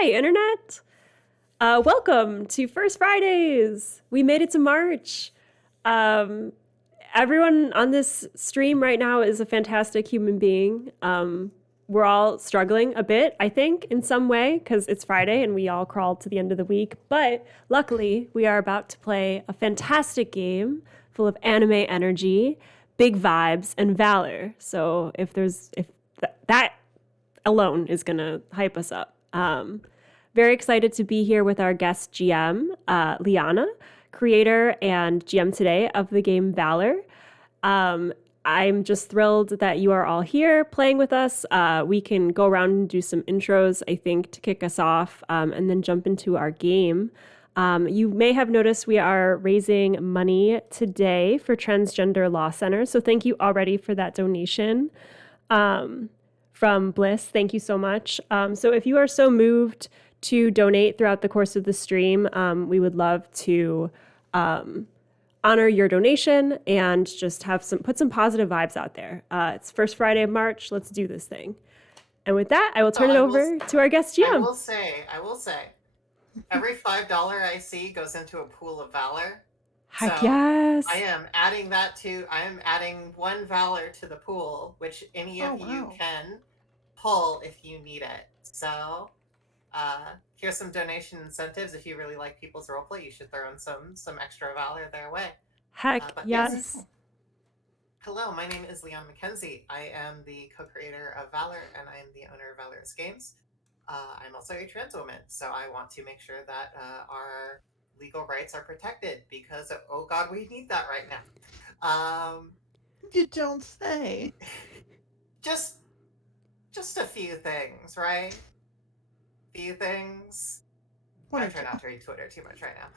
Hi, Internet! Welcome to First Fridays! We made it to March. Um, Everyone on this stream right now is a fantastic human being. We're all struggling a bit, I think, in some way, because it's Friday and we all crawled to the end of the week. But luckily, we are about to play a fantastic game full of anime energy, big vibes, and valor. So if that alone is gonna hype us up. Very excited to be here with our guest GM, Liana, creator and GM today of the game Valor. I'm just thrilled that you are all here playing with us. We can go around and do some intros, I think, to kick us off, and then jump into our game. You may have noticed we are raising money today for Transgender Law Center, so thank you already for that donation. From Bliss. Thank you so much. So if you are so moved to donate throughout the course of the stream, we would love to honor your donation and just put some positive vibes out there. It's first Friday of March. Let's do this thing. And with that, I will turn it over to our guest GM. I will say, every $5 I see goes into a pool of Valor. Heck yes. I am adding one Valor to the pool, which any of you can pull if you need it. So here's some donation incentives. If you really like people's roleplay, you should throw in some extra Valor their way. Heck yes. Yes. Hello, my name is Liana McKenzie. I am the co-creator of Valor, and I am the owner of Valorous Games. I'm also a trans woman, so I want to make sure that our legal rights are protected because, oh God, we need that right now. You don't say. Just a few things, right? Few things. I try not to read Twitter too much right now.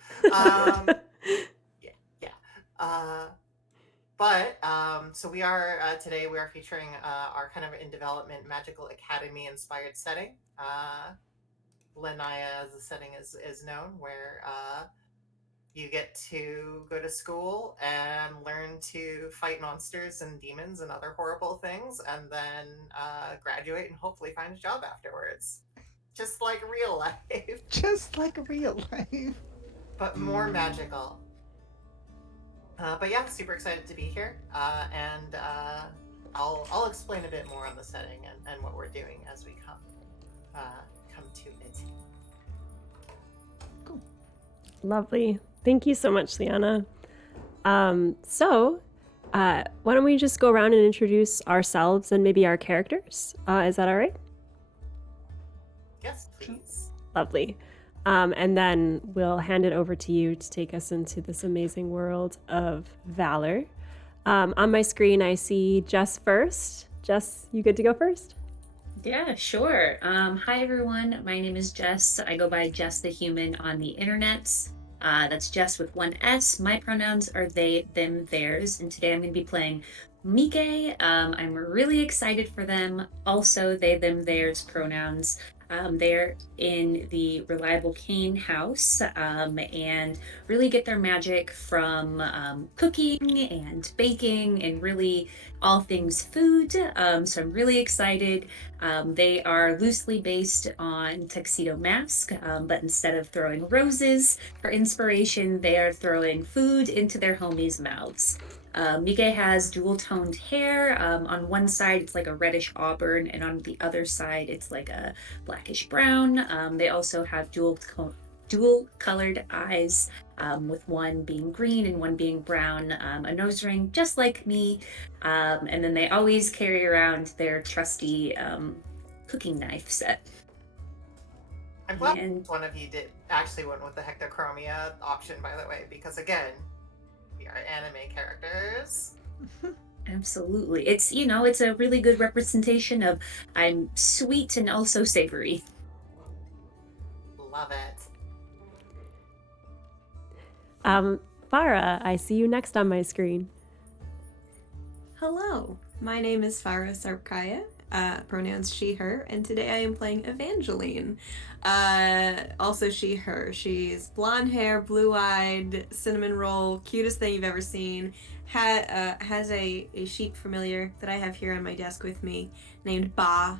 So we are today we are featuring our kind of in development Magical Academy inspired setting. Liana, as the setting is known, where you get to go to school and learn to fight monsters and demons and other horrible things, and then graduate and hopefully find a job afterwards. Just like real life. Just like real life. But more magical. But yeah, super excited to be here. And I'll explain a bit more on the setting and what we're doing as we come to it. Cool. Lovely. Thank you so much, Liana. So why don't we just go around and introduce ourselves and maybe our characters? Is that all right? Yes, please. Lovely. And then we'll hand it over to you to take us into this amazing world of Valor. On my screen, I see Jess first. Jess, you good to go first? Yeah, sure. Hi, everyone. My name is Jess. I go by Jess the Human on the internets. That's Jess with one S. My pronouns are they, them, theirs. And today I'm going to be playing Mike. I'm really excited for them. Also, they, them, theirs pronouns. They're in the Reliable Cane house and really get their magic from cooking and baking and really all things food. So I'm really excited. They are loosely based on Tuxedo Mask, but instead of throwing roses for inspiration, they are throwing food into their homies' mouths. Mike has dual toned hair. On one side, it's like a reddish auburn, and on the other side, it's like a blackish brown. They also have dual colored eyes, with one being green and one being brown, a nose ring just like me. And then they always carry around their trusty cooking knife set. I'm glad And one of you did actually went with the hectochromia option, by the way, because again, we are anime characters. absolutely, it's, you know, it's a really good representation of I'm sweet and also savory. Love it. Farah, I see you next on my screen. Hello, my name is Farah Sarpkaya, pronouns she, her, and today I am playing Evangeline. Also she, her. She's blonde hair, blue-eyed, cinnamon roll, cutest thing you've ever seen. Has a sheep familiar that I have here on my desk with me named Ba.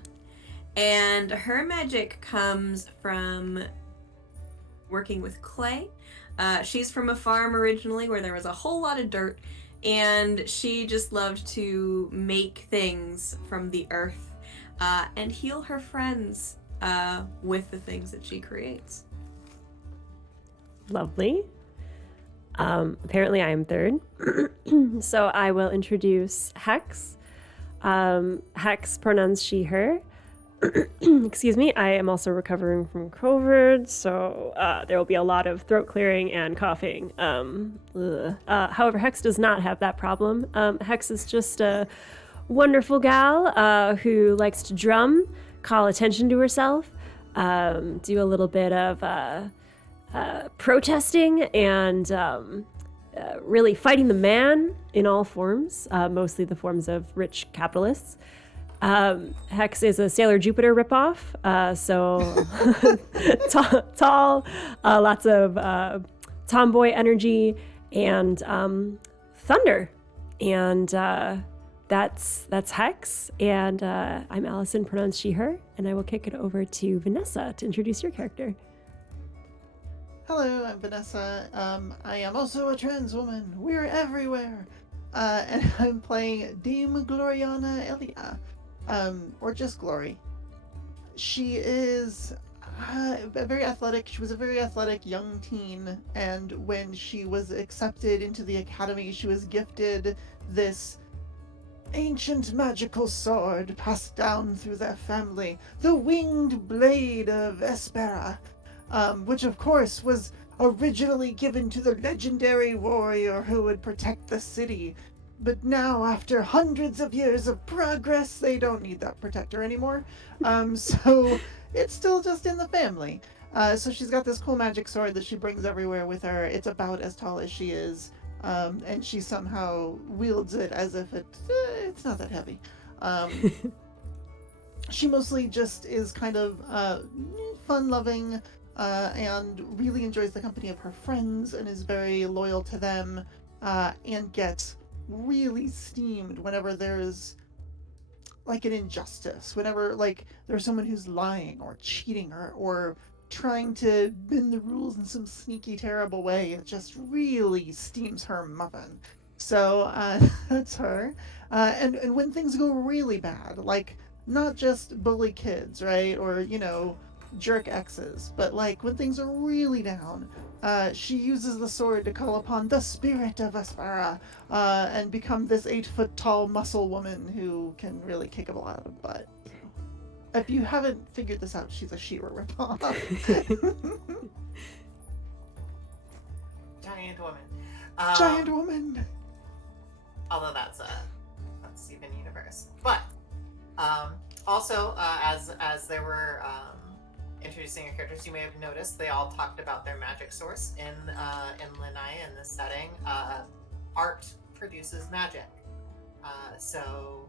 And her magic comes from working with clay. She's from a farm originally where there was a whole lot of dirt, and she just loved to make things from the earth and heal her friends with the things that she creates. Lovely. Apparently I am third. So I will introduce Hex. Hex, pronouns she, her. Excuse me, I am also recovering from COVID, so there will be a lot of throat clearing and coughing. However, Hex does not have that problem. Hex is just a wonderful gal who likes to drum, call attention to herself, do a little bit of protesting, and really fighting the man in all forms, mostly the forms of rich capitalists. Hex is a Sailor Jupiter ripoff, so tall, lots of tomboy energy, and thunder. And that's Hex, and I'm Allison, pronouns she, her, and I will kick it over to Vanessa to introduce your character. Hello, I'm Vanessa. I am also a trans woman. We're everywhere. And I'm playing Dame Gloriana Elia. Or just Glory. She is very athletic. She was a very athletic young teen, and when she was accepted into the academy, she was gifted this ancient magical sword passed down through their family, the Winged Blade of Espera, which of course was originally given to the legendary warrior who would protect the city. But now, after hundreds of years of progress, they don't need that protector anymore. So it's still just in the family. So she's got this cool magic sword that she brings everywhere with her. It's about as tall as she is, and she somehow wields it as if it's not that heavy. She mostly just is kind of fun-loving and really enjoys the company of her friends and is very loyal to them, and gets really steamed whenever there's like an injustice, whenever like there's someone who's lying or cheating or trying to bend the rules in some sneaky terrible way. It just really steams her muffin. So that's her. And when things go really bad, like not just bully kids, right, or jerk exes, but like when things are really down, she uses the sword to call upon the spirit of Aspara, and become this 8-foot tall muscle woman who can really kick a lot of butt. If you haven't figured this out, she's a She-Ra ripoff. Giant woman. Giant woman. Although that's Steven Universe. But also, as they were introducing your characters, you may have noticed they all talked about their magic source in Lanai in this setting. Art produces magic. So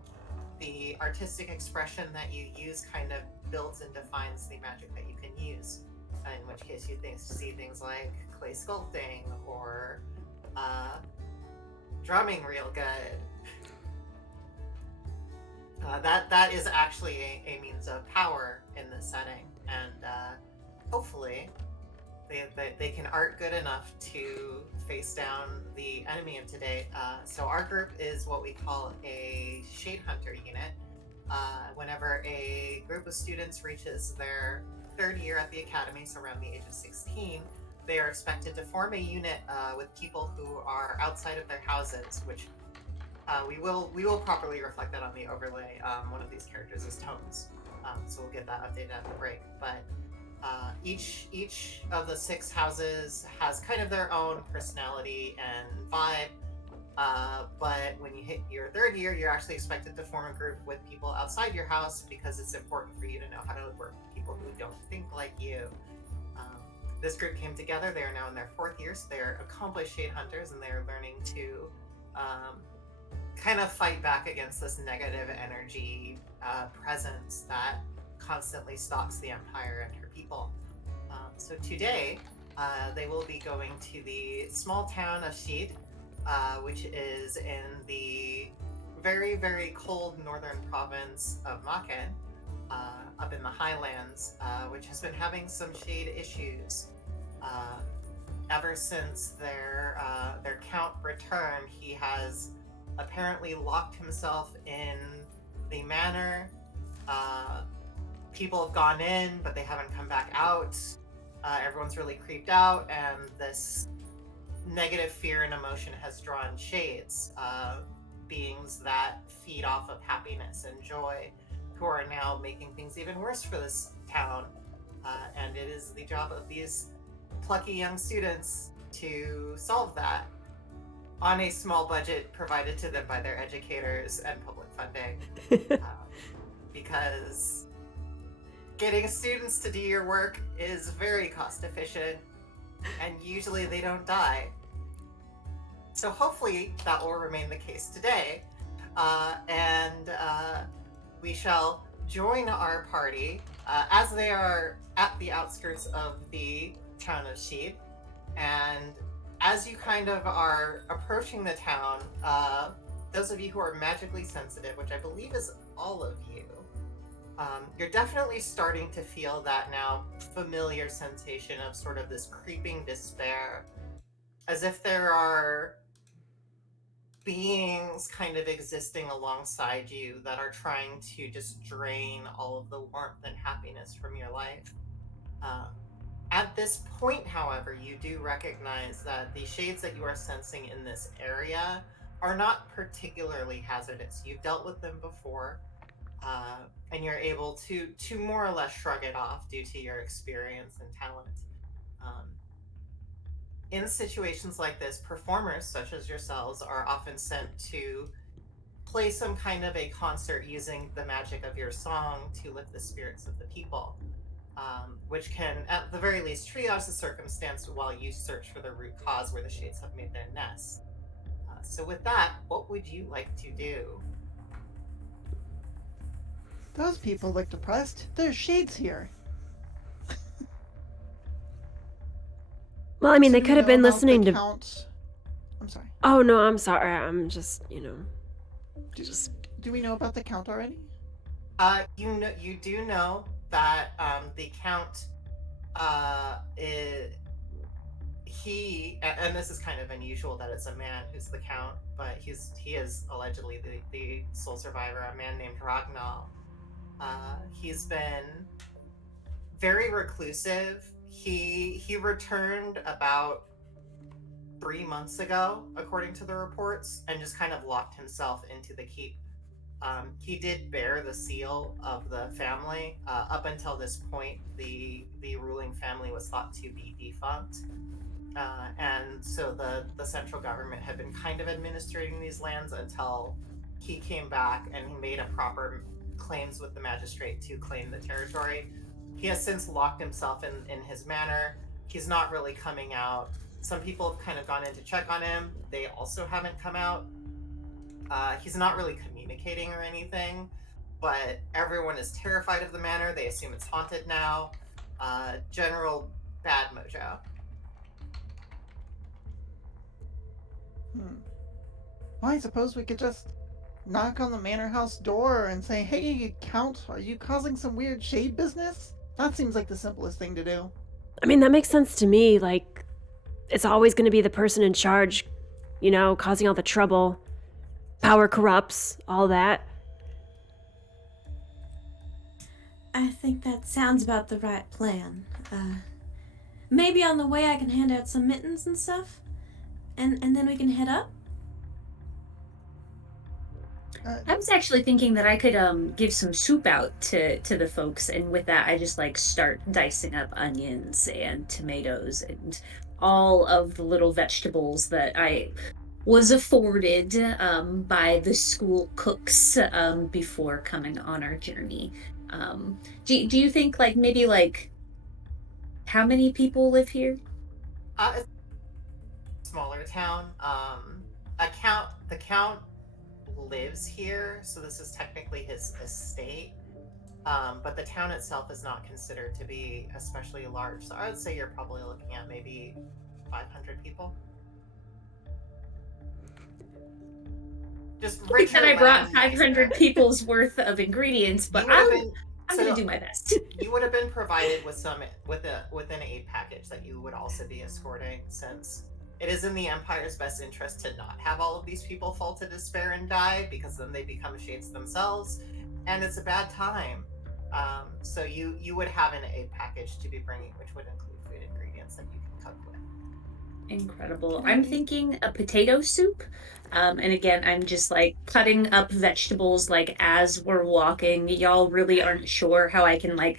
the artistic expression that you use kind of builds and defines the magic that you can use. In which case, you see things like clay sculpting or drumming real good. That is actually a means of power in this setting, and hopefully they can art good enough to face down the enemy of today. So our group is what we call a Shade Hunter unit. Whenever a group of students reaches their third year at the academy, so around the age of 16, they are expected to form a unit with people who are outside of their houses, which we will properly reflect that on the overlay. One of these characters is Tones, so we'll get that updated at the break. But each of the 6 houses has kind of their own personality and vibe. But when you hit your third year, you're actually expected to form a group with people outside your house because it's important for you to know how to work with people who don't think like you. This group came together. They are now in their 4th year, so they're accomplished shade hunters, and they're learning to kind of fight back against this negative energy presence that constantly stalks the Empire and her people. So today, they will be going to the small town of Shid, which is in the very, very cold northern province of Maken, up in the highlands, which has been having some shade issues. Ever since their count returned, he has apparently locked himself in the manor. People have gone in, but they haven't come back out. Everyone's really creeped out, and this negative fear and emotion has drawn shades, beings that feed off of happiness and joy, who are now making things even worse for this town. And it is the job of these plucky young students to solve that on a small budget provided to them by their educators and public funding. Because getting students to do your work is very cost efficient, and usually they don't die. So hopefully that will remain the case today. And we shall join our party as they are at the outskirts of the town of Sheed. And as you kind of are approaching the town, those of you who are magically sensitive, which I believe is all of you, you're definitely starting to feel that now familiar sensation of sort of this creeping despair, as if there are beings kind of existing alongside you that are trying to just drain all of the warmth and happiness from your life. At this point, however, you do recognize that the shades that you are sensing in this area are not particularly hazardous. You've dealt with them before, and you're able to more or less shrug it off due to your experience and talent. In situations like this, performers such as yourselves are often sent to play some kind of a concert using the magic of your song to lift the spirits of the people, which can, at the very least, triage the circumstance while you search for the root cause where the shades have made their nests. So with that, what would you like to do? Those people look depressed. There's shades here. Well, I mean, Do they we could have know been about listening the to. Count? I'm sorry. Oh no, I'm sorry. I'm just, Do we know about the Count already? You do know that the Count and this is kind of unusual that it's a man who's the Count, but he is allegedly the sole survivor, a man named Ragnar. He's been very reclusive. He returned about 3 months ago, according to the reports, and just kind of locked himself into the keep. He did bear the seal of the family. Up until this point, the ruling family was thought to be defunct. And so the central government had been kind of administrating these lands until he came back and he made a proper claims with the magistrate to claim the territory. He has since locked himself in his manor. He's not really coming out. Some people have kind of gone in to check on him. They also haven't come out. He's not really communicating or anything, but everyone is terrified of the manor. They assume it's haunted now. General bad mojo. Well, I suppose we could just knock on the manor house door and say, "Hey, Count, are you causing some weird shade business?" That seems like the simplest thing to do. I mean, that makes sense to me. Like, it's always going to be the person in charge, causing all the trouble. Power corrupts, all that. I think that sounds about the right plan. Maybe on the way I can hand out some mittens and stuff, and then we can head up. I was actually thinking that I could give some soup out to the folks, and with that I just like start dicing up onions and tomatoes and all of the little vegetables that I was afforded by the school cooks before coming on our journey. Do you think like maybe like how many people live here? It's a smaller town. The count lives here, so this is technically his estate. But the town itself is not considered to be especially large. So I would say you're probably looking at maybe 500 people. Just richer I brought land, 500 nicer. people's worth of ingredients, but I'm gonna do my best. You would have been provided with an aid package that you would also be escorting, since it is in the Empire's best interest to not have all of these people fall to despair and die, because then they become shades themselves, and it's a bad time. So you would have an aid package to be bringing, which would include food ingredients that you can cook with. Incredible. I'm thinking a potato soup. And again, I'm just like cutting up vegetables like as we're walking. Y'all really aren't sure how I can like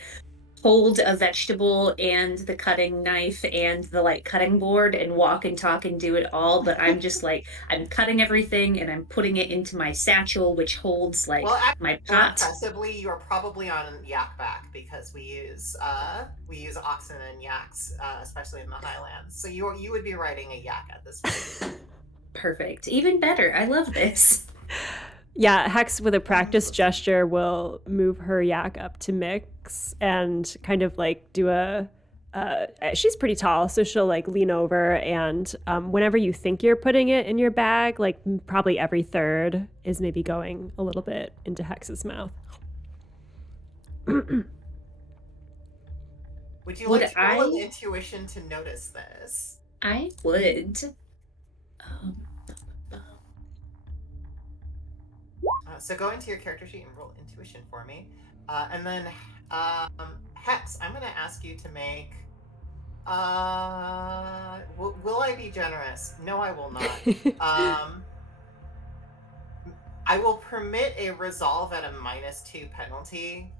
hold a vegetable and the cutting knife and the like cutting board and walk and talk and do it all, but I'm just like I'm cutting everything and I'm putting it into my satchel, which holds like my pot. Impressively, you are probably on yak back, because we use oxen and yaks, especially in the Highlands. So you would be riding a yak at this point. Perfect. Even better. I love this. Yeah, Hex with a practice gesture will move her yak up to Mix and kind of like do she's pretty tall, so she'll like lean over and whenever you think you're putting it in your bag, like probably every third is maybe going a little bit into Hex's mouth. Would you like to roll an intuition to notice this? I would. So go into your character sheet and roll intuition for me. And then, Hex, I'm going to ask you to make... will I be generous? No, I will not. I will permit a resolve at a -2 penalty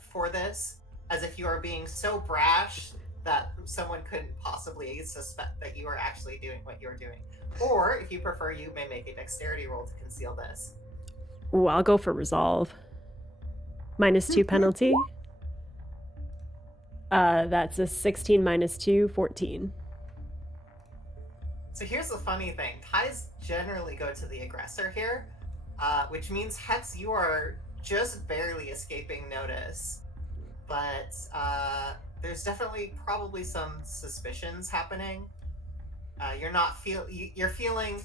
for this, as if you are being so brash that someone couldn't possibly suspect that you are actually doing what you're doing. Or, if you prefer, you may make a dexterity roll to conceal this. Ooh, I'll go for resolve. -2 penalty. That's a 16 -2, 14. So here's the funny thing. Ties generally go to the aggressor here, which means, Hex, you are just barely escaping notice. But there's definitely probably some suspicions happening. You're feeling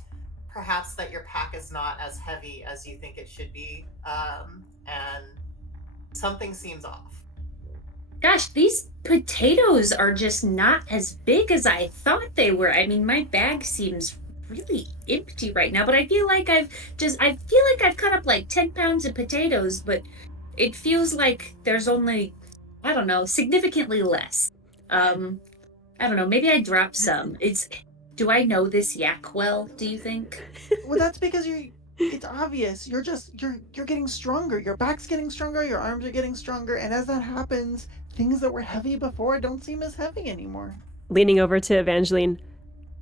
perhaps that your pack is not as heavy as you think it should be, and something seems off. Gosh, these potatoes are just not as big as I thought they were. I mean, my bag seems really empty right now, but I feel like I've cut up like 10 pounds of potatoes, but it feels like there's only, I don't know, significantly less. I don't know, maybe I dropped some. Do I know this yak well, do you think? Well, that's because it's obvious. You're getting stronger. Your back's getting stronger, your arms are getting stronger, and as that happens, things that were heavy before don't seem as heavy anymore. Leaning over to Evangeline,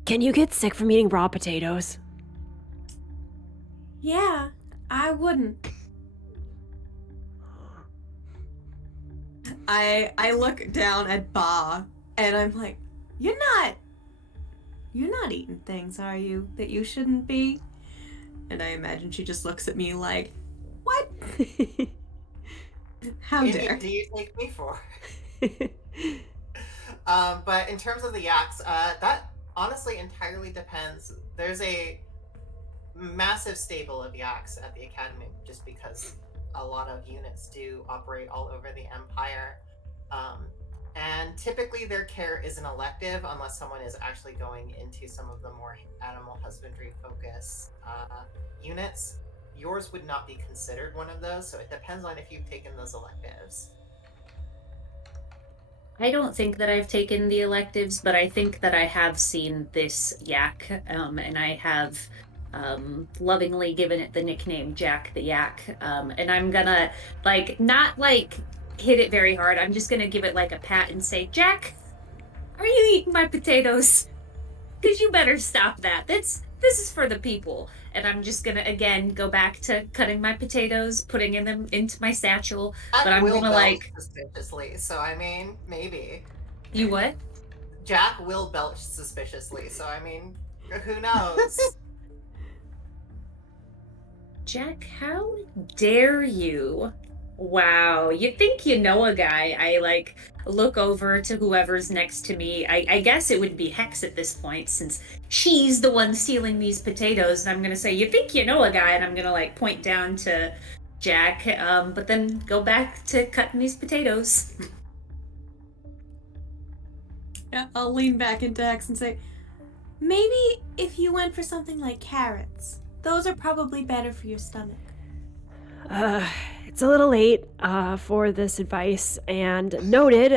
can you get sick from eating raw potatoes? Yeah, I wouldn't. I look down at Ba and I'm like, you're not eating things, are you, that you shouldn't be? And I imagine she just looks at me like, what? How Idiot, dare? do you take me for? But in terms of the yaks, that honestly entirely depends. There's a massive stable of yaks at the academy just because a lot of units do operate all over the empire. Um, and typically their care is an elective unless someone is actually going into some of the more animal husbandry focus units. Yours would not be considered one of those, so it depends on if you've taken those electives. I don't think that I've taken the electives, but I think that I have seen this yak, and I have lovingly given it the nickname Jack the Yak. And I'm gonna not hit it very hard. I'm just gonna give it like a pat and say, Jack, are you eating my potatoes? Because you better stop that. This is for the people. And I'm just gonna again go back to cutting my potatoes, putting them into my satchel. Jack But I'm will gonna belch suspiciously, so I mean, maybe. You what? Jack will belch suspiciously, so I mean, who knows? Jack, how dare you? Wow, you think you know a guy. I look over to whoever's next to me. I guess it would be Hex at this point, since she's the one stealing these potatoes. And I'm gonna say, you think you know a guy, and I'm gonna point down to Jack, but then go back to cutting these potatoes. Yeah, I'll lean back into Hex and say, maybe if you went for something like carrots, those are probably better for your stomach. It's a little late for this advice, and noted,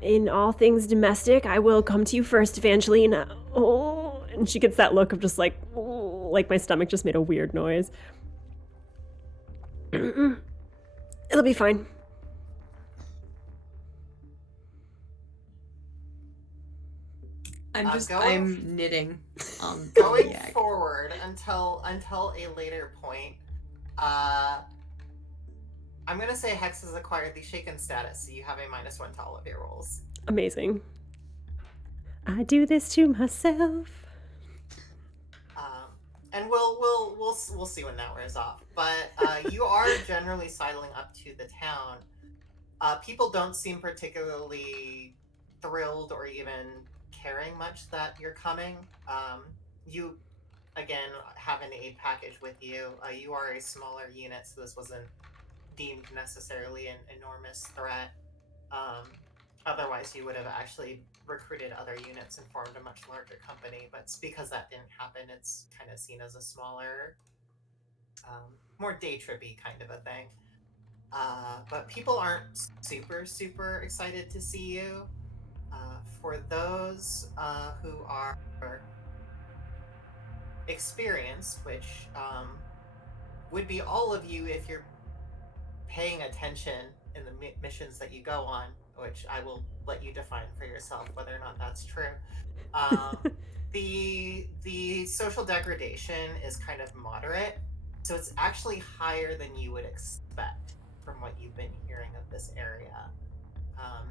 in all things domestic, I will come to you first, Evangeline. Oh, and she gets that look of just like my stomach just made a weird noise. It'll be fine. I'm knitting. Going forward until a later point, I'm gonna say Hex has acquired the shaken status, so you have a -1 to all of your rolls. Amazing. I do this to myself. And we'll see when that wears off. But you are generally sidling up to the town. People don't seem particularly thrilled or even caring much that you're coming. You again have an aid package with you. You are a smaller unit, so this wasn't deemed necessarily an enormous threat. Otherwise, you would have actually recruited other units and formed a much larger company. But because that didn't happen, it's kind of seen as a smaller, more day trippy kind of a thing. But people aren't super excited to see you. For those who are experienced, which would be all of you if you're paying attention in the missions that you go on, which I will let you define for yourself whether or not that's true. The social degradation is kind of moderate, so it's actually higher than you would expect from what you've been hearing of this area,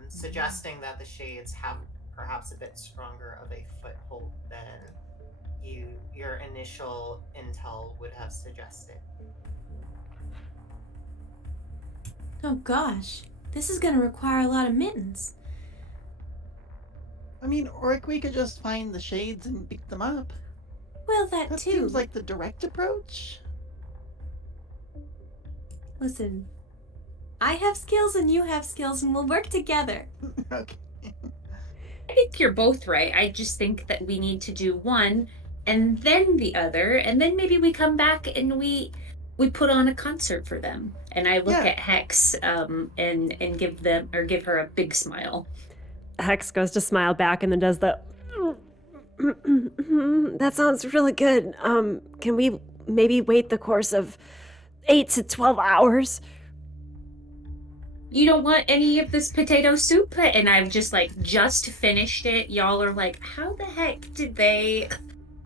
suggesting that the Shades have perhaps a bit stronger of a foothold than your initial intel would have suggested. Oh gosh, this is gonna require a lot of mittens. I mean, or we could just find the Shades and beat them up. Well, that That too. seems like the direct approach. Listen, I have skills and you have skills, and we'll work together. Okay. I think you're both right. I just think that we need to do one and then the other, and then maybe we come back and we put on a concert for them. And I look at Hex and give her a big smile. Hex goes to smile back and then does the that sounds really good. Can we maybe wait the course of 8 to 12 hours? You don't want any of this potato soup? And I've just finished it. Y'all are like, how the heck did they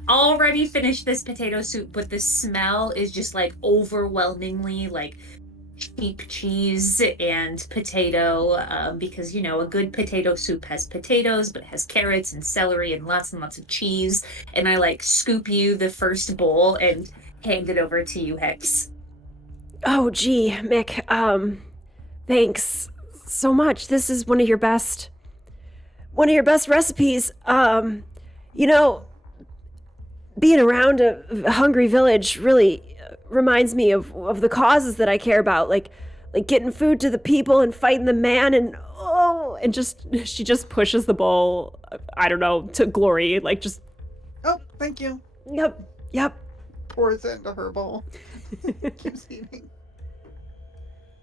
already finish this potato soup? But the smell is just overwhelmingly cheap cheese and potato, because a good potato soup has potatoes, but it has carrots and celery and lots of cheese. And I scoop you the first bowl and hand it over to you, Hex. Oh, gee, Mick, thanks so much. This is one of your best recipes. You know, being around a hungry village really reminds me of the causes that I care about, like getting food to the people and fighting the man, and she just pushes the bowl, I don't know, to Glory, like just. Oh, thank you. Yep. Pours it into her bowl. Keeps eating.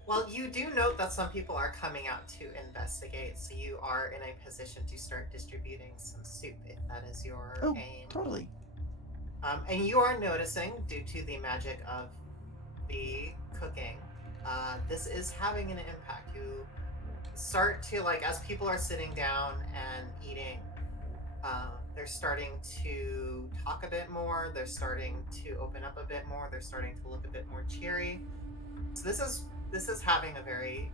Well, you do note that some people are coming out to investigate, so you are in a position to start distributing some soup if that is your aim. Totally. And you are noticing, due to the magic of the cooking, this is having an impact. You start to, like, as people are sitting down and eating, they're starting to talk a bit more, they're starting to open up a bit more, they're starting to look a bit more cheery. So this is having a very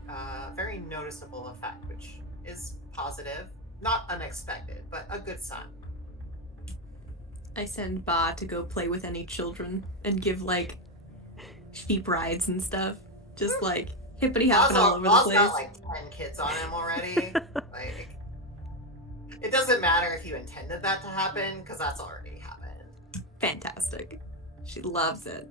very noticeable effect, which is positive, not unexpected, but a good sign. I send Ba to go play with any children and give like sheep rides and stuff. Just like hippity hopping all over the place. Got like 10 kids on him already. Like, it doesn't matter if you intended that to happen, because that's already happened. Fantastic. She loves it.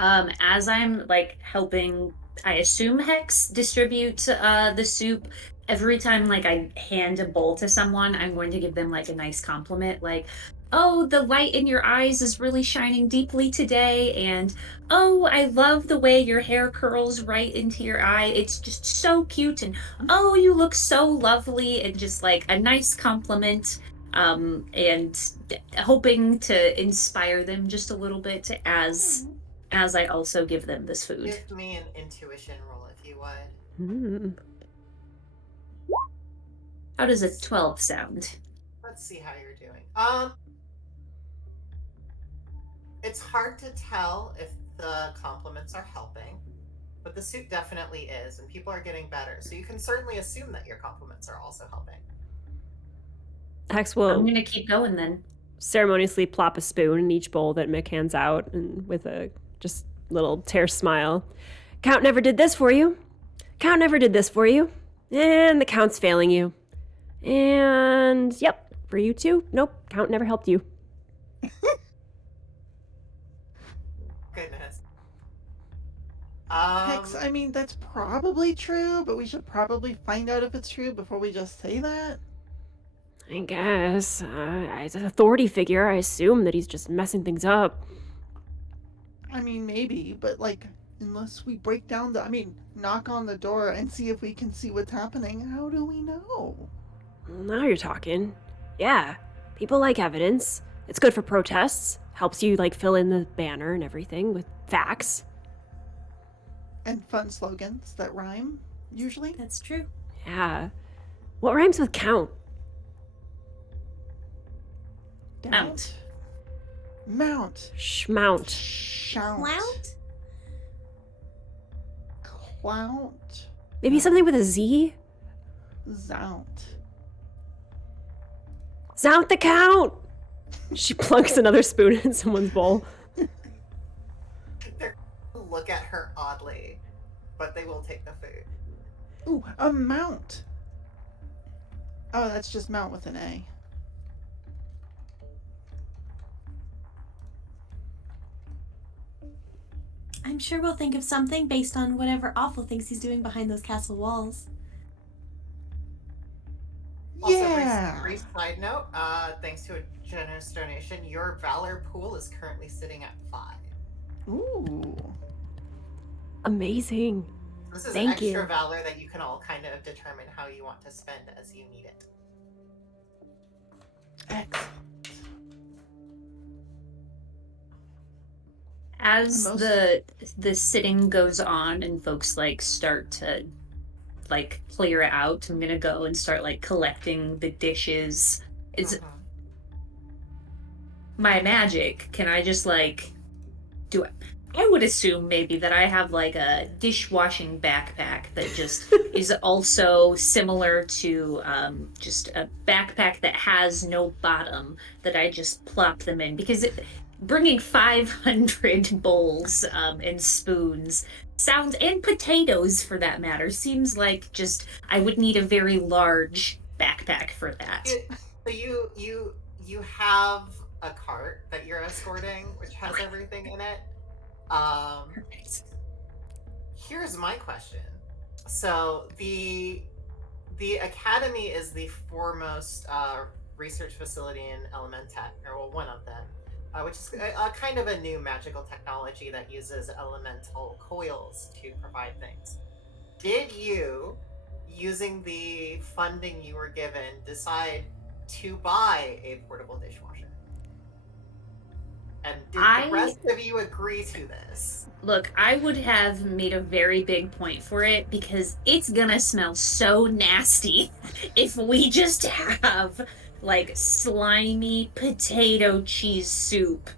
As I'm like helping, I assume Hex distribute the soup, every time like I hand a bowl to someone, I'm going to give them like a nice compliment, like, oh, the light in your eyes is really shining deeply today, and oh, I love the way your hair curls right into your eye. It's just so cute, and oh, you look so lovely, and just like a nice compliment, and hoping to inspire them just a little bit as I also give them this food. Give me an intuition roll if you would. How does a 12 sound? Let's see how you're doing. It's hard to tell if the compliments are helping, but the soup definitely is, and people are getting better. So you can certainly assume that your compliments are also helping. Hex will. I'm gonna keep going then. Ceremoniously plop a spoon in each bowl that Mick hands out, and with a just little terse smile. Count never did this for you. Count never did this for you. And the Count's failing you. And yep, for you too. Nope, Count never helped you. Goodness. Hex, I mean, that's probably true, but we should probably find out if it's true before we just say that. I guess. As an authority figure, I assume that he's just messing things up. I mean, maybe, but like, unless we break down knock on the door and see if we can see what's happening, how do we know? Well, now you're talking. Yeah, people like evidence. It's good for protests. Helps you, like, fill in the banner and everything with facts. And fun slogans that rhyme, usually. That's true. Yeah. What rhymes with count? Mount. Mount. Schmount. Shount. Clout? Clout. Maybe something with a Z? Zount. Zount the Count! She plunks another spoon in someone's bowl. They're gonna look at her oddly, but they will take the food. Ooh, a mount. Oh, that's just mount with an A. I'm sure we'll think of something based on whatever awful things he's doing behind those castle walls. Also, Yeah. brief side note, thanks to a generous donation, your Valor pool is currently sitting at 5. Ooh. Amazing. This is Thank extra you. Valor that you can all kind of determine how you want to spend as you need it. Excellent. As Most- the sitting goes on and folks like start to like clear out, I'm gonna go and start like collecting the dishes. Is Mhm. my magic? Can I just like do it? I would assume maybe that I have like a dishwashing backpack that just is also similar to just a backpack that has no bottom that I just plop them in, because bringing 500 bowls and spoons sounds, and potatoes for that matter, seems like just I would need a very large backpack for that. So you have a cart that you're escorting, which has everything in it. Perfect. Here's my question. So the academy is the foremost research facility in Elementech, or well, one of them, which is a kind of a new magical technology that uses elemental coils to provide things. Did you, using the funding you were given, decide to buy a portable dishwasher? And did the rest of you agree to this? Look, I would have made a very big point for it because it's gonna smell so nasty if we just have like slimy potato cheese soup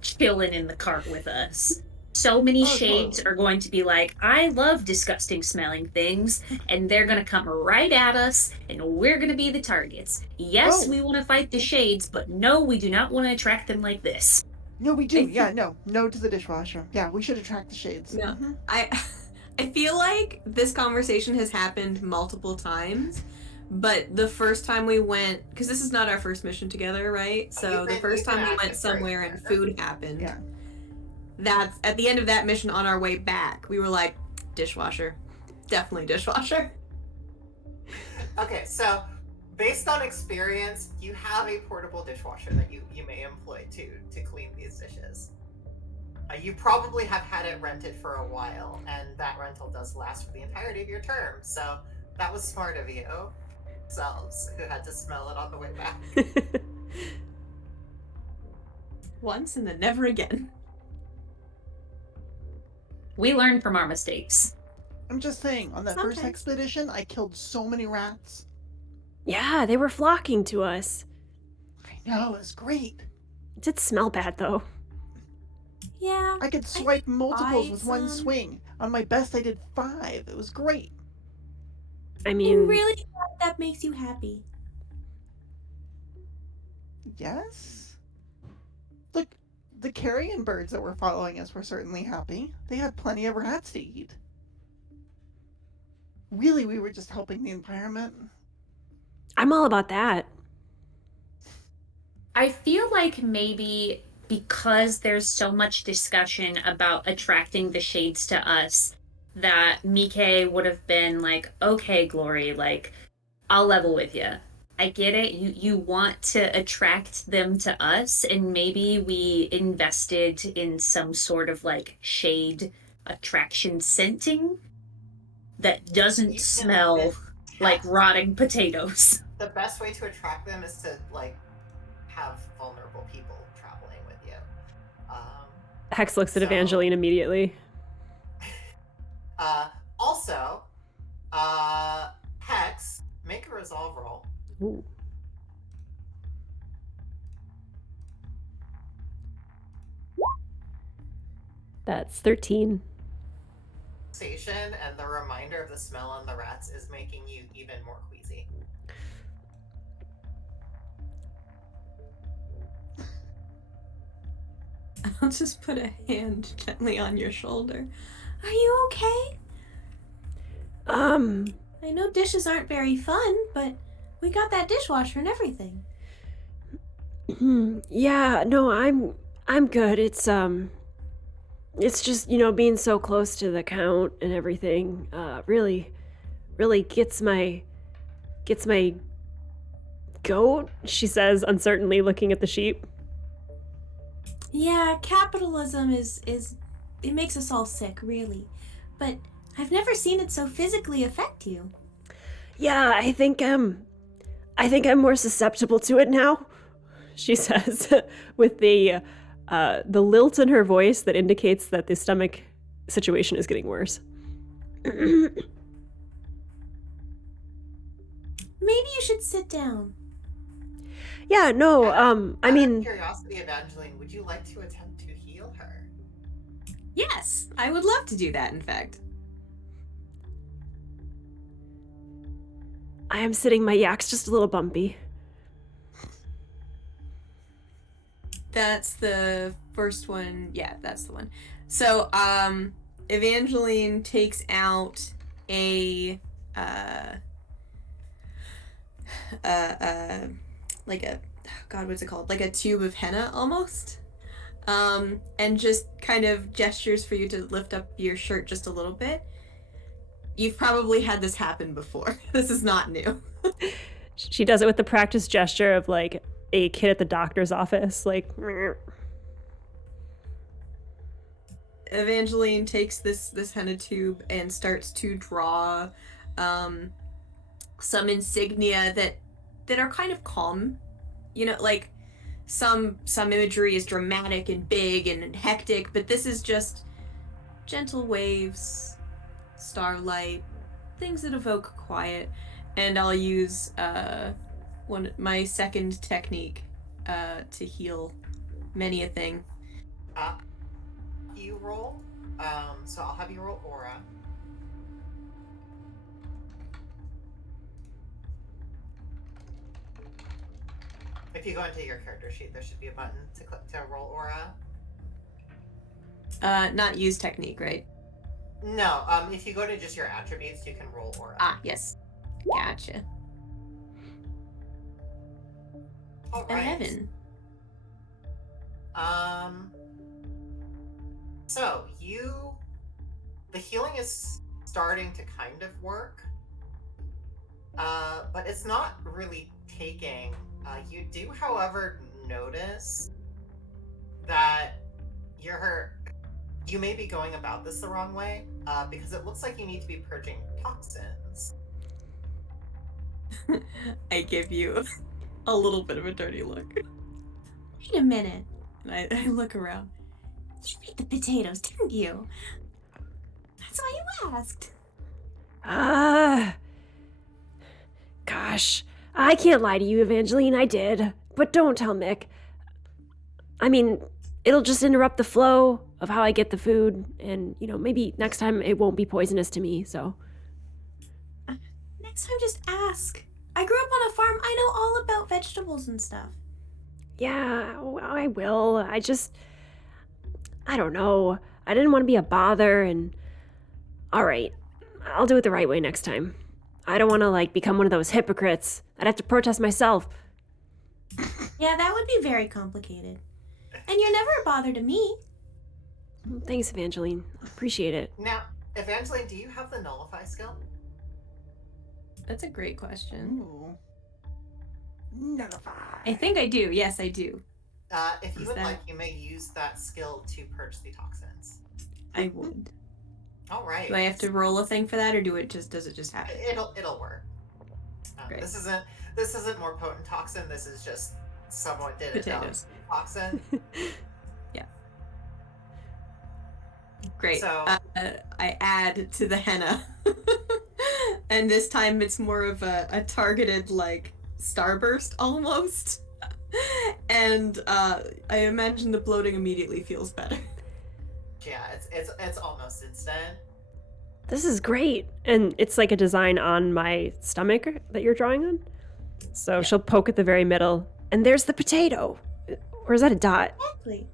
chilling in the cart with us. So many shades totally. are going to be like, I love disgusting smelling things, and they're gonna come right at us, and we're gonna be the targets. Yes, Oh. we want to fight the shades, but no, we do not want to attract them like this. No, we do. Yeah, no to the dishwasher. Yeah, we should attract the shades. No, Mm-hmm. I feel like this conversation has happened multiple times, but the first time we went, because this is not our first mission together, right? So the first time we went somewhere and food happened, Yeah. that's at the end of that mission on our way back, we were like, dishwasher, definitely dishwasher. Okay, so based on experience, you have a portable dishwasher that you may employ to clean these dishes. You probably have had it rented for a while, and that rental does last for the entirety of your term. So that was smart of you, selves, who had to smell it on the way back. Once and then never again. We learn from our mistakes. I'm just saying, on that first Sometimes. expedition, I killed so many rats. Yeah, they were flocking to us. I know, it was great. It did smell bad, though. Yeah. I could swipe multiples tried with one some. swing. On my best, I did 5. It was great. I I'm mean, really glad that makes you happy. Yes? Look, the carrion birds that were following us were certainly happy. They had plenty of rats to eat. Really, we were just helping the environment. I'm all about that. I feel like maybe because there's so much discussion about attracting the shades to us, that Mike would have been like, okay, Glory, like, I'll level with you. I get it. You want to attract them to us, and maybe we invested in some sort of like shade attraction scenting that doesn't You can smell like test. rotting potatoes. The best way to attract them is to like have vulnerable people traveling with you. Hex looks at So- Evangeline immediately. Also, Hex, make a resolve roll. Ooh. That's 13. Station and the reminder of the smell on the rats is making you even more queasy. I'll just put a hand gently on your shoulder. Are you okay? I know dishes aren't very fun, but we got that dishwasher and everything. Yeah, no, I'm good. It's just, being so close to the count and everything, really gets my goat, she says uncertainly, looking at the sheep. Yeah, capitalism is it makes us all sick, really. But I've never seen it so physically affect you. Yeah, I think I'm more susceptible to it now, she says, with the lilt in her voice that indicates that the stomach situation is getting worse. Maybe you should sit down. Yeah, no, I Out of mean, curiosity, Evangeline, would you like to attempt to heal her? Yes, I would love to do that, in fact. I am sitting, my yak's just a little bumpy. That's the First one, yeah, that's the one. So, Evangeline takes out a, like a, God, what's it called? Like a tube of henna, almost. And just kind of gestures for you to lift up your shirt just a little bit. You've probably had this happen before. This is not new. She does it with the practice gesture of like a kid at the doctor's office, like. Evangeline takes this henna tube and starts to draw some insignia that are kind of calm. You know, like some imagery is dramatic and big and hectic, but this is just gentle waves, starlight, things that evoke quiet. And I'll use my second technique to heal many a thing. You roll. So I'll have you roll aura. If you go into your character sheet, there should be a button to click to roll aura. Not use technique, right? No, if you go to just your attributes, you can roll aura. Ah, yes. Gotcha. All right. 11. So the healing is starting to kind of work, but it's not really taking. You do, however, notice that you may be going about this the wrong way, because it looks like you need to be purging toxins. I give you a little bit of a dirty look. Wait a minute. And I look around. You ate the potatoes, didn't you? That's why you asked. Gosh. I can't lie to you, Evangeline, I did. But don't tell Mick. I mean, it'll just interrupt the flow of how I get the food, and, maybe next time it won't be poisonous to me, so. Next time, just ask. I grew up on a farm. I know all about vegetables and stuff. Yeah, I will. I don't know. I didn't want to be a bother, and... Alright, I'll do it the right way next time. I don't want to, become one of those hypocrites. I'd have to protest myself. Yeah, that would be very complicated. And you're never a bother to me. Thanks, Evangeline. Appreciate it. Now, Evangeline, do you have the nullify skill? That's a great question. Ooh. Nullify. I think I do. Yes, I do. If you Is would that- like, you may use that skill to purge the toxins. I would. All right. Do I have to roll a thing for that, or does it just happen? It'll work. Great. This isn't more potent toxin. This is just someone did it. Potatoes. Toxin. Great. So- I add to the henna. And this time it's more of a targeted, starburst almost. And I imagine the bloating immediately feels better. Yeah, it's almost instant. This is great. And it's like a design on my stomach that you're drawing on. So she'll poke at the very middle, and there's the potato. Or is that a dot? Exactly.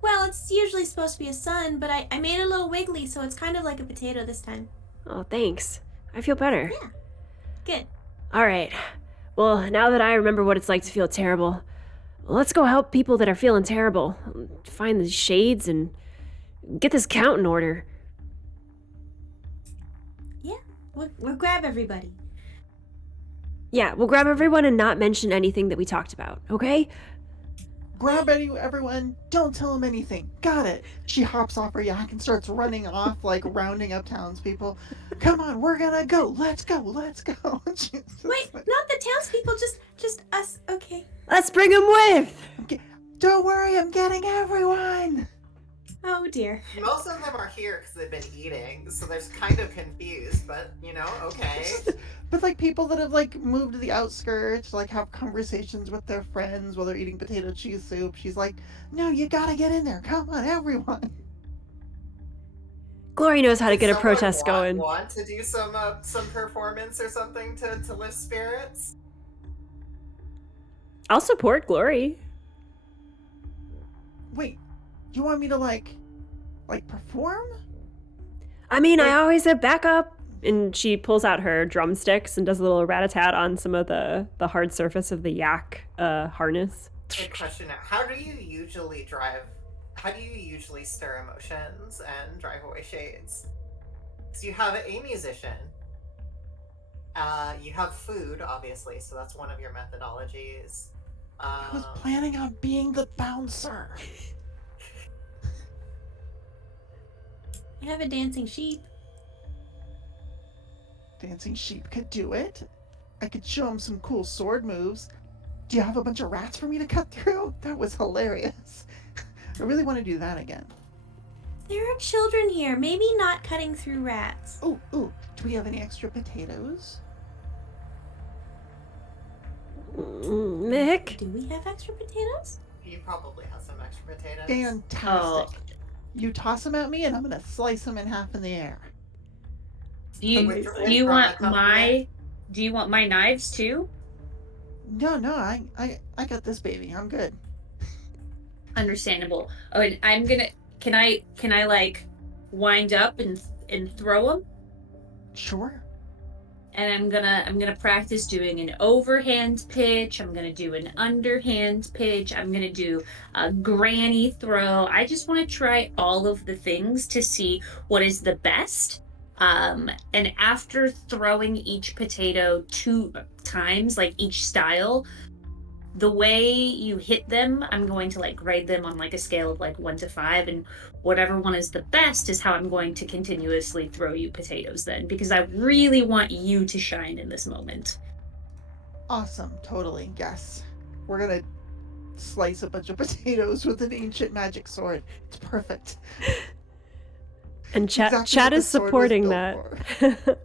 Well, it's usually supposed to be a sun, but I made it a little wiggly, so it's kind of like a potato this time. Oh, thanks. I feel better. Yeah. Good. All right. Well, now that I remember what it's like to feel terrible, let's go help people that are feeling terrible. Find the shades and get this count in order. Yeah. We'll grab everybody. Yeah, we'll grab everyone and not mention anything that we talked about, okay? Grab everyone. Don't tell them anything. Got it. She hops off her yak and starts running off, rounding up townspeople. Come on, we're gonna go. Let's go. Wait, not the townspeople, just us. Okay. Let's bring them with! Don't worry, I'm getting everyone. Oh dear. Most of them are here because they've been eating, so they're kind of confused. But okay. But people that have moved to the outskirts, have conversations with their friends while they're eating potato cheese soup. She's like, "No, you gotta get in there. Come on, everyone." Glory knows how to get a Someone protest going. Want to do some performance or something to lift spirits? I'll support Glory. Wait, You want me to like perform? I mean, I always have backup. And she pulls out her drumsticks and does a little rat-a-tat on some of the hard surface of the yak harness. Good question now. How do you usually stir emotions and drive away shades? So you have a musician. You have food, obviously, so that's one of your methodologies. I was planning on being the bouncer. I have a dancing sheep. Dancing sheep could do it. I could show him some cool sword moves. Do you have a bunch of rats for me to cut through? That was hilarious. I really want to do that again. There are children here. Maybe not cutting through rats. Ooh, do we have any extra potatoes? Mick? Do we have extra potatoes? You probably have some extra potatoes. Fantastic. Oh. You toss them at me and I'm going to slice them in half in the air. Do you want my knives too? No, I got this baby. I'm good. Understandable. Oh, and I'm gonna. Can I like wind up and throw them? Sure. And I'm gonna practice doing an overhand pitch. I'm gonna do an underhand pitch. I'm gonna do a granny throw. I just want to try all of the things to see what is the best. And after throwing each potato 2 times, like each style, the way you hit them, I'm going to like grade them on like a scale of like 1 to 5, and whatever one is the best is how I'm going to continuously throw you potatoes then, because I really want you to shine in this moment. Awesome. Totally. Yes. We're going to slice a bunch of potatoes with an ancient magic sword. It's perfect. And chat Exactly is supporting that. for.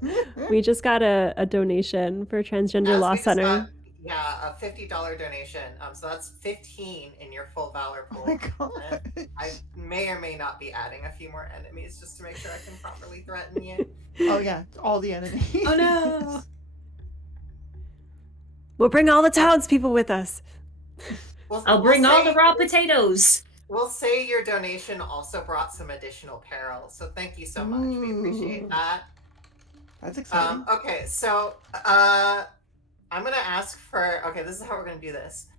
We just got a donation for Transgender Law Center. A $50 donation. So that's 15 in your full Valor pool. Oh my god. I may or may not be adding a few more enemies just to make sure I can properly threaten you. Oh yeah, all the enemies. Oh no. We'll bring all the townspeople with us. I'll bring all the raw potatoes. We'll say your donation also brought some additional peril, so thank you so much. We appreciate that. That's exciting. Okay, so I'm gonna ask for. Okay, this is how we're gonna do this.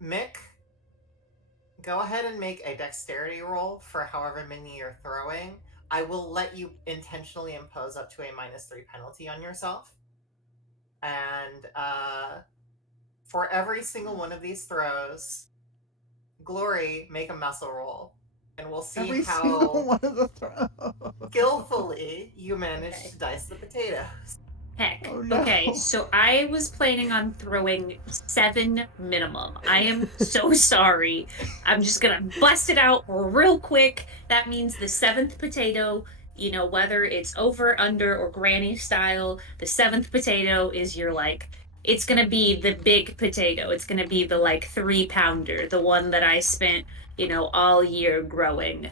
Mick, go ahead and make a dexterity roll for however many you're throwing. I will let you intentionally impose up to a -3 penalty on yourself, and for every single one of these throws, Glory, make a muscle roll, and we'll see Every how single one of the throws. skillfully you manage to dice the potatoes. Heck. Oh, no. Okay, so I was planning on throwing 7 minimum. I am so sorry. I'm just gonna bust it out real quick. That means the 7th potato, you know, whether it's over, under, or granny style, the 7th potato is your like, it's gonna be the big potato. It's gonna be the like 3-pounder, the one that I spent, you know, all year growing.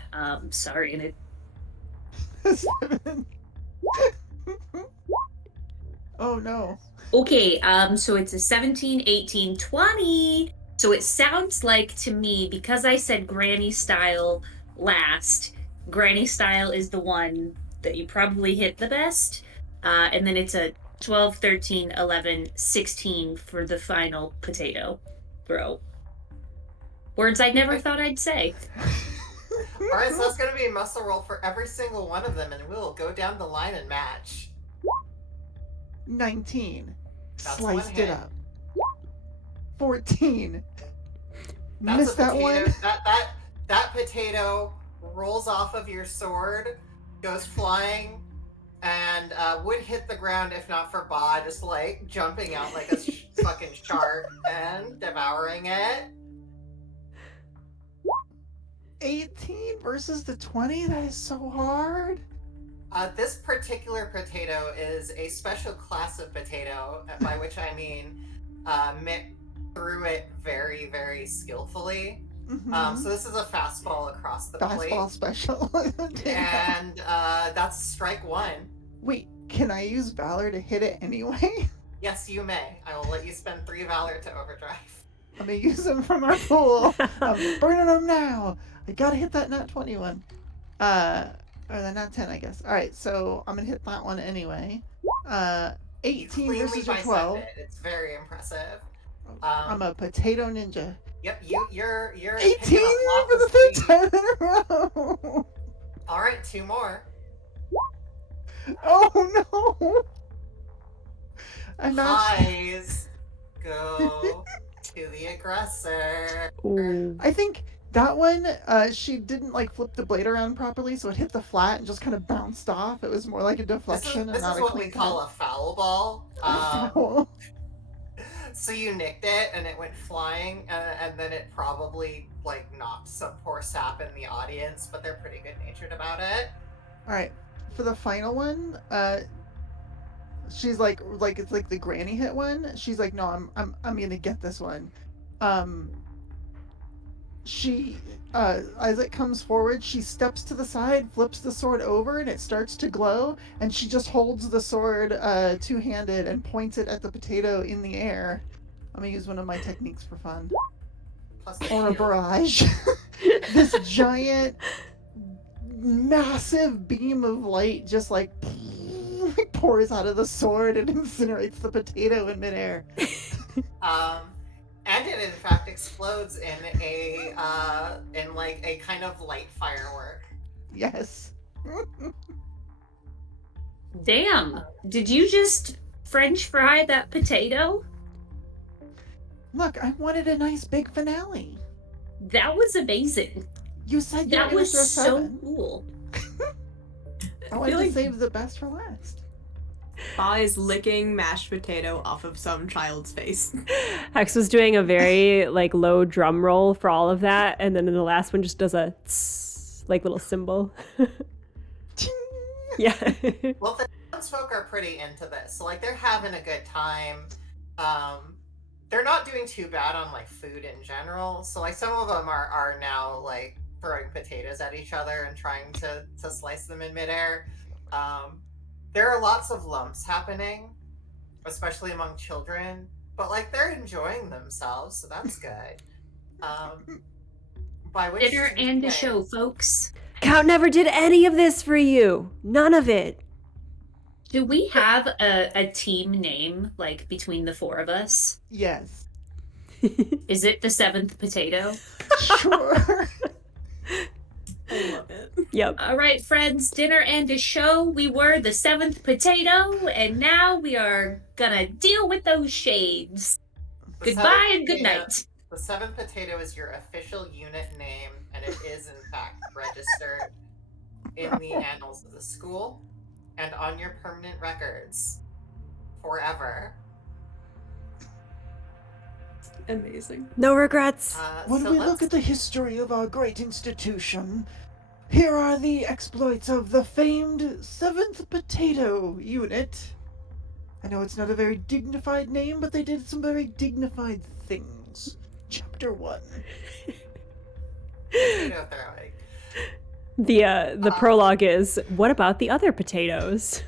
Sorry, and it. Oh no. Okay, so it's a 17, 18, 20. So it sounds like to me, because I said granny style last, granny style is the one that you probably hit the best. And then it's a 12, 13, 11, 16 for the final potato throw. Words I never thought I'd say. Alright, so that's going to be a muscle roll for every single one of them, and we'll go down the line and match. 19. That's Sliced one it hit. up. 14. That's Missed a that potato. one. That potato rolls off of your sword, goes flying, and would hit the ground if not for Ba just like jumping out like a fucking shark and devouring it. 18 versus the 20? That is so hard. This particular potato is a special class of potato, by which I mean Mick threw it very, very skillfully. Mm-hmm. So this is a fastball across the plate. Fastball special. And that's strike 1. Wait, can I use Valor to hit it anyway? Yes, you may. I will let you spend 3 Valor to overdrive. Let me use them from our pool. I'm burning them now. I gotta hit that nat 21. Or the nat 10, I guess. Alright, so I'm gonna hit that one anyway. You 18 cleanly versus your bisected 12. it. It's very impressive. I'm a potato ninja. Yep, you're 18 picking up lots for of the speed. 5th time in a row. All right, 2 more. Oh no! I matched. Highs go to the aggressor. Ooh. I think that one, she didn't like flip the blade around properly, so it hit the flat and just kind of bounced off. It was more like a deflection This and not is a what clean we call a foul ball. foul. So you nicked it and it went flying, and then it probably like knocked some poor sap in the audience, but they're pretty good natured about it. All right, for the final one, she's like it's like the granny hit one. She's like, no, I'm gonna get this one. She as it comes forward, she steps to the side, flips the sword over, and it starts to glow, and she just holds the sword two-handed and points it at the potato in the air. I'm gonna use one of my techniques for fun. Plus the Or a shield. barrage. This giant massive beam of light just like pours out of the sword and incinerates the potato in midair. And it in fact explodes in a like a kind of light firework. Yes. Damn. Did you just French fry that potato? Look, I wanted a nice big finale. That was amazing. You said you were That gonna was throw so 7. cool. I wanted to like- save the best for last. Ba is licking mashed potato off of some child's face. Hex was doing a very like low drum roll for all of that, and then in the last one just does a tss, like little symbol. Yeah. Well, the townsfolk are pretty into this, so like they're having a good time. They're not doing too bad on like food in general. So like some of them are now like throwing potatoes at each other and trying to slice them in midair. There are lots of lumps happening, especially among children, but like they're enjoying themselves, so that's good. By which Dinner and a say- show, folks. Count never did any of this for you. None of it. Do we have a team name, like, between the 4 of us? Yes. Is it the 7th potato? Sure. I love it. Yep. All right, friends, dinner and a show. We were the 7th potato, and now we are gonna deal with those shades. the Goodbye seventh and good potato- night. The 7th potato is your official unit name, and it is in fact registered in the annals of the school and on your permanent records forever. Amazing. No regrets. When So we let's- look at the history of our great institution, here are the exploits of the famed 7th Potato Unit. I know it's not a very dignified name, but they did some very dignified things. Chapter 1. potato throwing. The prologue is, what about the other potatoes?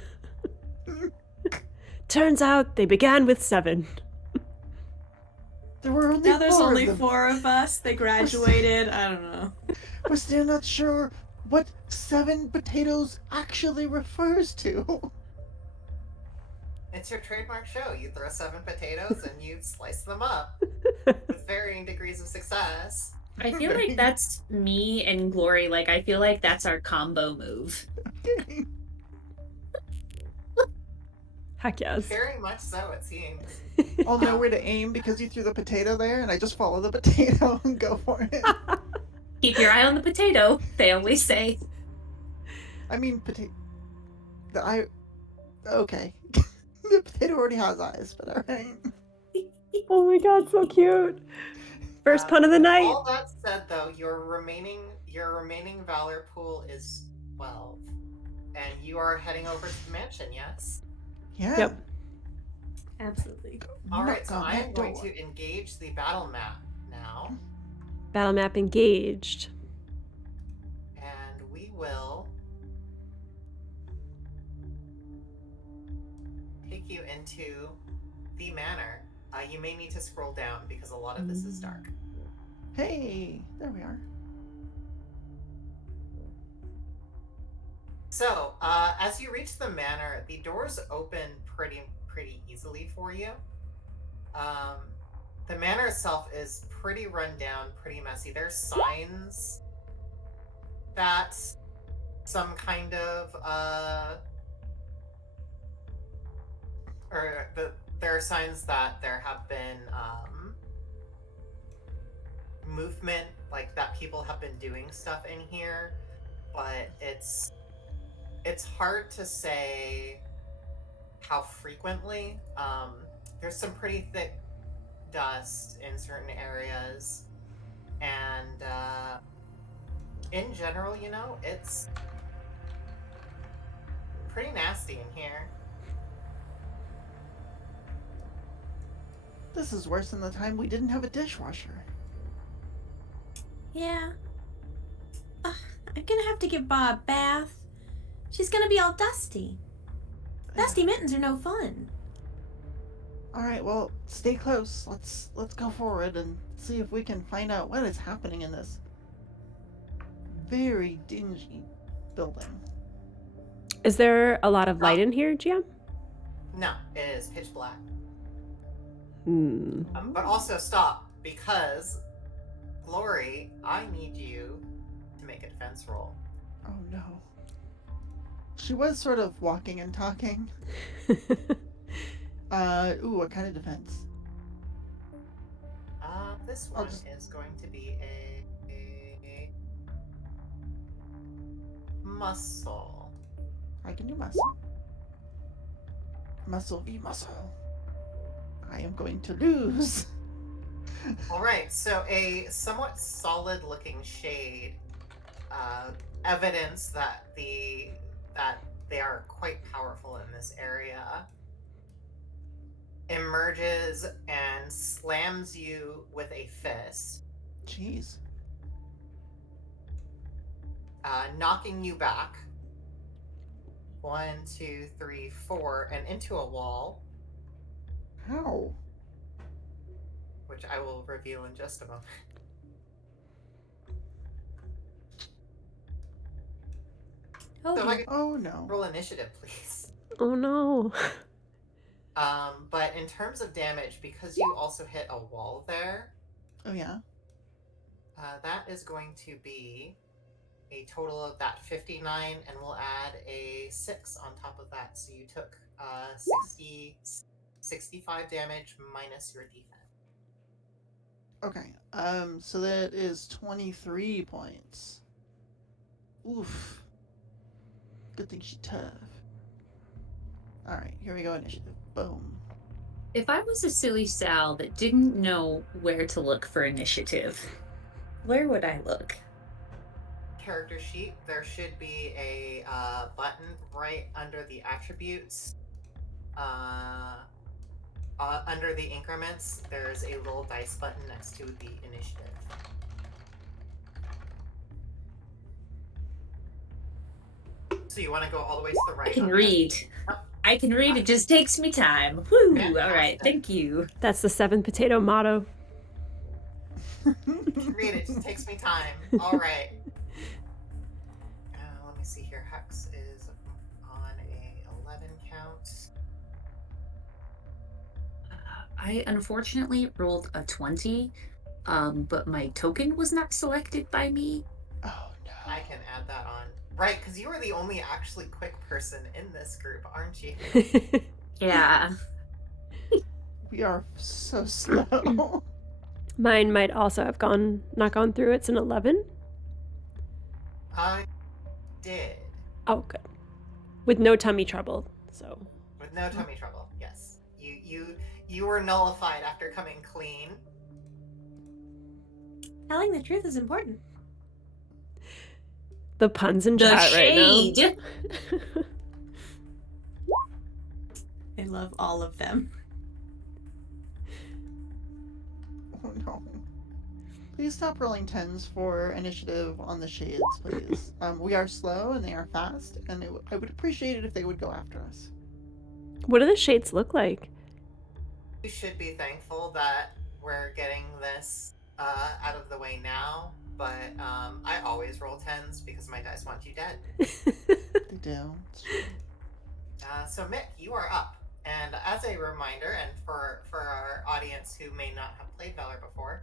Turns out they began with 7. There were only Now there's 4 only of them. 4 of us. They graduated. I don't know. We're still not sure what 7 potatoes actually refers to. It's your trademark show. You throw 7 potatoes and you slice them up with varying degrees of success. I feel like that's me and Glory. Like, I feel like that's our combo move. Heck yes. Very much so, it seems. I'll know where to aim because you threw the potato there, and I just follow the potato and go for it. Keep your eye on the potato, they always say. I mean, potato. The eye. Okay. The potato already has eyes, but alright. Oh my god, so cute. First pun of the night. All that said, though, your remaining Valor pool is 12, and you are heading over to the mansion. Yes. Yeah. Yep. Absolutely. All right. Knock So on I am that going door. to engage the battle map now, Battle map engaged. and we will take you into the manor. You may need to scroll down because a lot of this is dark. Hey, there we are. So, as you reach the manor, the doors open pretty easily for you. The manor itself is pretty run down, pretty messy. There's signs that some kind of there are signs that there have been movement, like that people have been doing stuff in here, but it's hard to say how frequently. There's some pretty thick dust in certain areas, and in general, you know, it's pretty nasty in here. This is worse than the time we didn't have a dishwasher. Yeah. Ugh, I'm gonna have to give Bob a bath. She's gonna be all dusty. Dusty mittens are no fun. All right, well, stay close. Let's go forward and see if we can find out what is happening in this very dingy building. Is there a lot of light in here, GM? No, it is pitch black. Hmm. But also stop, because Glory, I need you to make a defense roll. Oh no. She was sort of walking and talking. Ooh, what kind of defense? This one is going to be a muscle. I can do muscle. Muscle v muscle. I am going to lose. All right, so a somewhat solid-looking shade, evidence that they are quite powerful in this area, emerges and slams you with a fist, Jeez. knocking you back 1, 2, 3, 4, and into a wall, How? which I will reveal in just a moment. Oh, So if I could Oh no. roll initiative, please. Oh no. But in terms of damage, because you also hit a wall there, Oh yeah. that is going to be a total of that 59, and we'll add a 6 on top of that. So you took 65 damage minus your defense. Okay. So that is 23 points. Oof. Good thing she's tough. Alright, here we go, initiative. Boom. If I was a silly Sal that didn't know where to look for initiative, where would I look? Character sheet, there should be a button right under the attributes. Under the increments, there's a little dice button next to the initiative. So you want to go all the way to the right? I can on that? read. Oh. I can read. It just takes me time. Woo! Fantastic. All right. Thank you. That's the 7 potato motto. Read it, just takes me time. All right. Let me see here. Hex is on a 11 count. I unfortunately rolled a 20, but my token was not selected by me. Oh no. I can add that on. Right, because you are the only actually quick person in this group, aren't you? Yeah. We are so slow. Mine might also have not gone through. It's an 11. I did. Oh, good. With no tummy trouble. So. With no tummy trouble, yes. You were nullified after coming clean. telling the truth is important. The puns in The chat shade. right now. I love all of them. Oh no. Please stop rolling 10s for initiative on the shades, please. We are slow and they are fast, and I would appreciate it if they would go after us. What do the shades look like? You should be thankful that we're getting this out of the way now, but I always roll 10s because my dice want you dead. They do. It's true. So Mick, you are up. And as a reminder, and for our audience who may not have played Valor before,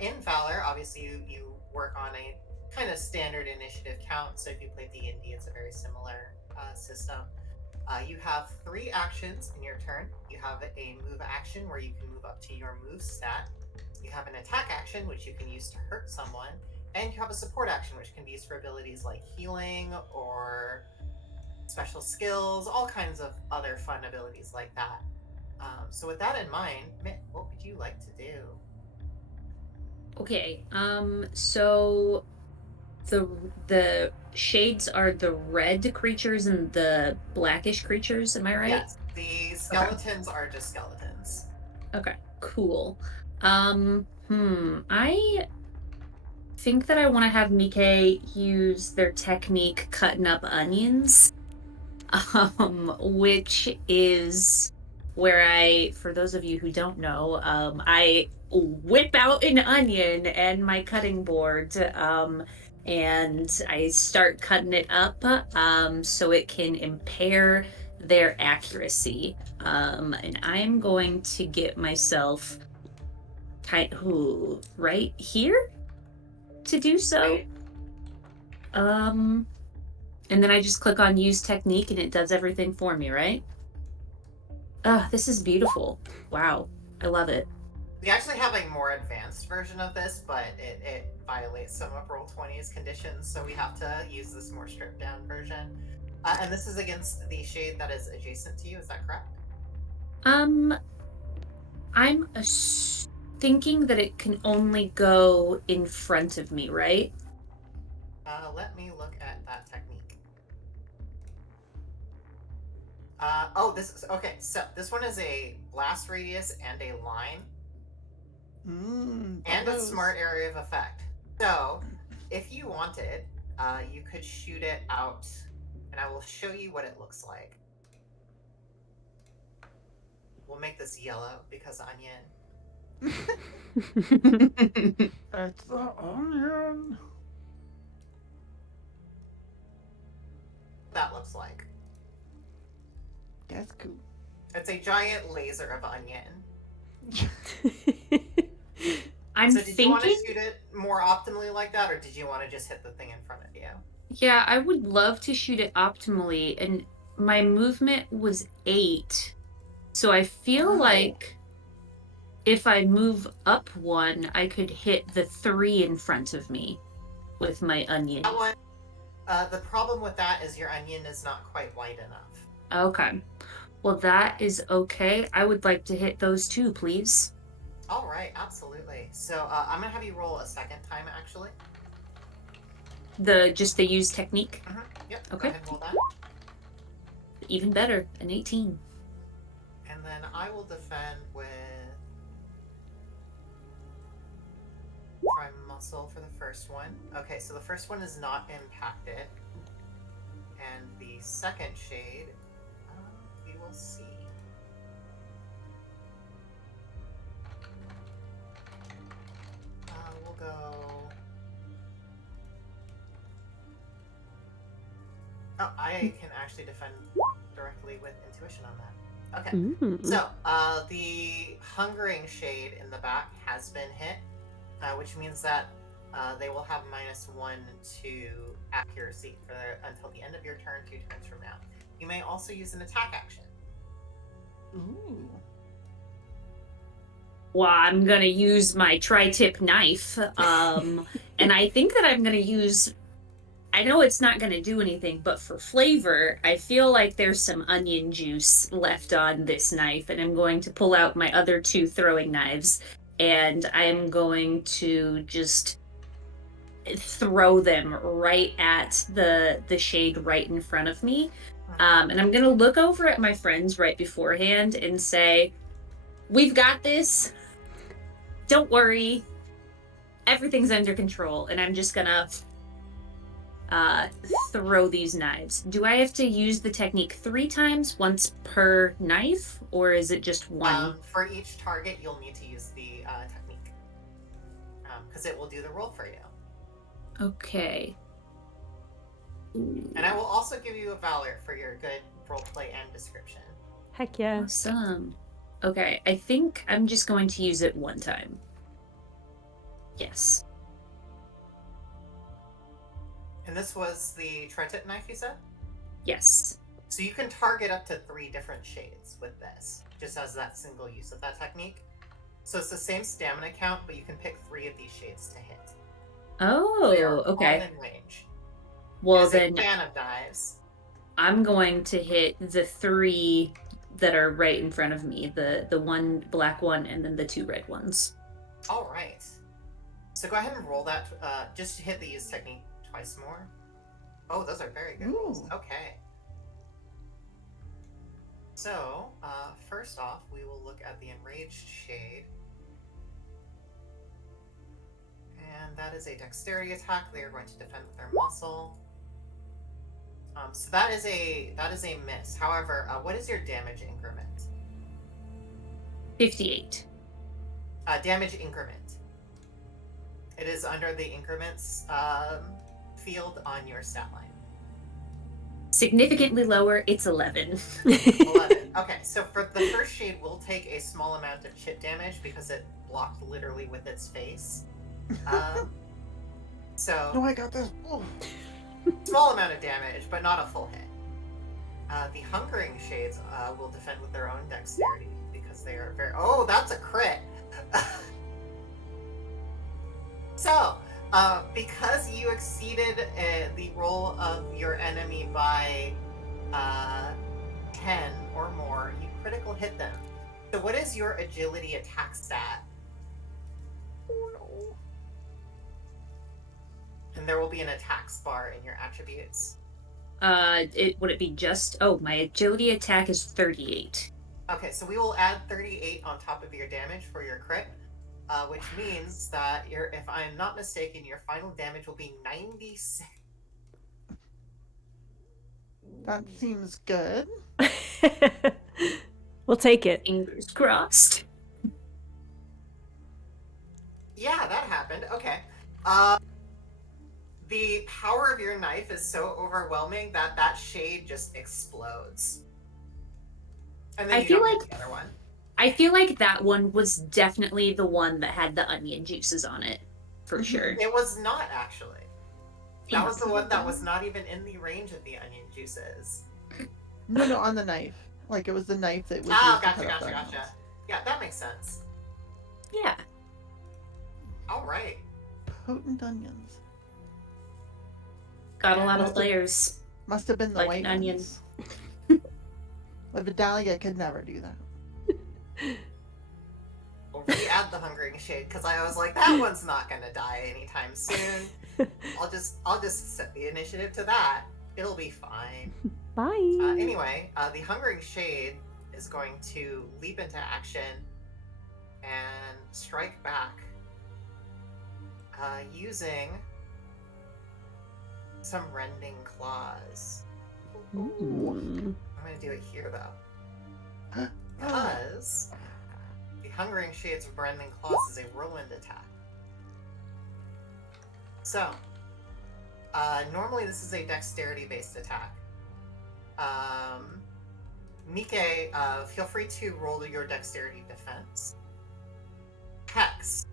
in Valor, obviously you work on a kind of standard initiative count. So if you play D&D, it's a very similar system. You have 3 actions in your turn. You have a move action where you can move up to your move stat. You have an attack action, which you can use to hurt someone. And you have a support action, which can be used for abilities like healing or special skills, all kinds of other fun abilities like that. So with that in mind, Mick, what would you like to do? Okay. So the shades are the red creatures and the blackish creatures, am I right? Yes, the skeletons are just skeletons. Okay, cool. I think that I want to have Mike use their technique cutting up onions. Which is where for those of you who don't know, I whip out an onion and my cutting board, and I start cutting it up, so it can impair their accuracy. And I'm going to get myself right here to do so. And then I just click on use technique and it does everything for me, right? This is beautiful. Wow. I love it. We actually have a more advanced version of this, but it violates some of Roll20's conditions, so we have to use this more stripped down version. And this is against the shade that is adjacent to you, is that correct? I'm thinking that it can only go in front of me, right? Let me look at that technique. This is okay. So this one is a blast radius and a line, and a smart area of effect. So, if you wanted, you could shoot it out, and I will show you what it looks like. We'll make this yellow because onion. It's the onion. That looks like. That's cool. It's a giant laser of onion. So did you want to shoot it more optimally like that, or did you want to just hit the thing in front of you? Yeah, I would love to shoot it optimally, and my movement was 8. So I feel like if I move up 1, I could hit the 3 in front of me with my onion. That one, the problem with that is your onion is not quite wide enough. Okay. Well, that is okay. I would like to hit those 2, please. All right, absolutely. So I'm gonna have you roll a second time, actually. Just the use technique? Yep. Okay. Go ahead and roll that. Even better, an 18. And then I will defend with try muscle for the first one. Okay, so the first one is not impacted, and the second shade, we will see. We'll go. Oh, I can actually defend directly with intuition on that. Okay. So, the hungering shade in the back has been hit, which means that they will have -1 to accuracy until the end of your turn, 2 turns from now. You may also use an attack action. Ooh. Well, I'm gonna use my tri-tip knife, and I think that I'm gonna use. I know it's not gonna do anything, but for flavor, I feel like there's some onion juice left on this knife, and I'm going to pull out my other 2 throwing knives, and I'm going to just throw them right at the shade right in front of me. And I'm gonna look over at my friends right beforehand and say, "We've got this. Don't worry. Everything's under control." And I'm just gonna throw these knives. Do I have to use the technique 3 times, once per knife, or is it just one? For each target, you'll need to use the technique. Because it will do the roll for you. Okay. Ooh. And I will also give you a Valor for your good roleplay and description. Heck yeah. Awesome. Okay, I think I'm just going to use it 1 time. Yes. And this was the tri-tip knife, you said? Yes. So you can target up to 3 different shades with this, just as that single use of that technique. So it's the same stamina count, but you can pick 3 of these shades to hit. Oh, They are okay. all in range. Well, As then a fan of knives, I'm going to hit the 3 that are right in front of me. The 1 black one and then the 2 red ones. all right. So go ahead and roll that. Just hit the use technique twice more. Oh, those are very good rolls. Ooh. Okay. So, first off, we will look at the enraged shade. And that is a dexterity attack. They are going to defend with their muscle. So that is a miss. However, what is your damage increment? 58. Damage increment. It is under the increments field on your stat line. Significantly lower, it's 11. 11. Okay, so for the first shade, we'll take a small amount of chip damage because it blocked literally with its face. No, So I got this. Oh. small amount of damage, but not a full hit. The Hunkering Shades will defend with their own dexterity because they are very. Oh, that's a crit. So, because you exceeded the roll of your enemy by 10 or more, you critical hit them. So, what is your agility attack stat? Oh no. And there will be an attacks bar in your attributes. Would it be just... Oh, my agility attack is 38. Okay, so we will add 38 on top of your damage for your crit, which means that if I'm not mistaken, your final damage will be 96. That seems good. We'll take it. Fingers crossed. Yeah, that happened. Okay. The power of your knife is so overwhelming that that shade just explodes. And then I you feel don't like- get the other one. I feel like that one was definitely the one that had the onion juices on it. For sure. It was not actually. That was the one that was not even in the range of the onion juices. No, on the knife. Like it was the knife that was. Oh, used to cut up the gotcha. onions. Yeah, that makes sense. Yeah. All right. Potent onions. Got a lot of Must've- layers. Must have been the Like white an onion. ones. But Vidalia could never do that. We'll re-add the Hungering Shade because I was like, that one's not gonna die anytime soon. I'll just set the initiative to that. It'll be fine. Bye. Anyway, the Hungering Shade is going to leap into action and strike back using some rending claws. Mm. I'm going to do it here though, because the Hungering Shade's rending claws is a whirlwind attack. So, normally this is a dexterity-based attack. Mike, feel free to roll your dexterity defense. Hex,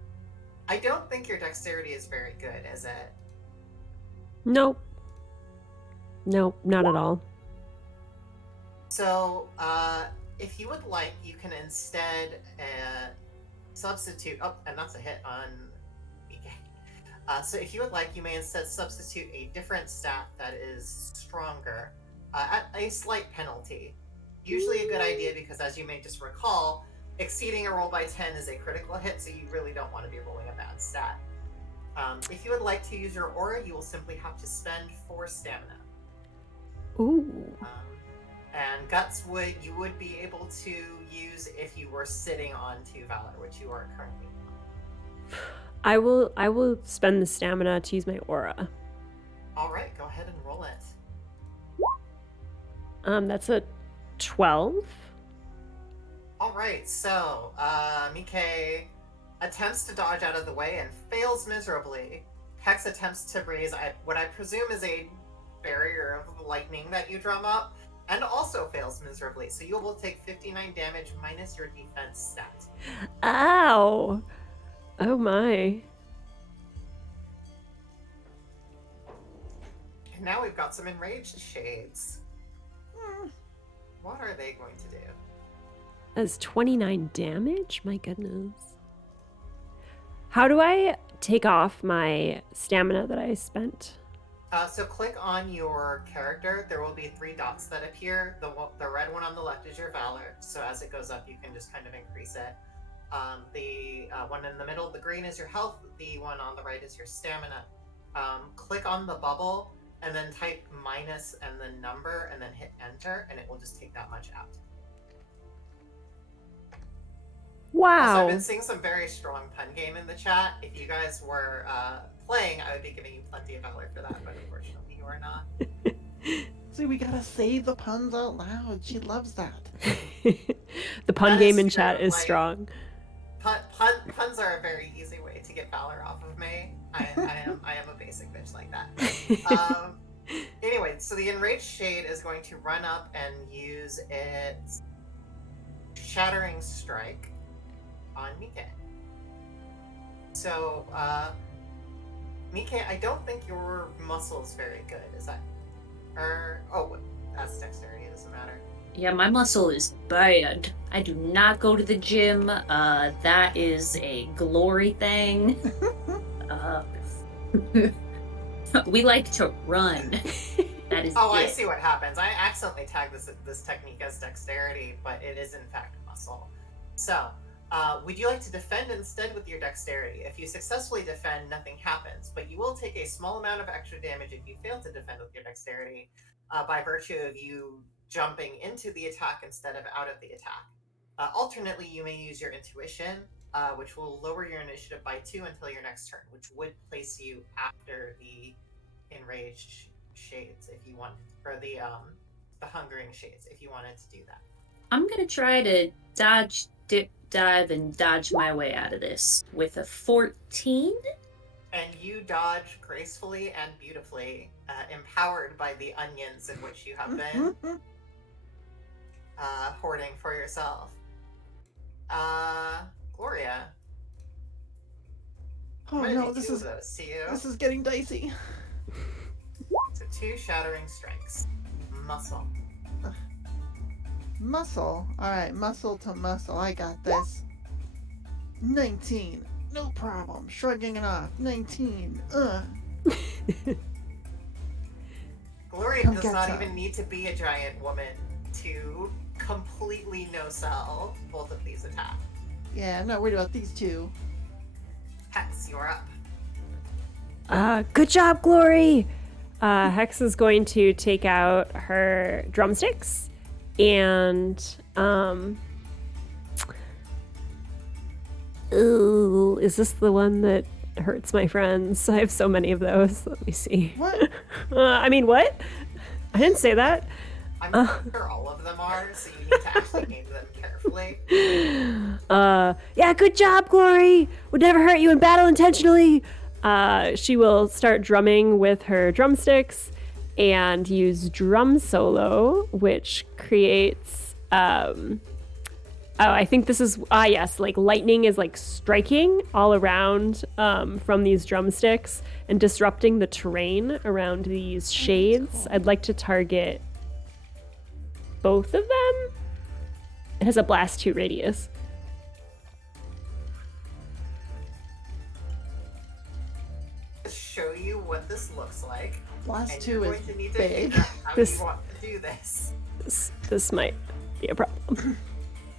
I don't think your dexterity is very good, is it? Nope. Nope, not at all. So, if you would like, you can instead substitute... Oh, and that's a hit on Mike. So if you would like, you may instead substitute a different stat that is stronger at a slight penalty. Usually a good idea because, as you may just recall, exceeding a roll by 10 is a critical hit, so you really don't want to be rolling a bad stat. If you would like to use your aura, you will simply have to spend 4 stamina. Ooh. And guts you would be able to use if you were sitting on 2 Valor, which you are currently not. I will spend the stamina to use my aura. All right, go ahead ahead and roll it. That's a 12. All right, so Mike attempts to dodge out of the way and fails miserably. Hex attempts to raise what I presume is a barrier of lightning that you drum up, and also fails miserably. So you will take 59 damage minus your defense stat. Ow! Oh my. And now we've got some enraged shades. What are they going to do? That's 29 damage? My goodness. How do I take off my stamina that I spent? So click on your character. There will be 3 dots that appear. The red one on the left is your Valor. So as it goes up, you can just kind of increase it. The one in the middle, the green, is your health. The one on the right is your stamina. Click on the bubble and then type minus and the number and then hit enter, and it will just take that much out. Wow. Also, I've been seeing some very strong pun game in the chat. If you guys were playing, I would be giving you plenty of Valor for that, but unfortunately you are not. See, we gotta say the puns out loud. She loves that. The pun That game is in true, chat is like- strong. Puns are a very easy way to get Valor off of me. I am a basic bitch like that. Anyway, so the Enraged Shade is going to run up and use its Shattering Strike on Mike. So, Mike, I don't think your muscle is very good. Is that? That's dexterity. It doesn't matter. Yeah, my muscle is bad. I do not go to the gym. That is a glory thing. We like to run. That is Oh, I it. see what happens. I accidentally tagged this technique as dexterity, but it is in fact muscle. So, would you like to defend instead with your dexterity? If you successfully defend, nothing happens, but you will take a small amount of extra damage if you fail to defend with your dexterity, by virtue of you jumping into the attack instead of out of the attack. Alternately, you may use your intuition, which will lower your initiative by 2 until your next turn, which would place you after the enraged shades if you want, or the hungering shades if you wanted to do that. I'm gonna try to dodge, dip, dive, and dodge my way out of this with a 14. And you dodge gracefully and beautifully, empowered by the onions in which you have been hoarding for yourself. Gloria. Oh I'm gonna no, do this 2 is of those to you. this is getting dicey. So 2 shattering strikes. Muscle. Muscle. Alright, muscle to muscle. I got this. 19. No problem. Shrugging it off. 19. Gloria Come does get not some. even need to be a giant woman to completely no-sell both of these attacks. Yeah, I'm not worried about these two. Hex, you're up. Good job, Glory! Hex is going to take out her drumsticks and, ooh, is this the one that hurts my friends? I have so many of those. Let me see. What? I mean, what? I didn't say that. I'm sure all of them are, so you need to actually name them carefully. Yeah, good job, Glory! Would never hurt you in battle intentionally! She will start drumming with her drumsticks and use drum solo, which creates, I think this is, yes, like lightning is like striking all around from these drumsticks and disrupting the terrain around these shades. I'd like to target both of them. It has a blast 2 radius. Show you what this looks like. Blast And 2 you're is going to need to big. figure out how This- you want to do this. This might be a problem.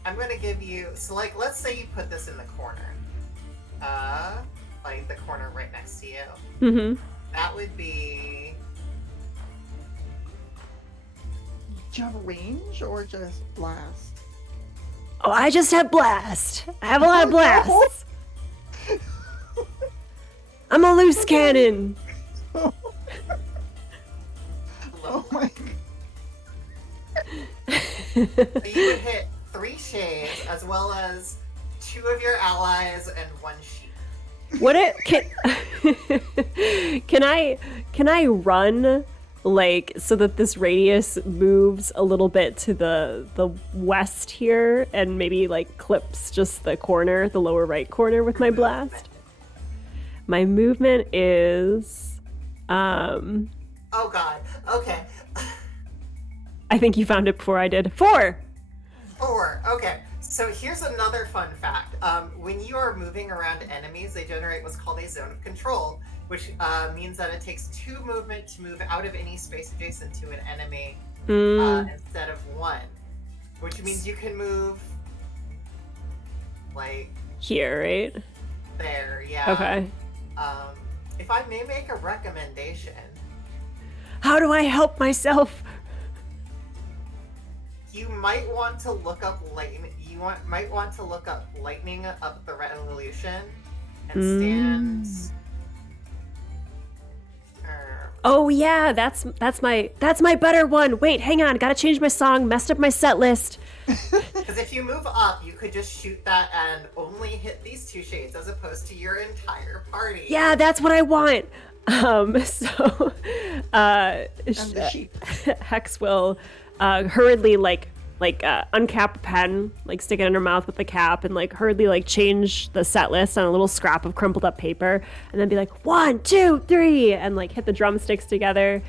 I'm going to give you, so like, let's say you put this in the corner. Like the corner right next to you. Mm-hmm. That would be, Do you have range or just blast? Oh, I just have blast. I have a lot of blasts. I'm a loose cannon. You would hit 3 shades as well as 2 of your allies and 1 sheep. What it can I run like so that this radius moves a little bit to the west here and maybe like clips just the corner, the lower right corner with my blast? My movement is Oh god. Okay. I think you found it before I did. 4. 4. Okay. So here's another fun fact. When you are moving around enemies, they generate what's called a zone of control, which means that it takes 2 movement to move out of any space adjacent to an enemy instead of 1. Which means you can move like Here, right? there, yeah. Okay. If I may make a recommendation, How do I help myself? you might want to look up lightning. Might want to look up lightning up the revolution and stands. Oh yeah, that's my better one. Wait, hang on, gotta change my song. Messed up my set list. Because if you move up, you could just shoot that and only hit these 2 shades as opposed to your entire party. Yeah, that's what I want. So And the sheep. Hex will hurriedly uncap a pen, like stick it in her mouth with the cap, and like hurriedly like change the set list on a little scrap of crumpled up paper, and then be like 1, 2, 3, and like hit the drumsticks together,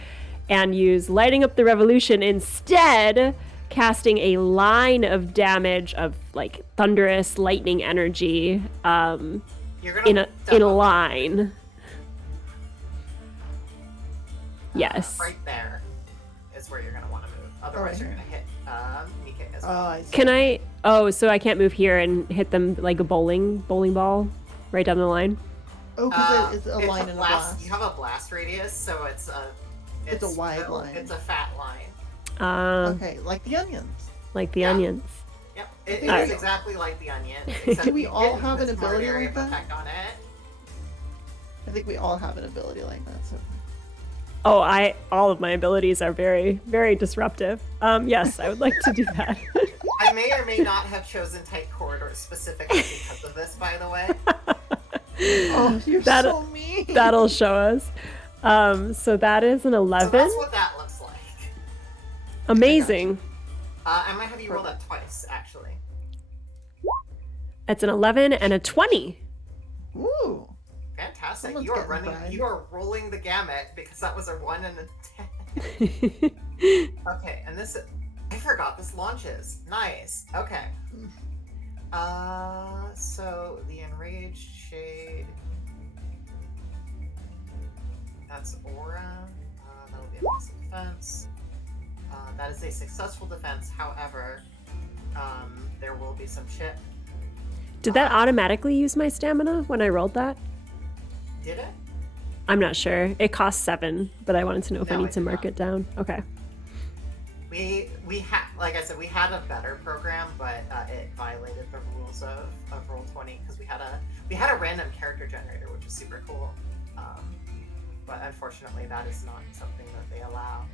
and use lighting up the revolution instead, casting a line of damage of like thunderous lightning energy You're gonna in a line. Yes. Right there is where you're gonna want to move. Otherwise, you're here. gonna hit Mika as Oh, well. I see. Can I? Oh, so I can't move here and hit them like a bowling ball right down the line. Oh, because it's a line and a blast. You have a blast radius, so it's a wide line. It's a fat line. Okay, like the onions. Like the Yeah. onions. Yep, it Alright. is exactly like the onion. Except Do we you all get have an this smart ability area like of that? effect on it. I think we all have an ability like that. So Oh, all of my abilities are very, very disruptive. Yes, I would like to do that. I may or may not have chosen tight corridors specifically because of this, by the way. oh, you're That- so mean. That'll show us. So that is an So 11. that's what that looks like. Amazing. I might have you roll that twice, actually. That's an 11 and a 20. Ooh. Fantastic. Someone's You are getting running. fried. You are rolling the gamut because that was a 1 and a 10. Okay, and this. I forgot this launches. Nice. Okay. So the enraged shade. That's aura. That'll be a massive defense. That is a successful defense. However, there will be some chip. Did that automatically use my stamina when I rolled that? Did it? I'm not sure. It costs 7, but I wanted to know if I No, need it to did mark not. it down. Okay. We had, like I said, we had a better program, but it violated the rules of Roll20 because we had a random character generator, which is super cool. But unfortunately, that is not something that they allow.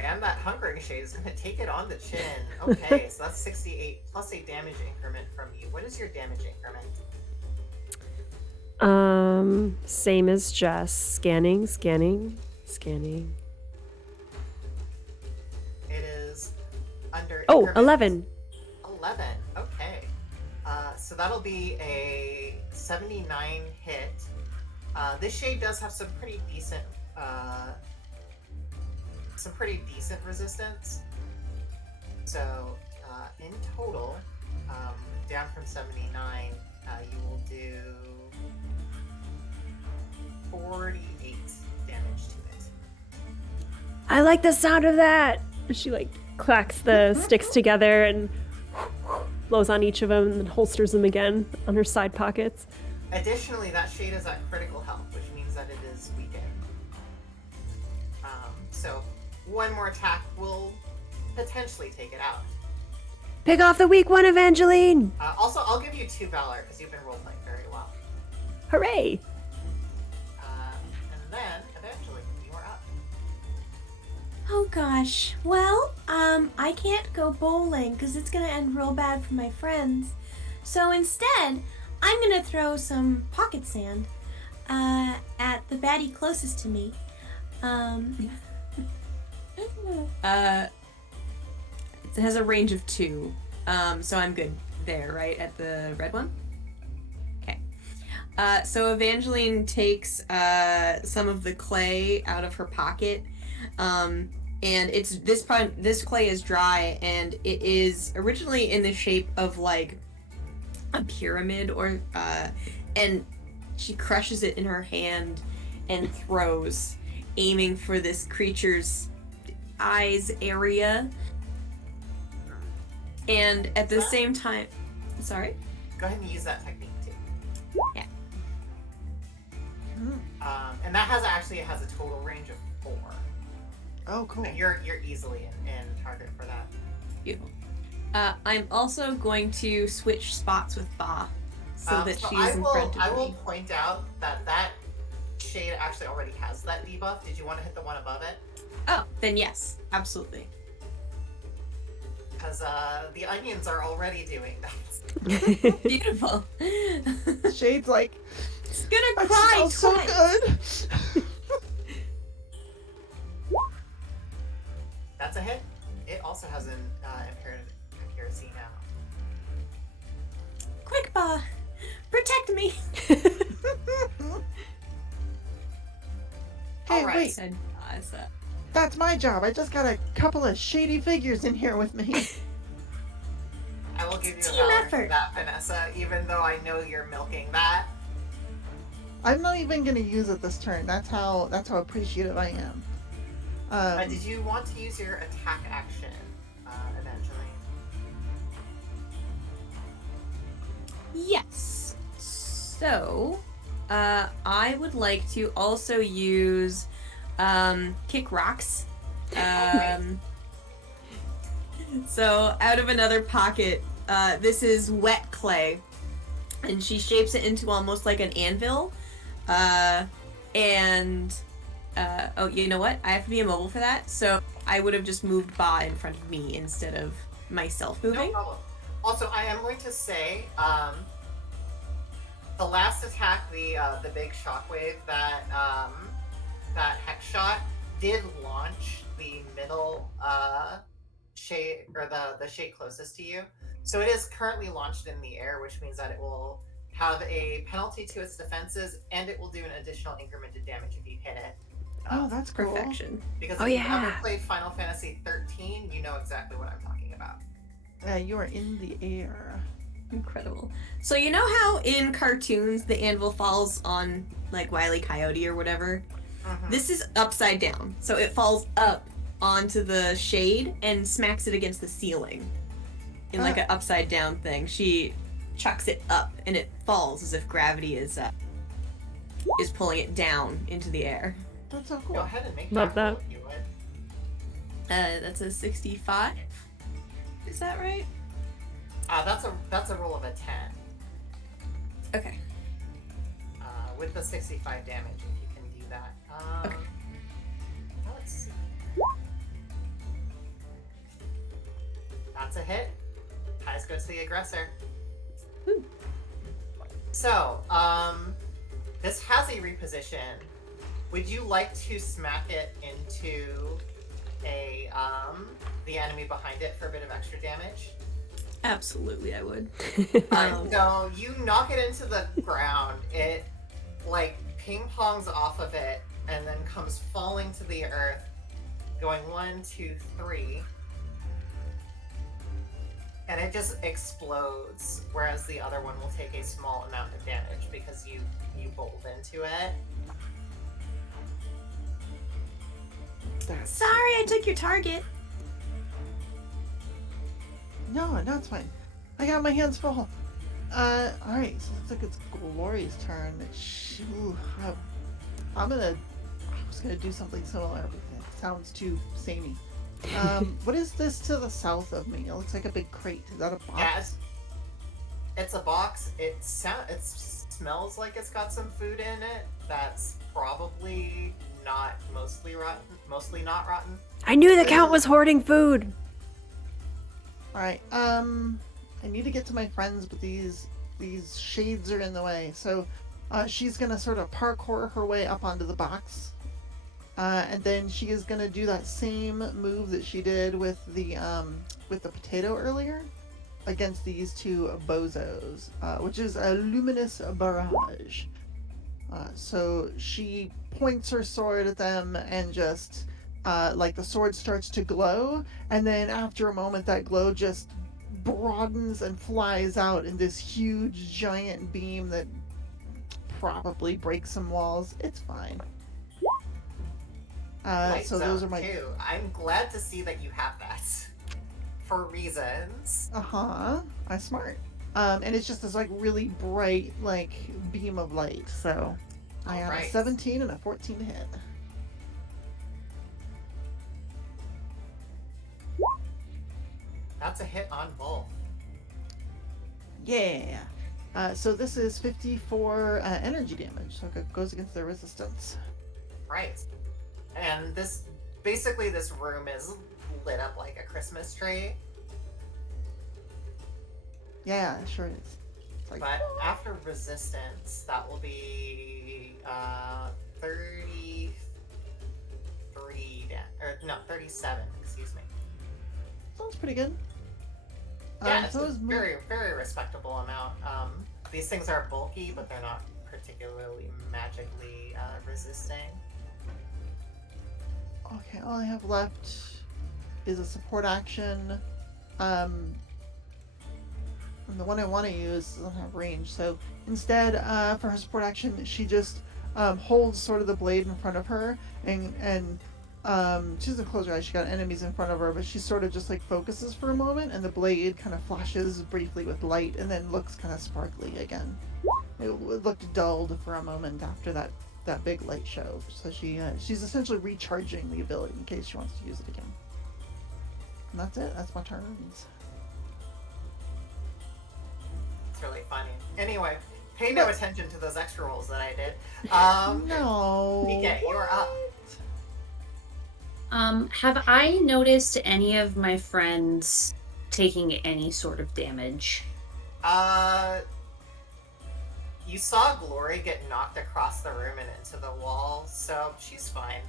And that Hungering Shade is going to take it on the chin. Okay, so that's 68 plus a damage increment from you. What is your damage increment? Same as Jess. Scanning. It is under. Oh, increment- 11. 11. Okay. So that'll be a 79 hit. This shade does have some pretty decent resistance. So in total, down from 79, you will do 48 damage to it. I like the sound of that. She like clacks the sticks together and blows on each of them and then holsters them again on her side pockets. Additionally, that shade is at critical health, which means that it is weakened. So one more attack will potentially take it out. Pick off the weak one, Evangeline! Also, I'll give you 2 Valor because you've been role-playing very well. Hooray! And then, eventually, you are up. Oh gosh. Well, I can't go bowling because it's gonna end real bad for my friends. So instead, I'm gonna throw some pocket sand at the baddie closest to me. It has a range of 2. So I'm good there, right? At the red one? Okay. So Evangeline takes some of the clay out of her pocket. And it's this clay is dry, and it is originally in the shape of like a pyramid, or and she crushes it in her hand and throws, aiming for this creature's eyes area. And at the same time, sorry? Go ahead and use that technique too. Yeah. And that has a total range of 4. Oh, cool. So you're easily in target for that. Beautiful. I'm also going to switch spots with Ba, so that so she's in front of me. I will point out that shade actually already has that debuff. Did you want to hit the one above it? Oh, then yes, absolutely. Because the onions are already doing that. Beautiful. Shade's like, It's gonna that cry smells so twice. good. That's a hit. It also has an impaired accuracy now. Quick, Ba! Protect me! Hey, Alright. wait, Said Asa. that's my job. I just got a couple of shady figures in here with me. I will give you a Team Valor for effort. that, Vanessa, even though I know you're milking that. I'm not even gonna use it this turn. That's how appreciative I am. Did you want to use your attack action, eventually? Yes. So, I would like to also use kick rocks. So out of another pocket, this is wet clay, and she shapes it into almost like an anvil. Oh, you know what? I have to be immobile for that, so I would have just moved Ba in front of me instead of myself No moving. problem. Also, I am going to say, the last attack, the big shockwave that hex shot did launch the middle shade, or the shade closest to you. So it is currently launched in the air, which means that it will have a penalty to its defenses, and it will do an additional increment of damage if you hit it. Oh, that's cool. Perfection. Because Oh, if you've yeah. ever played Final Fantasy 13, you know exactly what I'm talking about. You are in the air. Incredible. So you know how in cartoons the anvil falls on like Wile E. Coyote or whatever? Mhm. This is upside down. So it falls up onto the shade and smacks it against the ceiling in like an upside down thing. She chucks it up and it falls as if gravity is pulling it down into the air. That's so Go cool. ahead and make Love that roll that. if you would. That's a 65. Is that right? That's a roll of a 10. Okay. With the 65 damage, if you can do that. Okay. Let's see. That's a hit. Highest goes to the aggressor. Woo. So, this has a reposition. Would you like to smack it into the enemy behind it for a bit of extra damage? Absolutely, I would. So you knock it into the ground. It like ping pongs off of it and then comes falling to the earth, going 1, 2, 3, and it just explodes. Whereas the other one will take a small amount of damage because you bowled into it. That's... Sorry, I took your target. No, it's fine. I got my hands full. Alright, so looks like it's Glory's turn. I was gonna do something similar, but it sounds too samey. What is this to the south of me? It looks like a big crate. Is that a box? Yeah, it's a box. It smells like it's got some food in it. That's probably not mostly not rotten. I knew the Count was hoarding food. Alright, I need to get to my friends, but these shades are in the way. So she's gonna sort of parkour her way up onto the box. And then she is gonna do that same move that she did with the potato earlier against these two bozos, which is a luminous barrage. So she points her sword at them and just like the sword starts to glow, and then after a moment that glow just broadens and flies out in this huge giant beam that probably breaks some walls. It's fine. Light So zone those are my too. I'm glad to see that you have that for reasons. I'm smart. And it's just this like really bright like beam of light. So I have a 17 and a 14 to hit. That's a hit on both. Yeah. So this is 54 energy damage. So it goes against their resistance. Right. And this room is lit up like a Christmas tree. Yeah, it sure is. It's like, But after resistance, that will be 33 37, excuse me. sounds pretty good. Yeah, it's so a is very, very respectable amount. These things are bulky, but they're not particularly magically resisting. Okay, all I have left is a support action. And the one I want to use doesn't have range, so instead, for her support action, she just holds sort of the blade in front of her, and she doesn't close her eyes. She got enemies in front of her, but she sort of just like focuses for a moment, and the blade kind of flashes briefly with light, and then looks kind of sparkly again. It looked dulled for a moment after that big light show. So she's essentially recharging the ability in case she wants to use it again. And that's it. That's my turns. It's really funny. Anyway, pay no attention to those extra rolls that I did. No. Nika, you're up. Have I noticed any of my friends taking any sort of damage? You saw Glory get knocked across the room and into the wall, so she's fine.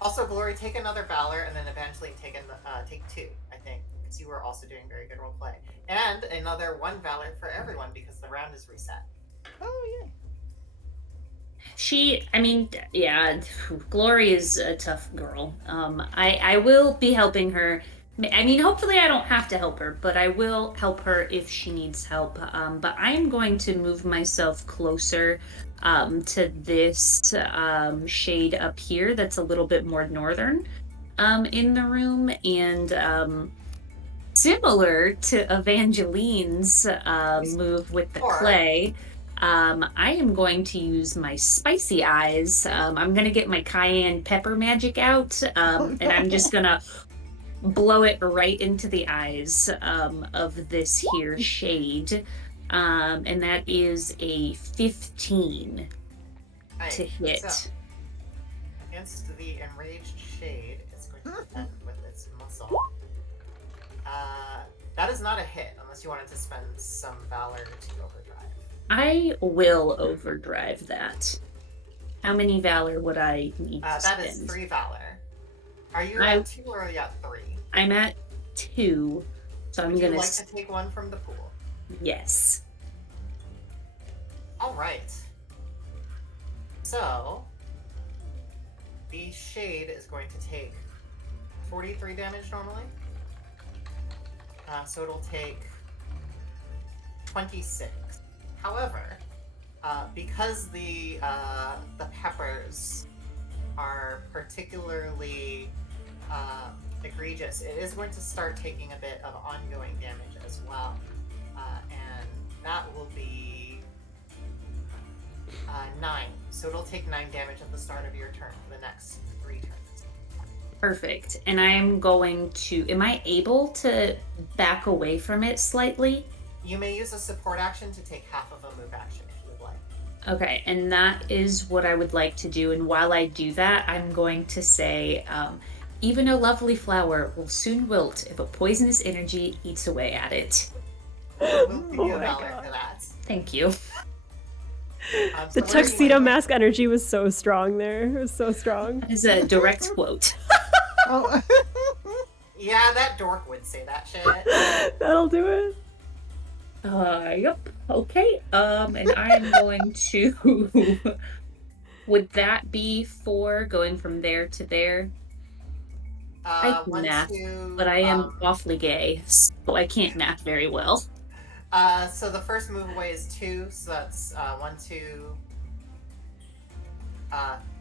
Also, Glory, take another Valor, and then Evangeline take 2, I think, because you were also doing very good roleplay. And another 1 Valor for everyone, because the round is reset. Oh, yeah. Glory is a tough girl. I will be helping her. I mean, hopefully I don't have to help her, but I will help her if she needs help. But I'm going to move myself closer to this shade up here that's a little bit more northern in the room. And similar to Evangeline's move with the clay, I am going to use my spicy eyes. I'm going to get my cayenne pepper magic out, and I'm just going to blow it right into the eyes of this here shade. And that is a 15 to hit. So, against the enraged shade, it's going to defend with its muscle. That is not a hit, unless you wanted to spend some Valor to overdrive. I will overdrive that. How many Valor would I need to spend? That is 3 Valor. Are you at 2 or are you at 3? I'm at 2, so I'm Would gonna. You like to take 1 from the pool? Yes. All right. So the shade is going to take 43 damage normally. So it'll take 26. However, because the peppers are particularly egregious, it is going to start taking a bit of ongoing damage as well, and that will be 9. So it'll take 9 damage at the start of your turn for the next 3 turns. Perfect. And I'm going to. Am I able to back away from it slightly? You may use a support action to take half of a move action if you would like. Okay, and that is what I would like to do. And while I do that, I'm going to say, even a lovely flower will soon wilt if a poisonous energy eats away at it. We'll give Oh you a my valor God. for that. Thank you. The So where are you tuxedo moving? mask energy was so strong there. It was so strong. That is a direct quote. Oh, Yeah, that dork would say that shit. That'll do it. Yep. Okay. And I am going to. Would that be for going from there to there? I can One, math, two. but I am awfully gay, so I can't math very well. So the first move away is 2, so that's 1, 2,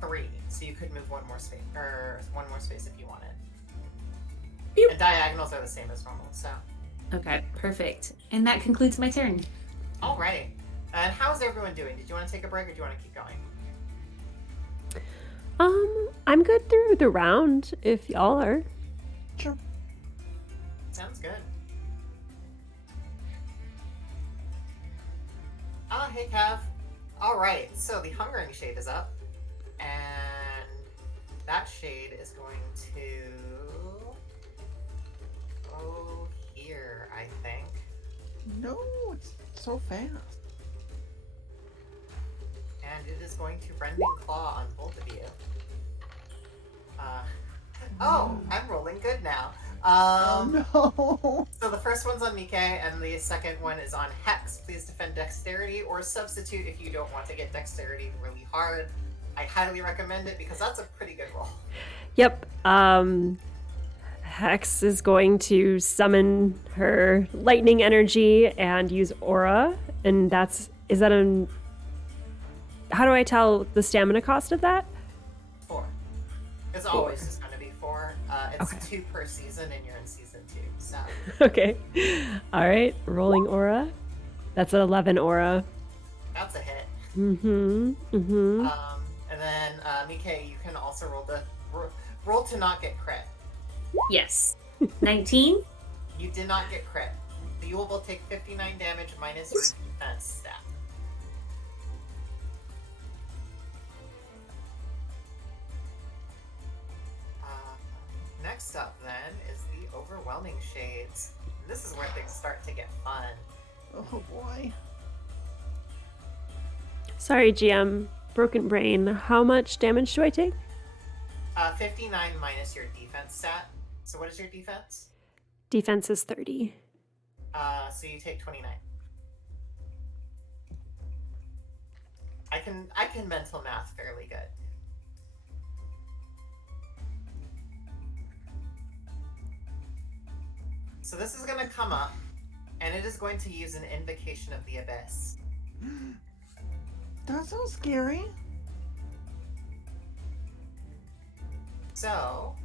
3. So you could move one more space if you wanted. Beep. And diagonals are the same as normal. So. Okay, perfect. And that concludes my turn. All right. And how's everyone doing? Did you want to take a break or do you want to keep going? I'm good through the round if y'all are. sure. Sounds good. Hey Kev. All right. So the Hungering Shade is up, and that shade is going to go here, I think. No, it's so fast. And it is going to Rending Claw on both of you. Oh, I'm rolling good now. Oh no. So the first one's on Mike, and the second one is on Hex. Please defend Dexterity, or substitute if you don't want to get Dexterity really hard. I highly recommend it because that's a pretty good roll. Yep. Hex is going to summon her lightning energy and use aura, and is that an? How do I tell the stamina cost of that? 4. It's 4. always just going to be 4. It's Okay. 2 per season, and you're in season 2. So Okay. All right. Rolling aura. That's an 11 aura. that's a hit. Mm-hmm. Mm-hmm. And then Mike, you can also roll to not get crit. Yes. 19? You did not get crit. You will take 59 damage minus your defense stat. Next up, then, is the Overwhelming Shades. This is where things start to get fun. Oh boy. Sorry, GM. Broken brain. How much damage do I take? 59 minus your defense stat. So what is your defense? Defense is 30. So you take 29. I can mental math fairly good. So this is going to come up, and it is going to use an Invocation of the Abyss. That's so scary. So,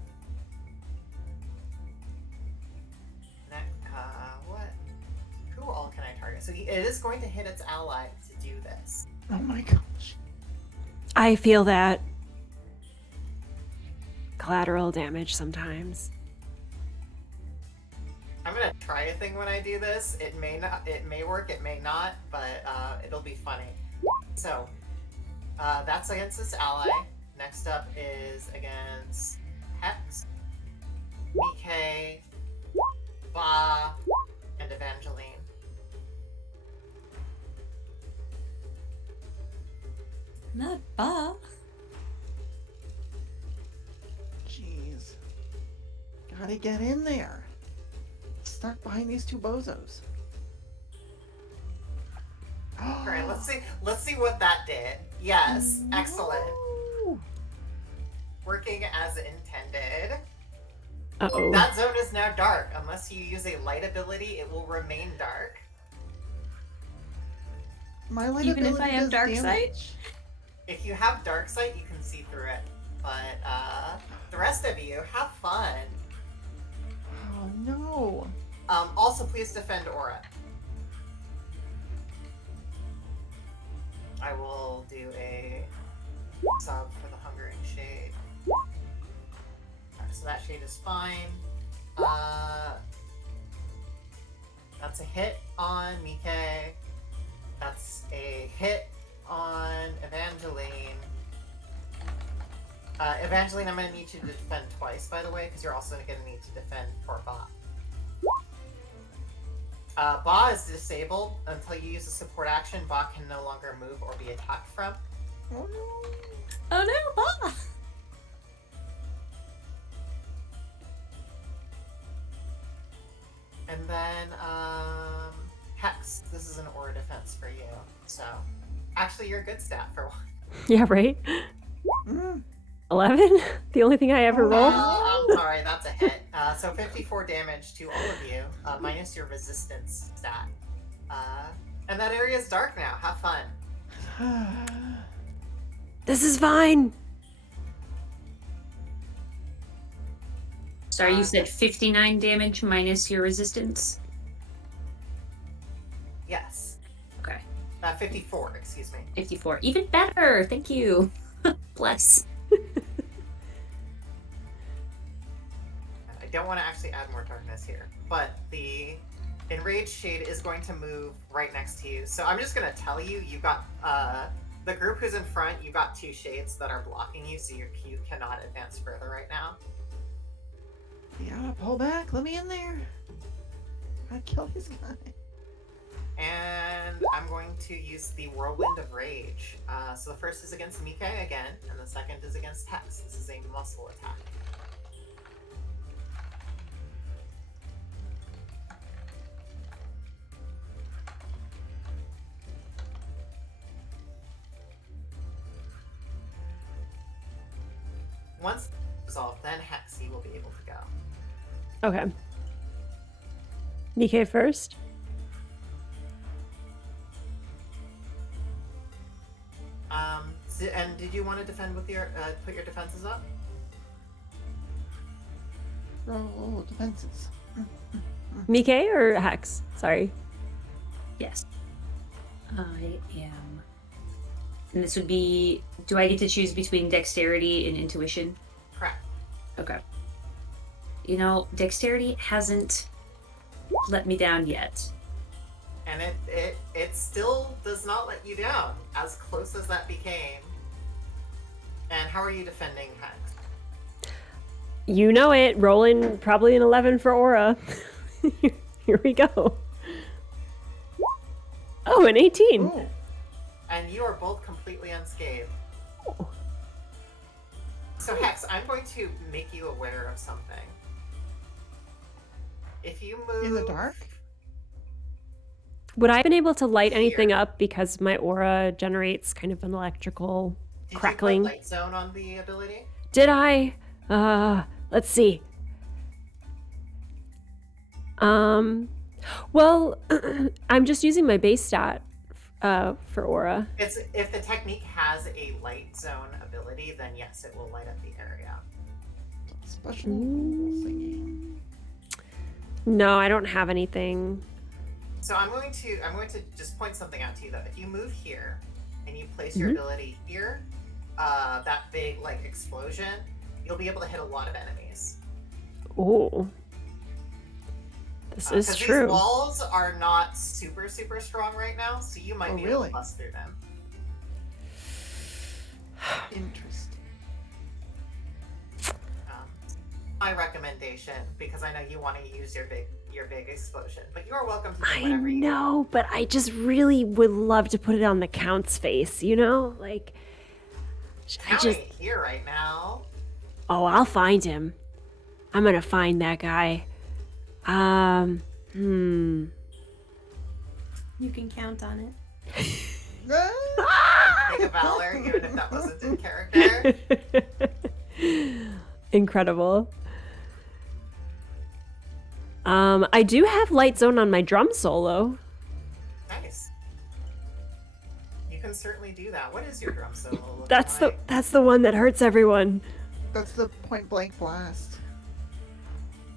who all can I target? So it is going to hit its ally to do this. Oh my gosh. I feel that. Collateral damage sometimes. I'm gonna try a thing when I do this. It may not, it may work, it may not, but it'll be funny. So, that's against this ally. Next up is against Hex, Mike, Ba, and Evangeline. Not Ba. Jeez. Gotta get in there. Stuck behind these two bozos. All right, let's see what that did. Yes, excellent. No. Working as intended. Uh-oh. That zone is now dark. Unless you use a light ability, it will remain dark. My light Even if ability I have does dark damage. sight? If you have dark sight, you can see through it. But the rest of you, have fun. Oh no. Also, please defend Aura. I will do a sub for the Hungering Shade. Alright, so that shade is fine. That's a hit on Mike. That's a hit on Evangeline. Evangeline, I'm going to need you to defend twice, by the way, because you're also going to need to defend for Ba. Ba is disabled until you use a support action. Ba can no longer move or be attacked from. Oh no. Oh no, Ba! And then, Hex. This is an aura defense for you. So, actually, you're a good stat for one. Yeah, right? Mm. 11? The only thing I ever rolled? I'm sorry, that's a hit. So 54 damage to all of you, minus your resistance stat. And that area is dark now. Have fun. This is fine. Sorry, you said 59 damage minus your resistance? Yes. Okay. 54, excuse me. 54. Even better! Thank you. Bless. I don't want to actually add more darkness here, but the Enraged Shade is going to move right next to you. So I'm just going to tell you, you've got the group who's in front, you've got 2 shades that are blocking you, so you cannot advance further right now. Yeah, pull back. Let me in there. I kill this guy. And I'm going to use the Whirlwind of Rage. So the first is against Mike again, and the second is against Hex. This is a muscle attack. Once resolved, then Hexy will be able to go. Okay. Nikkei first. And did you want to defend with your put your defenses up? Roll defenses. Nikkei or Hex? Sorry. Yes. I am. And this would be. Do I get to choose between dexterity and intuition? Correct. Okay. You know, dexterity hasn't let me down yet. And it still does not let you down, as close as that became. And how are you defending Hex? You know it. Rolling probably an 11 for aura. Here we go. Oh, an 18. Ooh. And you are both completely unscathed. Oh. So Hex, I'm going to make you aware of something. If you move In the dark? Would I have been able to light anything up because my aura generates kind of an electrical Did crackling? you put light zone on the ability? Did I? Let's see. Well, I'm just using my base stat for aura. It's if the technique has a light zone ability, then yes, it will light up the area. Special singing. No, I don't have anything. So I'm going to just point something out to you though. If you move here and you place your ability here, that big like explosion, you'll be able to hit a lot of enemies. Oh, this is 'Cause true. These walls are not super strong right now, so you might Oh, be able really? to bust through them. Interesting. My recommendation, because I know you want to use your big explosion, but you are welcome to do I whatever you want. know, but I just really would love to put it on the Count's face, you know? Like, I Count just, ain't here right now. oh, I'll find him. I'm gonna find that guy. You can count on it. Take a Valor, even if that wasn't in character. Incredible. I do have light zone on my drum solo. Nice. You can certainly do that. What is your drum solo looking That's like? the one that hurts everyone. That's the point blank blast.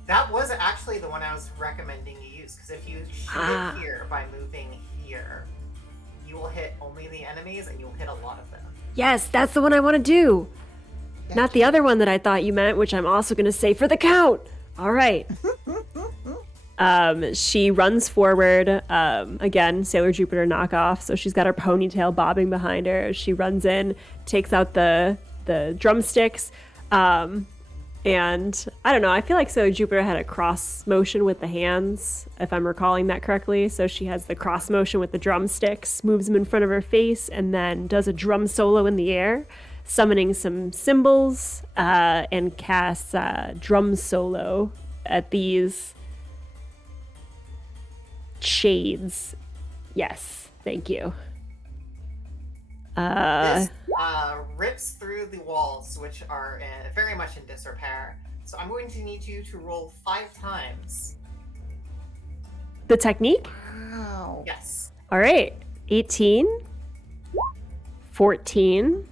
That was actually the one I was recommending you use, because if you shoot it here by moving here, you will hit only the enemies and you'll hit a lot of them. Yes, that's the one I want to do. Not the other one that I thought you meant, which I'm also going to say for the Count. All right. She runs forward. Again, Sailor Jupiter knockoff. So she's got her ponytail bobbing behind her. She runs in, takes out the drumsticks. And I don't know, I feel like Sailor Jupiter had a cross motion with the hands, if I'm recalling that correctly. So she has the cross motion with the drumsticks, moves them in front of her face, and then does a drum solo in the air, summoning some cymbals, and casts drum solo at these shades. Yes, thank you. This rips through the walls, which are very much in disrepair. So I'm going to need you to roll 5 times. The technique? Wow. Yes. All right. 18, 14,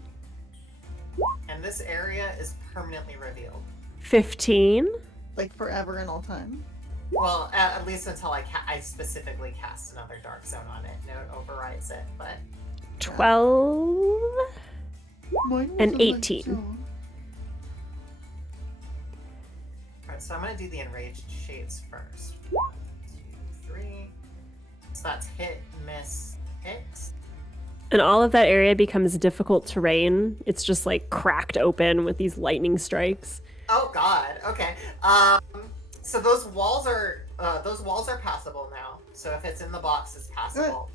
And this area is permanently revealed. 15, Like forever and all time. Well, at least until I specifically cast another Dark Zone on it. No, it overrides it, but... 12, Mine was And a light 18. zone. Alright, so I'm going to do the Enraged Shades first. 1, 2, 3. So that's hit, miss, hit. and all of that area becomes difficult terrain. It's just like cracked open with these lightning strikes. Oh god, okay. So those walls are passable now. So if it's in the box, it's passable.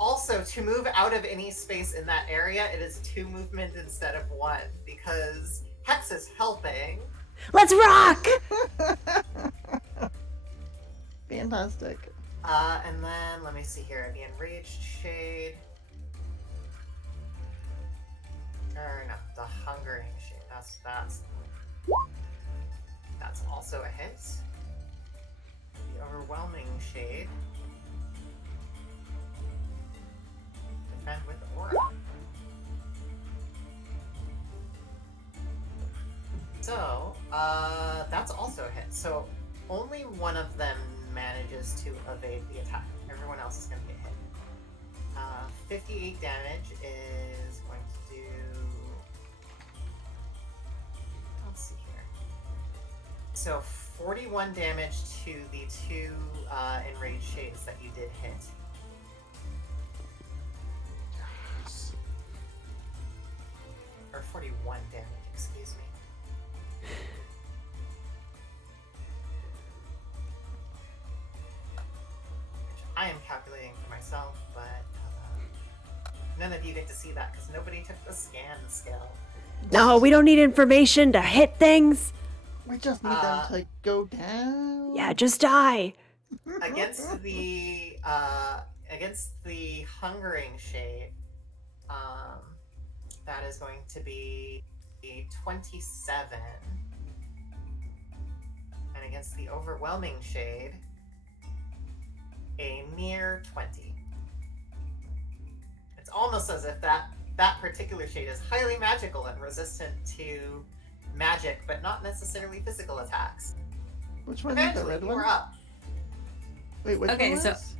Also, to move out of any space in that area, it is 2 movement instead of 1 because Hex is helping. Let's rock! Fantastic. And then let me see here, the Enraged Shade. Or no, the Hungering Shade. That's also a hit. The Overwhelming Shade. Defend with Aura. So, that's also a hit. So, only one of them manages to evade the attack. Everyone else is going to get hit. 58 damage is going to do... Let's see here. So, 41 damage to the 2 Enraged Shades that you did hit. Or 41 damage, excuse me. Which I am calculating for myself, but none of you get to see that because nobody took the scan skill. No, we don't need information to hit things. We just need them to go down. Yeah, just die. Against the Hungering Shade, that is going to be a 27. And against the Overwhelming Shade, a mere 20. It's almost as if that particular shade is highly magical and resistant to magic, but not necessarily physical attacks. Which one is the Eventually, red you one? are up. Wait, which Okay, one so- was?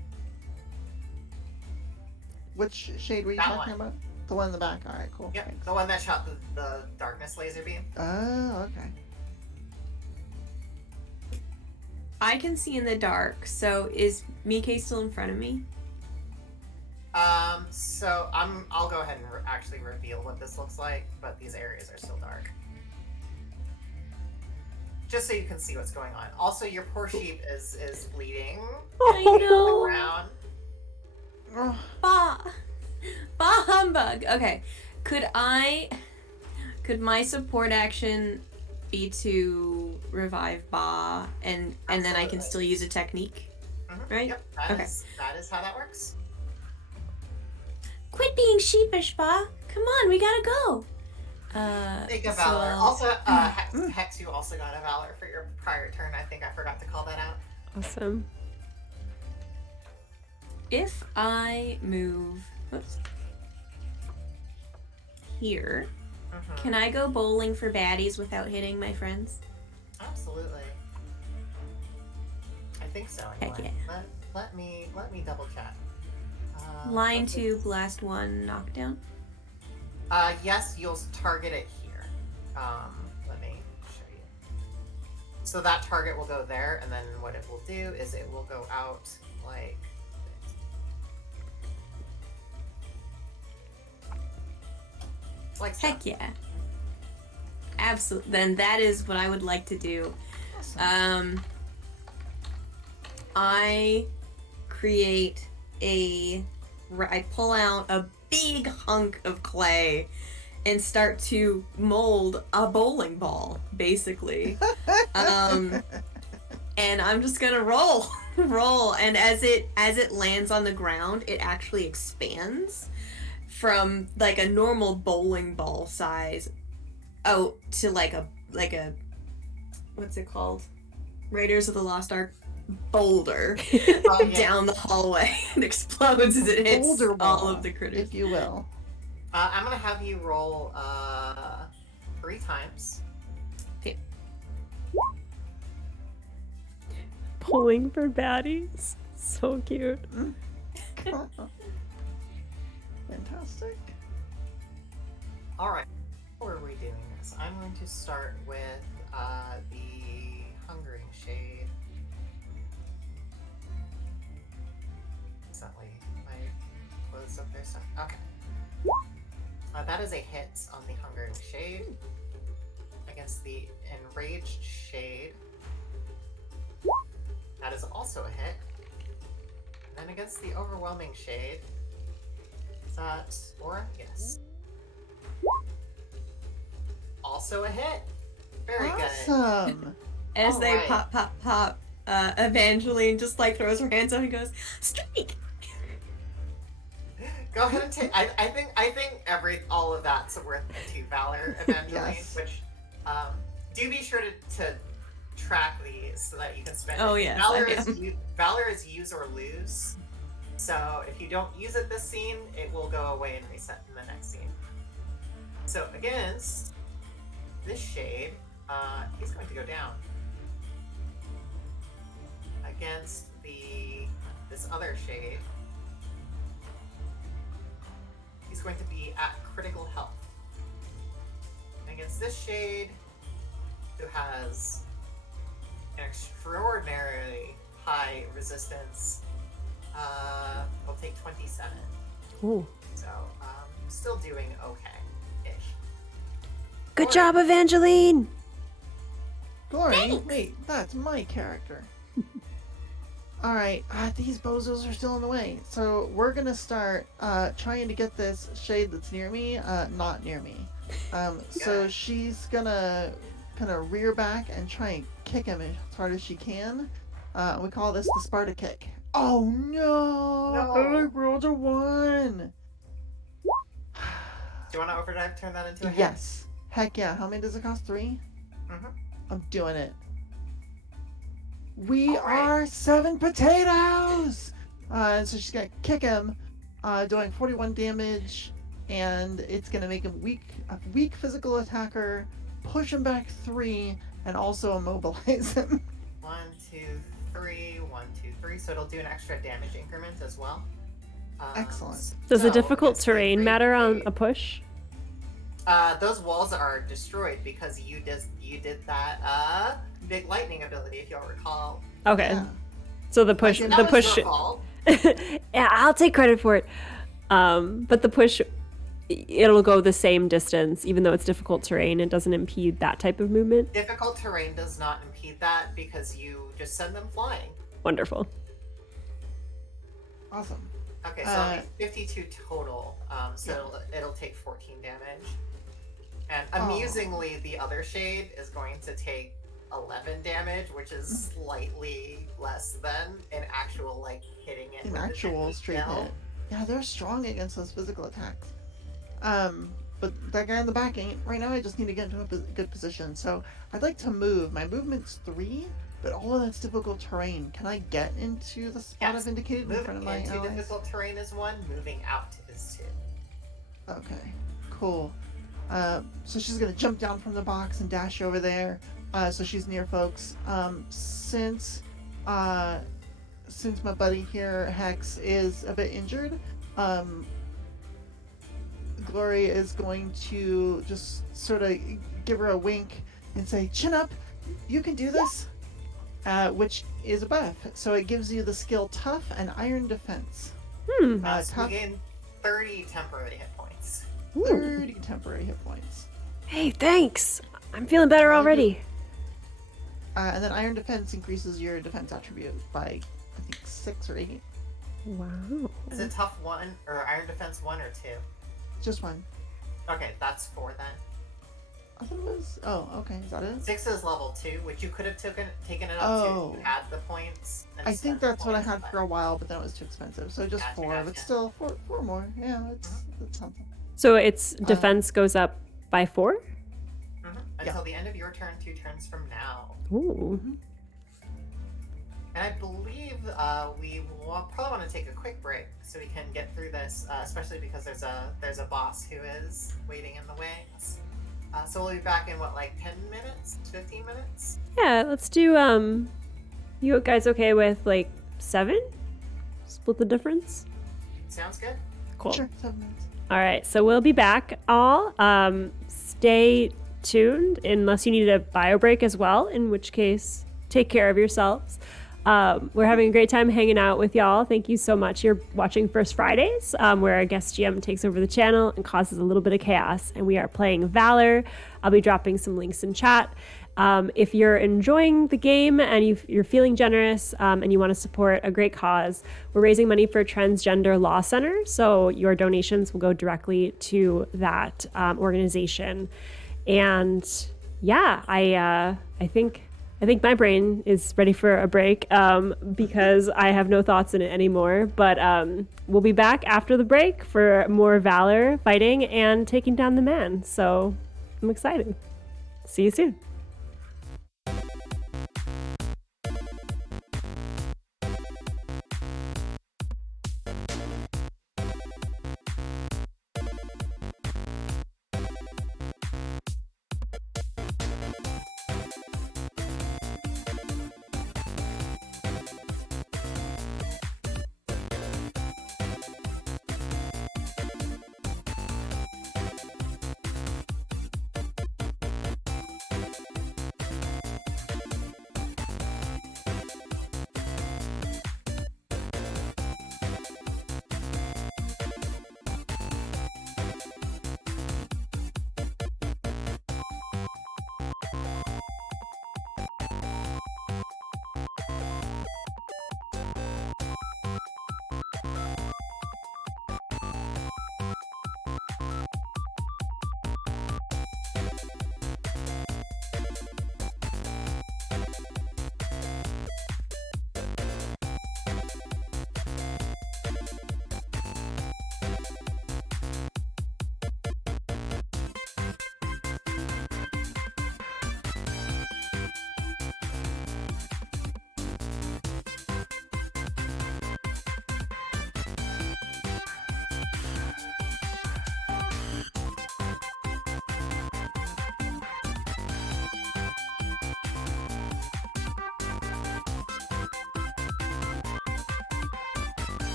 Which shade were you That talking one. about? The one in the back. All right, cool. Yep, Thanks. the one that shot the darkness laser beam. Oh, okay. I can see in the dark, so is Mike still in front of me? So I'll go ahead and actually reveal what this looks like, but these areas are still dark. Just so you can see what's going on. Also, your poor sheep is bleeding I know. around. Oh, Bah humbug. Okay. Could my support action be to revive Ba and then I can Absolutely. still use a technique? Mhm, Right? Yep, Okay. that is how that works. Quit being sheepish, Ba. Come on, we gotta go. Take a so Valor. I'll- Also, Hex, you also got a Valor for your prior turn. I think I forgot to call that out. Awesome. if I move here, Mhm. can I go bowling for baddies without hitting my friends? Absolutely. I think so. Heck Anyway. Let me double check. Line let's 2, see. blast 1, knockdown. Yes, you'll target it here. Let me show you. So that target will go there, and then what it will do is it will go out like this. Like so. Heck yeah. Absolutely. Then that is what I would like to do. Awesome. I create I pull out a big hunk of clay and start to mold a bowling ball, basically. And I'm just gonna roll, and as it lands on the ground, it actually expands from like a normal bowling ball size out to like a what's it called? Raiders of the Lost Ark boulder down the hallway and explodes as it hits Boulder all ball, of the critters. if you will. I'm gonna have you roll 3 times. Pulling for baddies. So cute. Fantastic. All right. How are we doing this? I'm going to start with the Hungering Shade. Recently, I closed up their stuff. Okay. That is a hit on the Hungering Shade against the Enraged Shade. That is also a hit. And then against the Overwhelming Shade. Is that Aura? Yes. Also a hit. Very good. Awesome. As they Alright. pop, Evangeline just like throws her hands out and goes, "Strike!" Go ahead and take. I think all of that's worth it to Valor, Evangeline. Yes. Which, do be sure to track these so that you can spend. Oh, it. yes, Valor is use or lose. So if you don't use it this scene, it will go away and reset in the next scene. So against this shade, he's going to go down. Against this other shade, he's going to be at critical health. And against this shade, who has an extraordinarily high resistance, will take 27. Ooh. So, still doing okay-ish. Good job, Evangeline! Glory, Thanks. wait, that's my character. Alright, these bozos are still in the way. So we're gonna start trying to get this shade that's near me, not near me. So Good. she's gonna kind of rear back and try and kick him as hard as she can. We call this the Sparta kick. Oh no! No. I rolled a 1! Do you want to overdrive turn that into a hit? Yes. Heck yeah. How many does it cost? 3? Mhm. I'm doing it. We All right. are 7 potatoes! And so she's gonna kick him, doing 41 damage, and it's gonna make him a weak physical attacker, push him back 3, and also immobilize him. 1, 2, 3, 1, 2, 3. So it'll do an extra damage increment as well. Excellent. Does the so difficult it's the terrain great matter on raid. a push? Those walls are destroyed because you did that big lightning ability, if y'all recall. Okay. Yeah. So the push, That That the was push. your fault. Yeah, I'll take credit for it. But the push, it'll go the same distance, even though it's difficult terrain. It doesn't impede that type of movement. Difficult terrain does not impede that because you just send them flying. Wonderful. Awesome. Okay, so it'll be 52 total. So it'll take 14 damage. And amusingly, the other shade is going to take 11 damage, which is slightly less than an actual, like, hitting it. An with an actual empty straight shell. hit. Yeah, they're strong against those physical attacks. But that guy in the back ain't. Right now I just need to get into a good position. So I'd like to move. My movement's 3, but all of that's difficult terrain. Can I get into the spot Yes. I've indicated in front of my Moving into allies? difficult terrain is 1, moving out is 2. Okay, cool. So she's gonna jump down from the box and dash over there. So she's near folks. Since my buddy here, Hex, is a bit injured, Glory is going to just sort of give her a wink and say, "Chin up, You can do this, which is a buff. So it gives you the skill Tough and Iron Defense. So you gain 30 temporary hit points. 30 temporary hit points. Hey, thanks. I'm feeling better already. And then Iron Defense increases your defense attribute by, I think, 6 or 8. Wow. Is it Tough 1 or Iron Defense 1 or 2? Just 1. Okay, that's 4 then. I thought it was... Oh, okay. Is that it? 6 is level 2, which you could have taken it up to if you had the points. I think that's what I had for a while, but then it was too expensive. So just Gotcha, 4, gotcha. but still 4 more. Yeah, that's something. So its defense goes up by 4? Until the end of your turn, 2 turns from now. Ooh. And I believe we will probably want to take a quick break so we can get through this, especially because there's a boss who is waiting in the wings. So we'll be back in, 10 minutes? 15 minutes? Yeah, let's do, you guys okay with, 7? Split the difference? Sounds good? Cool. Sure, 7 minutes. All right, so we'll be back all. Stay tuned unless you need a bio break as well, in which case, take care of yourselves. We're having a great time hanging out with y'all. Thank you so much. You're watching First Fridays, where our guest GM takes over the channel and causes a little bit of chaos. And we are playing Valor. I'll be dropping some links in chat. If you're enjoying the game and you're feeling generous and you want to support a great cause, we're raising money for Transgender Law Center. So your donations will go directly to that organization. And yeah, I think my brain is ready for a break because I have no thoughts in it anymore. But we'll be back after the break for more Valor fighting and taking down the man. So I'm excited. See you soon.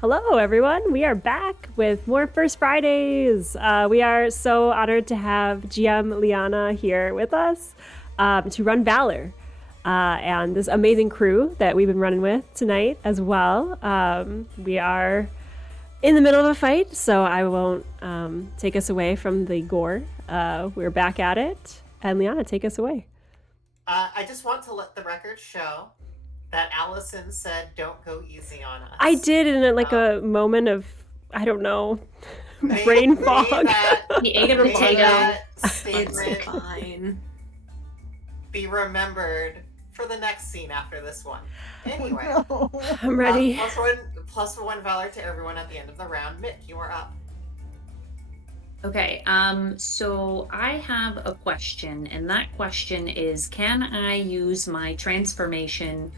Hello, everyone. We are back with more First Fridays. We are so honored to have GM Liana here with us to run Valor and this amazing crew that we've been running with tonight as well. We are in the middle of a fight, so I won't take us away from the gore. We're back at it. And Liana, take us away. I just want to let the record show that Allison said, "Don't go easy on us." I did in a moment of, I don't know, brain fog. He ate a potato. That It's statement fine. be remembered for the next scene after this one. Anyway, No. I'm ready. plus one valor to everyone at the end of the round. Mick, you are up. Okay, so I have a question, and that question is, can I use my transformation,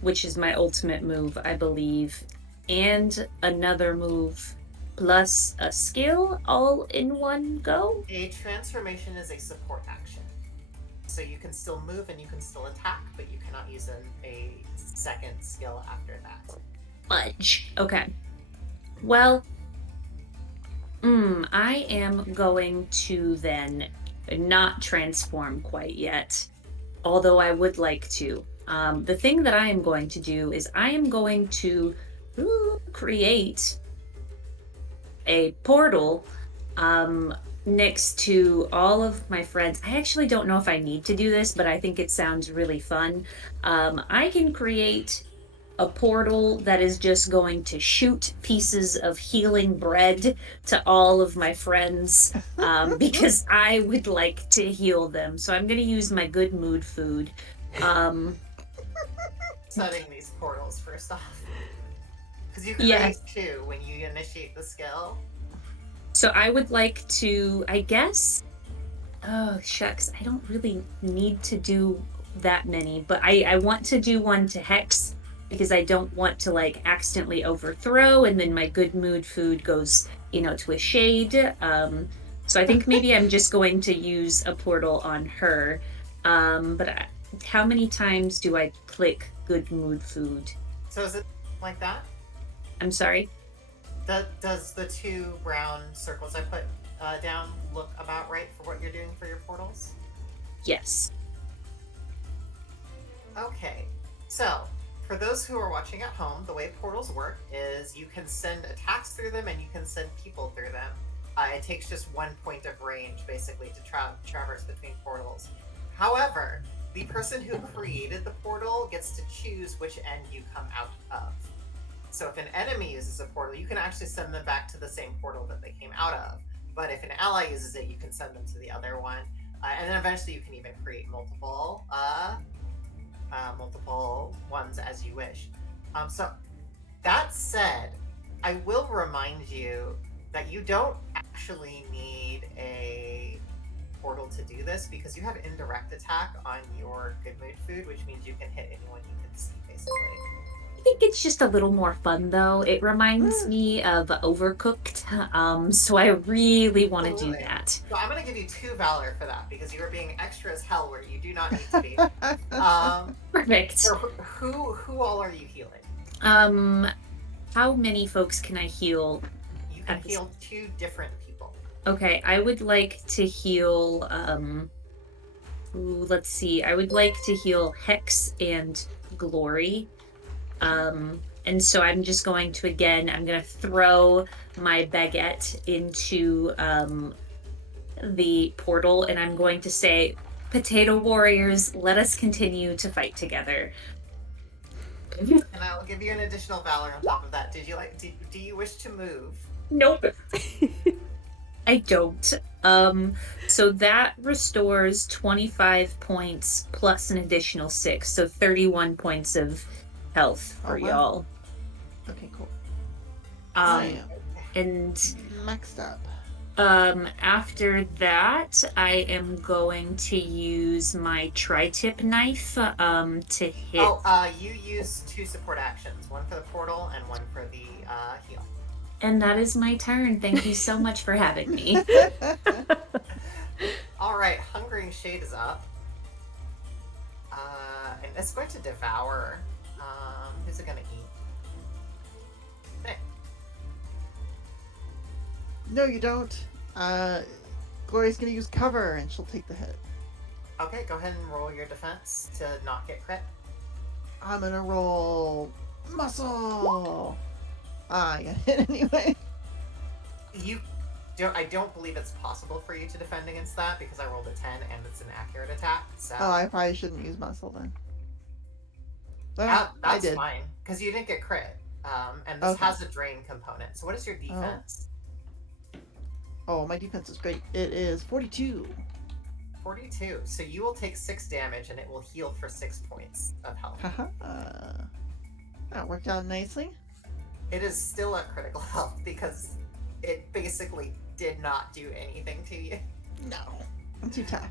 which is my ultimate move, I believe, and another move plus a skill all in one go? A transformation is a support action. So you can still move and you can still attack, but you cannot use a second skill after that. Fudge. Okay. Well, I am going to then not transform quite yet, although I would like to. The thing that I am going to do is I am going to create a portal next to all of my friends. I actually don't know if I need to do this, but I think it sounds really fun. I can create a portal that is just going to shoot pieces of healing bread to all of my friends because I would like to heal them. So I'm going to use my good mood food. Setting these portals first off. Because you can Yes. create two when you initiate the skill. So I would like to, I guess, oh shucks, I don't really need to do that many, but I want to do one to Hex because I don't want to like accidentally overthrow and then my good mood food goes, to a shade. So I think maybe I'm just going to use a portal on her. How many times do I click good mood food? So is it like that? I'm sorry? Does the two brown circles I put down look about right for what you're doing for your portals? Yes. Okay, so for those who are watching at home, the way portals work is you can send attacks through them and you can send people through them. It takes just 1 point of range, basically, to traverse between portals. However, the person who created the portal gets to choose which end you come out of. So if an enemy uses a portal, you can actually send them back to the same portal that they came out of. But if an ally uses it, you can send them to the other one. And then eventually you can even create multiple ones as you wish. So that said, I will remind you that you don't actually need a portal to do this because you have indirect attack on your good mood food, which means you can hit anyone you can see, basically. I think it's just a little more fun, though. It reminds me of Overcooked, so I really want to do Absolutely. that. So I'm going to give you 2 Valor for that because you are being extra as hell where you do not need to be. Perfect. So who all are you healing? How many folks can I heal? You can heal 2 different people. Okay, I would like to heal, let's see. I would like to heal Hex and Glory. And so I'm just going to, again, I'm going to throw my baguette into the portal, and I'm going to say, Potato Warriors, let us continue to fight together. And I'll give you an additional Valor on top of that. Do you wish to move? Nope. I don't. So that restores 25 points plus an additional 6, so 31 points of health for y'all. Okay, cool. And maxed up. After that, I am going to use my tri-tip knife to hit. You use 2 support actions, one for the portal and one for the heal. And that is my turn. Thank you so much for having me. All right, Hungering Shade is up. And it's going to devour. Who's it going to eat? Hey. No, you don't. Glory's gonna use cover and she'll take the hit. Okay, go ahead and roll your defense to not get crit. I'm gonna roll muscle. I got hit anyway. I don't believe it's possible for you to defend against that because I rolled a 10 and it's an accurate attack. So I probably shouldn't use muscle then. that's I did. fine because you didn't get crit. And this has a drain component. So what is your defense? Oh, my defense is great. It is 42. 42. So you will take 6 damage and it will heal for 6 points of health. That worked out nicely. It is still at critical health because it basically did not do anything to you. No, I'm too tough.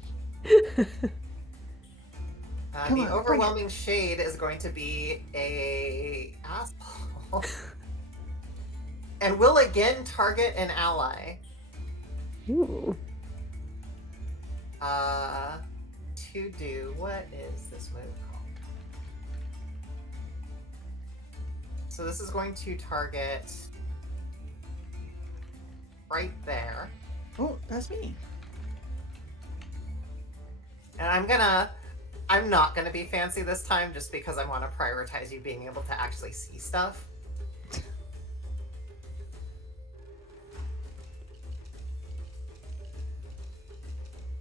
The overwhelming shade is going to be a asshole. And will again target an ally. Ooh. To do, what is this move called? So this is going to target right there. Oh, that's me. And I'm not gonna be fancy this time just because I want to prioritize you being able to actually see stuff.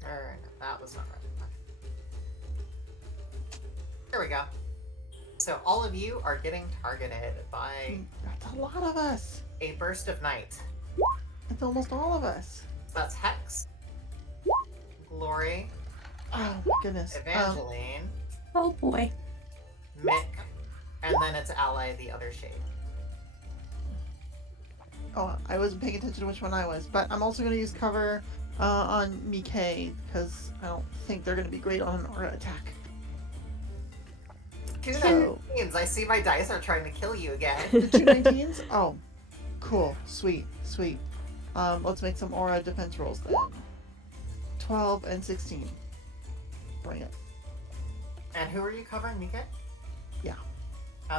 Alright, that was not right. There we go. So all of you are getting targeted by That's a lot of us. a burst of night. It's almost all of us. So that's Hex, Glory, Oh my goodness. Evangeline, Oh boy. Mick, and then its ally, the other shade. I wasn't paying attention to which one I was, but I'm also going to use cover on Mickey because I don't think they're going to be great on an aura attack. 2 19s. I see my dice are trying to kill you again. The 2 19s? Oh, cool. Sweet. Let's make some aura defense rolls then. 12 and 16. Bring it. And who are you covering, Mika? Yeah.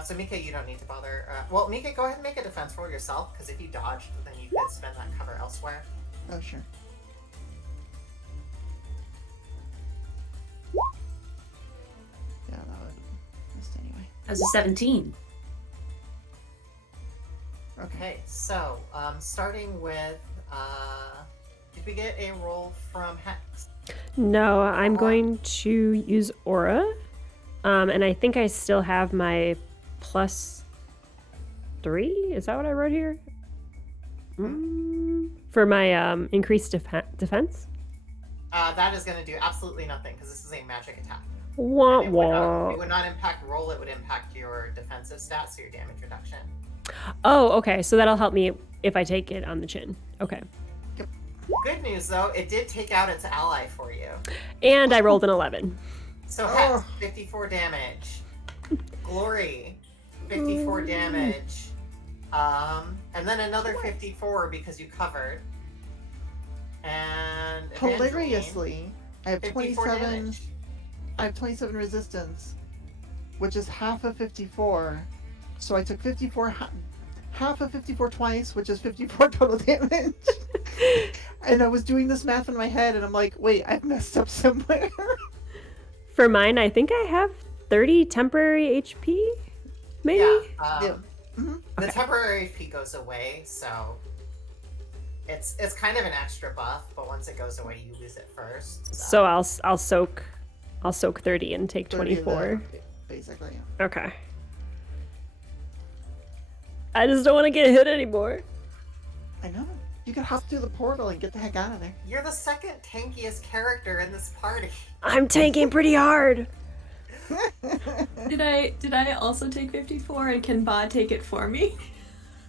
So Mika, you don't need to bother. Well, Mika, go ahead and make a defense roll yourself, because if you dodged, then you could spend that cover elsewhere. Oh, sure. Yeah, that would have missed anyway. That was a 17. Okay, so starting with, did we get a roll from Hex? No, I'm going to use Aura. And I think I still have my +3. Is that what I wrote here? For my increased defense? That is going to do absolutely nothing because this is a magic attack. Wah, And it wah. would not impact roll, it would impact your defensive stats, so your damage reduction. Oh, okay. So that'll help me if I take it on the chin. Okay. Good news, though, it did take out its ally for you. And I rolled an 11. So Hex, 54 damage. Glory, 54 damage. And then another 54 because you covered. And Evangeline, Hilariously, I have 54 27. damage. I have 27 resistance, which is half of 54. So I took 54, half of 54 twice, which is 54 total damage. And I was doing this math in my head, and I'm like, wait, I've messed up somewhere. For mine, I think I have 30 temporary HP, maybe? Yeah. Mhm. The temporary HP goes away, so it's kind of an extra buff, but once it goes away, you lose it first. So I'll soak 30 and take 30 of 24. that, basically. Okay. I just don't want to get hit anymore. I know. You could hop through the portal and get the heck out of there. You're the second tankiest character in this party. I'm tanking pretty hard. Did I also take 54 and can Ba take it for me?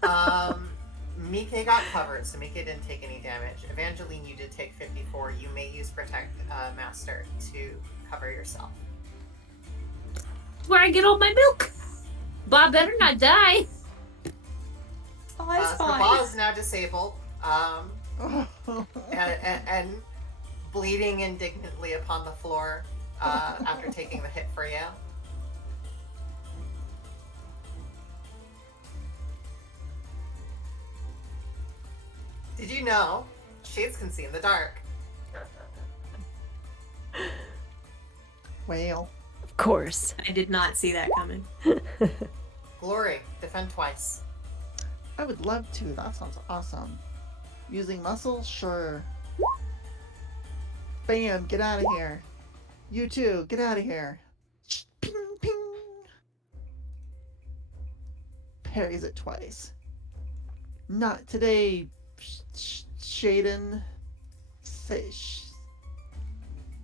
Mike got covered, so Mike didn't take any damage. Evangeline, you did take 54. You may use Protect Master to cover yourself. Where I get all my milk. Bob better not die. Oh, it's So fine. Ba is now disabled, and bleeding indignantly upon the floor after taking the hit for you. Did you know shades can see in the dark? Whale. Of course. I did not see that coming. Glory, defend twice. I would love to. That sounds awesome. Using muscle? Sure. Bam, get out of here. You too, get out of here. Ping, ping. Parries it twice. Not today, Shaden.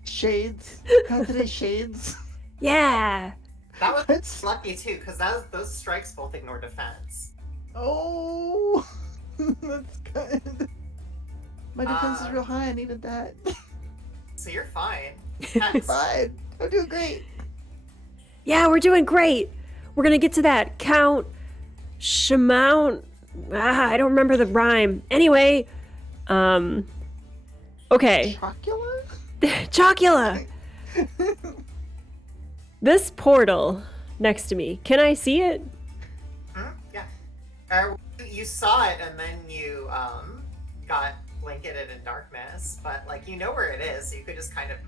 Shades. Not today, Shades. Yeah. That was That's- lucky too, because those strikes both ignore defense. Oh, that's good. My defense is real high. I needed that. So you're fine. Hex, Fine. I'm doing great. Yeah, we're doing great. We're gonna get to that Count Shamount. I don't remember the rhyme. Anyway, okay. Chocula? Chocula. This portal next to me. Can I see it? Yeah. You saw it and then you got blanketed in darkness, but like you know where it is, so you could just kind of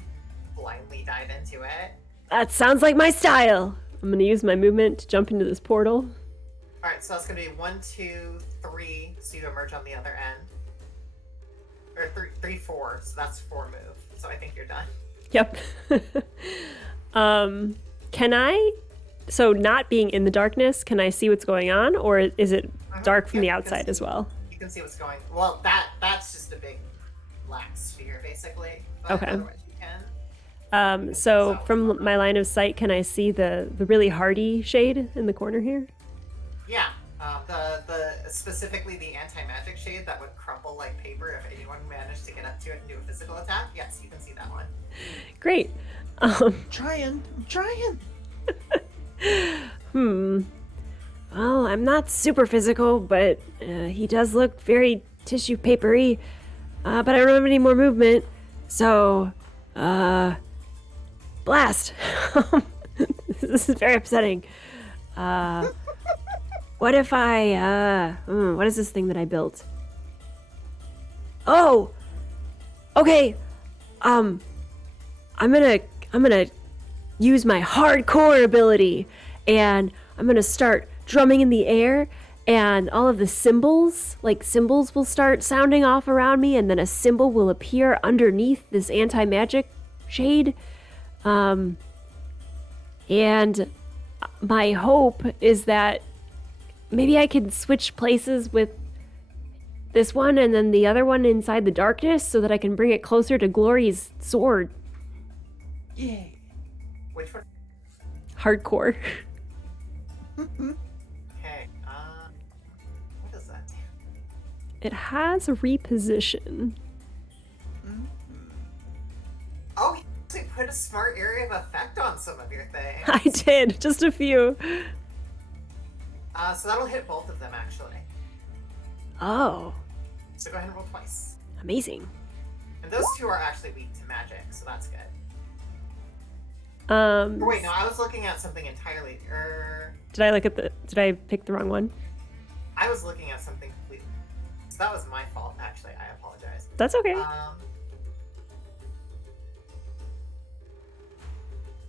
blindly dive into it. That sounds like my style. I'm gonna use my movement to jump into this portal. Alright, so that's gonna be 1, 2, 3, so you emerge on the other end. Or 3, 4, so that's 4 move. So I think you're done. Yep. Can I, so not being in the darkness, can I see what's going on, or is it dark from Yeah, the you can outside see- as well? You can see what's going. Well, that's just a big black sphere, basically. But Okay. otherwise you can. So from my line of sight, can I see the really hardy shade in the corner here? Yeah. The specifically the anti-magic shade that would crumple like paper if anyone managed to get up to it and do a physical attack. Yes, you can see that one. Great. I'm trying. Well, I'm not super physical, but he does look very tissue papery. But I don't have any more movement, so blast. This is very upsetting. What if I what is this thing that I built? Oh, okay. I'm gonna use my hardcore ability, and I'm gonna start drumming in the air, and all of the symbols will start sounding off around me, and then a symbol will appear underneath this anti-magic shade. And my hope is that maybe I could switch places with this one and then the other one inside the darkness so that I can bring it closer to Glory's sword. Yay. Which one? Hardcore. Okay. What does that do? It has a reposition. Oh, you actually put a smart area of effect on some of your things. I did, just a few. So that'll hit both of them, actually. Oh, So go ahead and roll twice. amazing. And those two are actually weak to magic, so that's good. Um, Or wait, no, I was looking at something entirely. did I pick the wrong one? I was looking at something completely. So that was my fault, actually. I apologize. That's okay.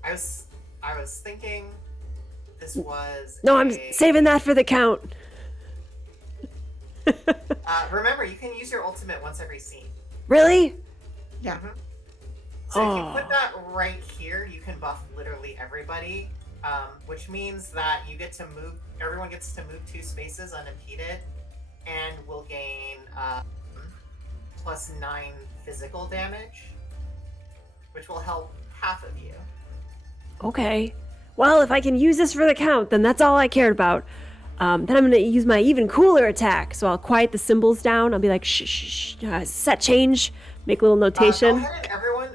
I was thinking this was. No, I'm saving that for the count. Remember, you can use your ultimate once every scene. Really? Yeah. So if Oh. you put that right here, you can buff literally everybody, which means that you get to move. Everyone gets to move 2 spaces unimpeded, and will gain plus 9 physical damage, which will help half of you. Okay. Well, if I can use this for the count, then that's all I cared about. Then I'm going to use my even cooler attack. So I'll quiet the symbols down. I'll be like, shh, shh, shh, set change, make a little Go notation. ahead and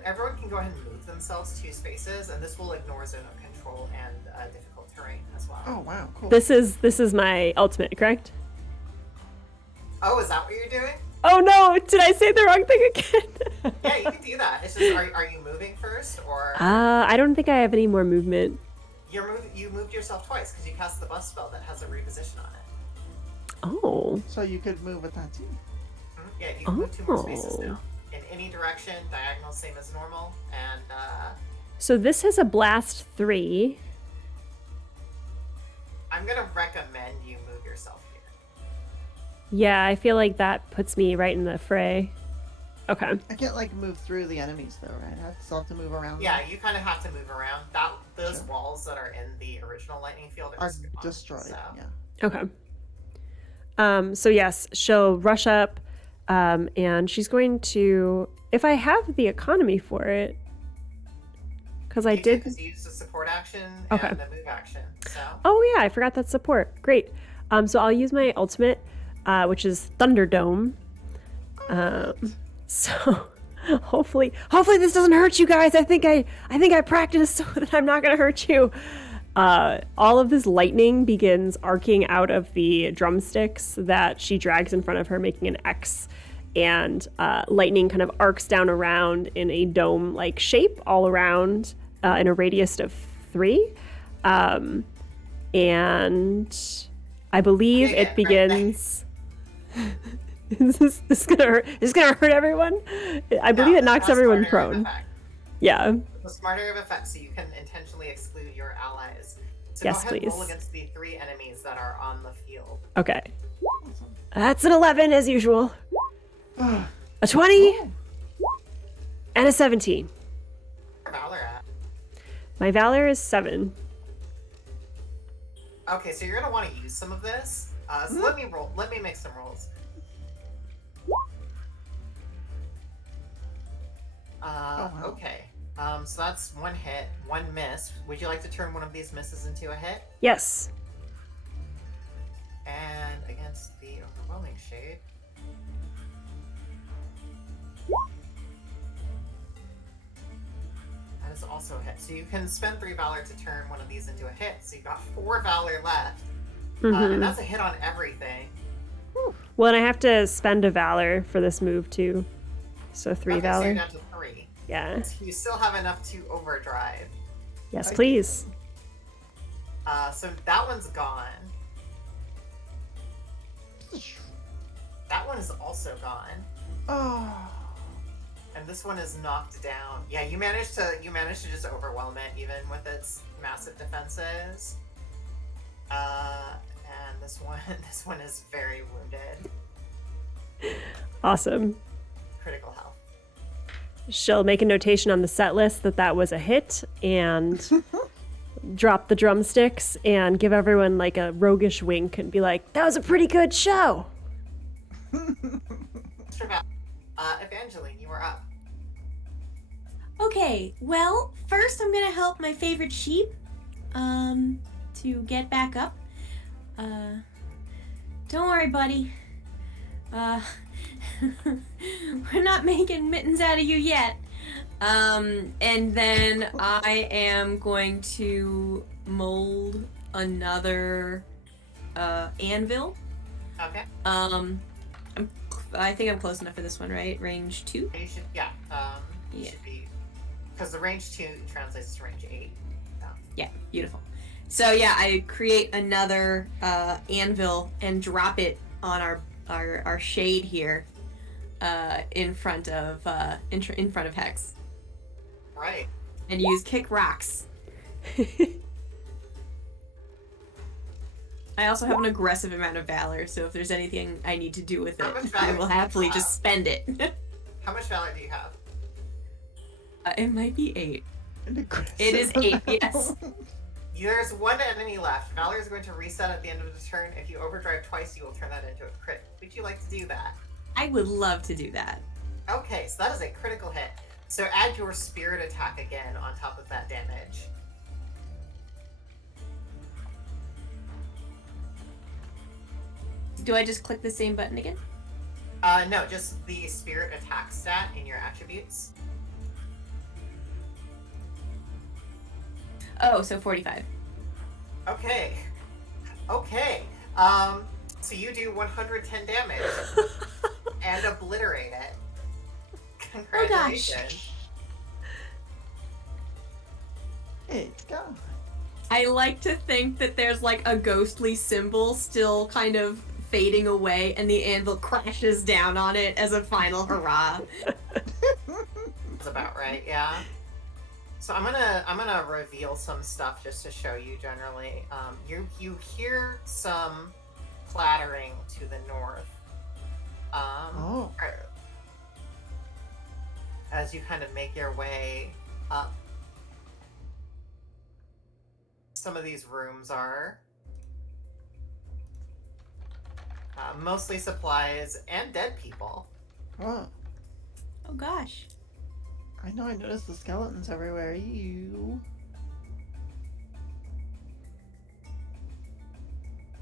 everyone can go ahead and move themselves 2 spaces, and this will ignore zone of control and difficult terrain as well. Oh wow, cool. This is my ultimate, correct? Oh, is that what you're doing? Oh no, did I say the wrong thing again? Yeah, you can do that. It's just, are you moving first, or I don't think I have any more movement. you moved yourself twice because you cast the bus spell that has a reposition on it. Oh. So you could move with that too. Yeah, you can move 2 more spaces Oh. now. In any direction, diagonal, same as normal, and So this has a blast 3. I'm gonna recommend you move yourself here. Yeah, I feel like that puts me right in the fray. Okay. I can't like move through the enemies though, right? I still have to move around. Yeah, you kind of have to move around. Those Sure. walls that are in the original lightning field Are just gone, destroyed. so. Yeah. Okay. So yes, she'll rush up, and she's going to, if I have the economy for it, because I You did. because you used a support action Okay. and a move action. So Oh yeah, I forgot that support. Great. So I'll use my ultimate, which is Thunderdome. So hopefully this doesn't hurt you guys. I think I practiced so that I'm not gonna hurt you. All of this lightning begins arcing out of the drumsticks that she drags in front of her, making an X. And lightning kind of arcs down around in a dome-like shape all around in a radius of 3. And I believe Yeah, it right. begins. Is this gonna hurt? Is this gonna hurt everyone? I believe No, it knocks that's everyone smarter of prone. effect. Yeah. The smarter of effect, so you can intentionally exclude your allies. So Yes, go ahead and roll please. against the 3 enemies that are on the field. Okay. That's an 11 as usual. A 20 and a 17. Where's Valor at? My valor is 7. Okay, so you're gonna want to use some of this. So let me roll. Let me make some rolls. wow. Okay. So that's 1 hit, 1 miss. Would you like to turn one of these misses into a hit? Yes. And against the overwhelming shade. That is also a hit. So you can spend 3 valor to turn one of these into a hit. So you got 4 valor left. Mhm. And that's a hit on everything. Well, and I have to spend a valor for this move too. So 3 Okay, so valor. you're down to 3. Yeah. You still have enough to overdrive. Yes, Okay. please. So that one's gone. That one is also gone. Oh. And this one is knocked down. Yeah, you managed to just overwhelm it even with its massive defenses. And this one is very wounded. Awesome. Critical health. She'll make a notation on the set list that was a hit and drop the drumsticks and give everyone like a roguish wink and be like, that was a pretty good show. Mr. Evangeline, you are up. Okay, well, first I'm gonna help my favorite sheep, to get back up. Don't worry, buddy. We're not making mittens out of you yet. And then I am going to mold another anvil. Okay. I think I'm close enough for this one, right? Range 2? You should, you Yeah. should be, because the range 2 translates to range 8. Yeah, beautiful. So yeah, I create another anvil and drop it on our shade here, in front of Hex, Right. and use kick rocks. I also have an aggressive amount of valor, so if there's anything I need to do with How it, much I valor will do you happily have? just spend it. How much valor do you have? It might be 8. An aggressive It is 8, amount. yes. There's one enemy left. Valor is going to reset at the end of the turn. If you overdrive twice, you will turn that into a crit. Would you like to do that? I would love to do that. Okay, so that is a critical hit. So add your spirit attack again on top of that damage. Do I just click the same button again? No, just the spirit attack stat in your attributes. Oh, so 45. Okay. Okay. So you do 110 damage and obliterate it. Congratulations. It's gone. I like to think that there's like a ghostly symbol still kind of fading away, and the anvil crashes down on it as a final hurrah. That's about right, yeah. So I'm gonna reveal some stuff just to show you generally. You hear some clattering to the north. Oh. As you kind of make your way up. Some of these rooms are mostly supplies and dead people. Oh. Oh gosh. I know, I noticed the skeletons everywhere. You.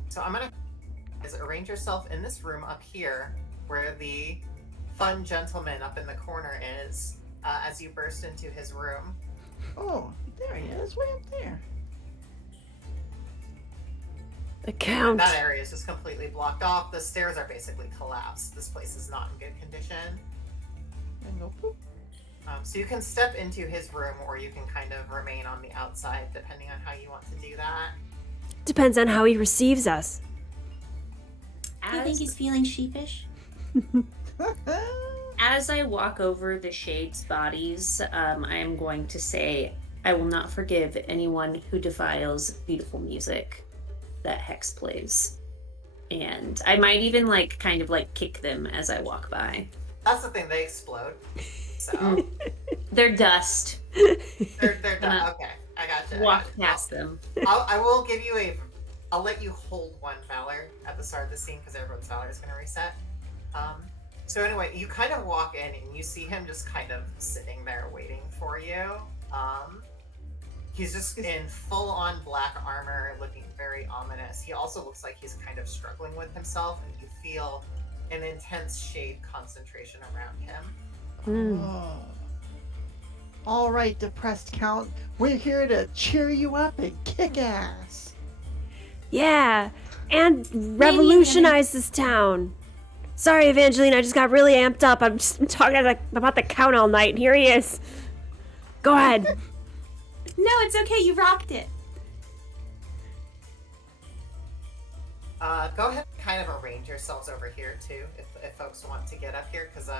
So I'm gonna arrange yourself in this room up here, where the fun gentleman up in the corner is, as you burst into his room. Oh, there he is, way up there. The count. That area is just completely blocked off. The stairs are basically collapsed. This place is not in good condition. And go poop. So you can step into his room, or you can kind of remain on the outside, depending on how you want to do that. Depends on how he receives us. Do you think he's feeling sheepish? As I walk over the shades' bodies, I am going to say, I will not forgive anyone who defiles beautiful music that Hex plays. And I might even kind of kick them as I walk by. That's the thing, they explode. So They're dust. they're done. Okay, I gotcha. Walk past them. I will give you I'll let you hold one valor at the start of the scene because everyone's valor is going to reset. So anyway, you kind of walk in and you see him just kind of sitting there waiting for you. He's just in full-on black armor, looking very ominous. He also looks like he's kind of struggling with himself, and you feel an intense shade concentration around him. Oh. All right, depressed count. We're here to cheer you up and kick ass. Yeah, and revolutionize this town. Sorry, Evangeline, I just got really amped up. I'm just talking about the count all night, and here he is. Go ahead. No, it's okay. You rocked it. Go ahead and kind of arrange yourselves over here too, if folks want to get up here, because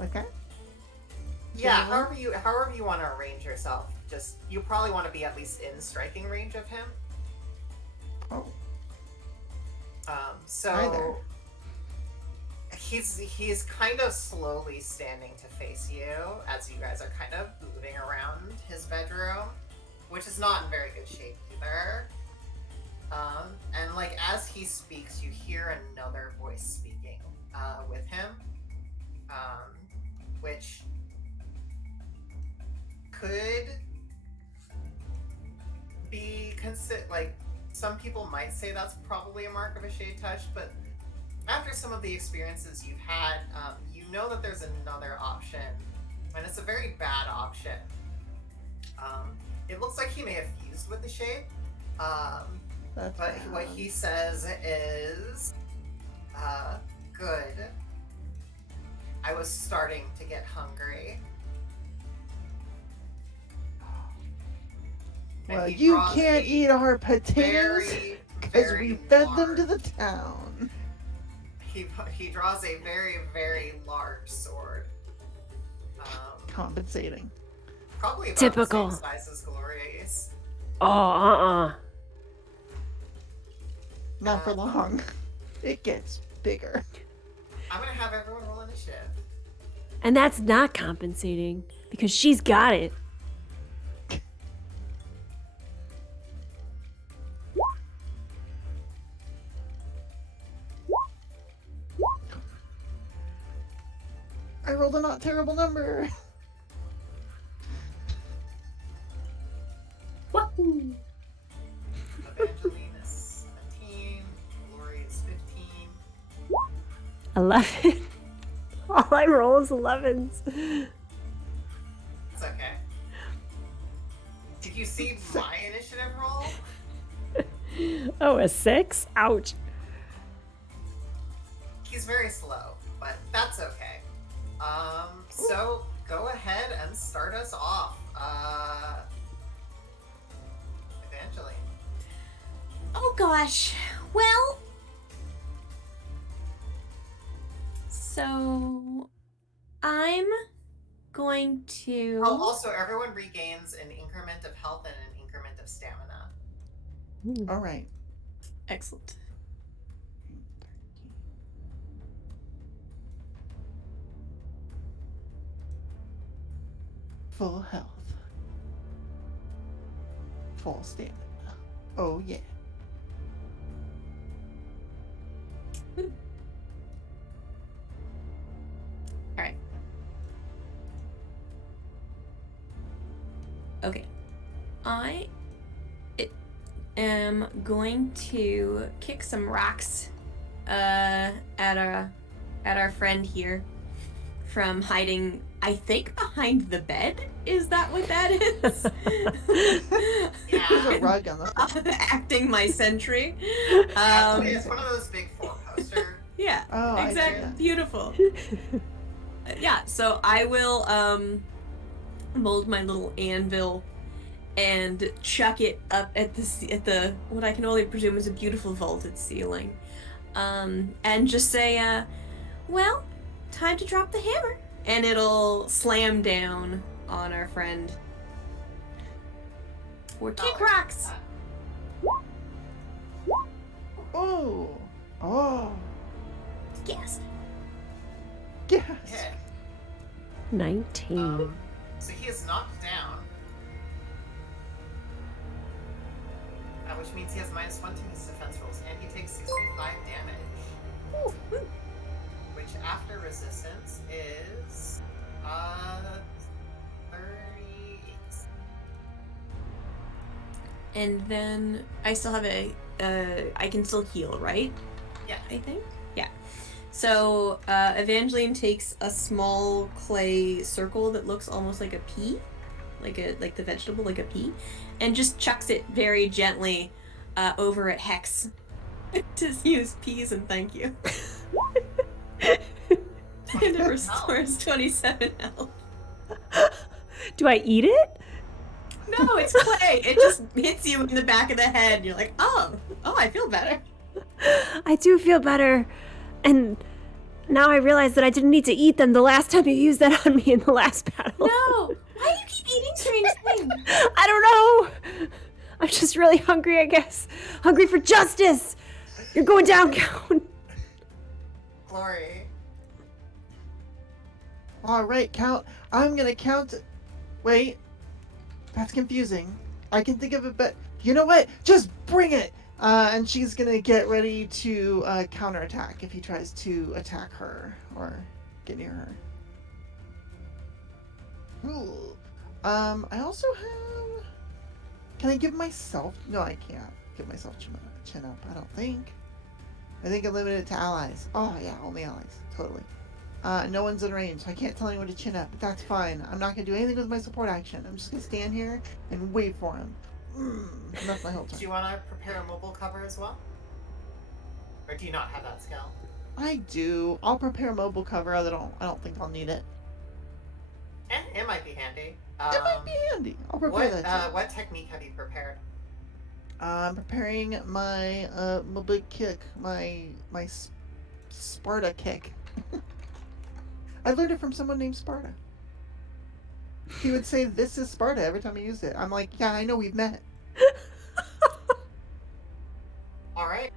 Okay. yeah, however you want to arrange yourself. Just you probably want to be at least in striking range of him. Oh. So Either. he's kind of slowly standing to face you as you guys are kind of moving around his bedroom, which is not in very good shape either. And like as he speaks, you hear another voice speaking with him, which could be like some people might say that's probably a mark of a shade touch, but after some of the experiences you've had, you know that there's another option, and it's a very bad option. It looks like he may have fused with the shade, but what he says is, good. I was starting to get hungry. Well, you can't eat our potatoes because we fed them to the town. He draws a very, very large sword. Compensating. Probably about Typical. the same size as Gloria's. Oh, Not for long. It gets bigger. I'm gonna have everyone roll initiative. And that's not compensating because she's got it. I rolled a not terrible number. Wahoo! Evangeline is 17. Gloria is 15. 11. All I roll is 11s. It's okay. Did you see my initiative roll? Oh, a 6? Ouch. He's very slow, but that's okay. So go ahead and start us off. Evangeline. Oh gosh. Well, so I'm going to. Oh, also, everyone regains an increment of health and an increment of stamina. All right. Excellent. Full health. Full stamina. Oh, yeah. All right. Okay. I am going to kick some rocks at our friend here from hiding, I think, behind the bed. Is that what that is? There's a rug on the floor. Acting my sentry. It's one of those big 4-poster. Yeah. Oh, I see exactly. that. Beautiful. Yeah. So I will mold my little anvil and chuck it up at the what I can only presume is a beautiful vaulted ceiling, and just say, well, time to drop the hammer, and it'll slam down on our friend. Or kick rocks. Oh. Oh. Yes. Yes. Hit. 19. So he is knocked down. Which means he has -1 to his defense rolls, and he takes 65 damage. Ooh. Which after resistance is 38. And then I still have I can still heal, right? Yeah. I think. Yeah. So Evangeline takes a small clay circle that looks almost like a pea, like the vegetable, like a pea, and just chucks it very gently over at Hex. Just use peas and thank you. And it restores 27 health. Do I eat it? No, it's clay. It just hits you in the back of the head, and you're like, oh, I feel better. I do feel better. And now I realize that I didn't need to eat them the last time you used that on me in the last battle. No. Why do you keep eating strange things? I don't know. I'm just really hungry, I guess. Hungry for justice. You're going down, Count. Glory. All right, count. I'm gonna count. Wait. That's confusing. I can think of it, but you know what? Just bring it. And she's gonna get ready to counterattack if he tries to attack her or get near her. Ooh. I also have. Can I give myself? No, I can't give myself chin up. I don't think. I think I'm limited to allies. Oh yeah, only allies. Totally. No one's in range, so I can't tell anyone to chin up. But that's fine. I'm not gonna do anything with my support action. I'm just gonna stand here and wait for him. And that's my whole turn. Do you want to prepare a mobile cover as well? Or do you not have that skill? I do. I'll prepare mobile cover. I don't think I'll need it. It might be handy. It might be handy. I'll prepare that. What technique have you prepared? I'm preparing my my big kick, my Sparta kick. I learned it from someone named Sparta. He would say, "This is Sparta" every time he used it. I'm like, "Yeah, I know, we've met." All right.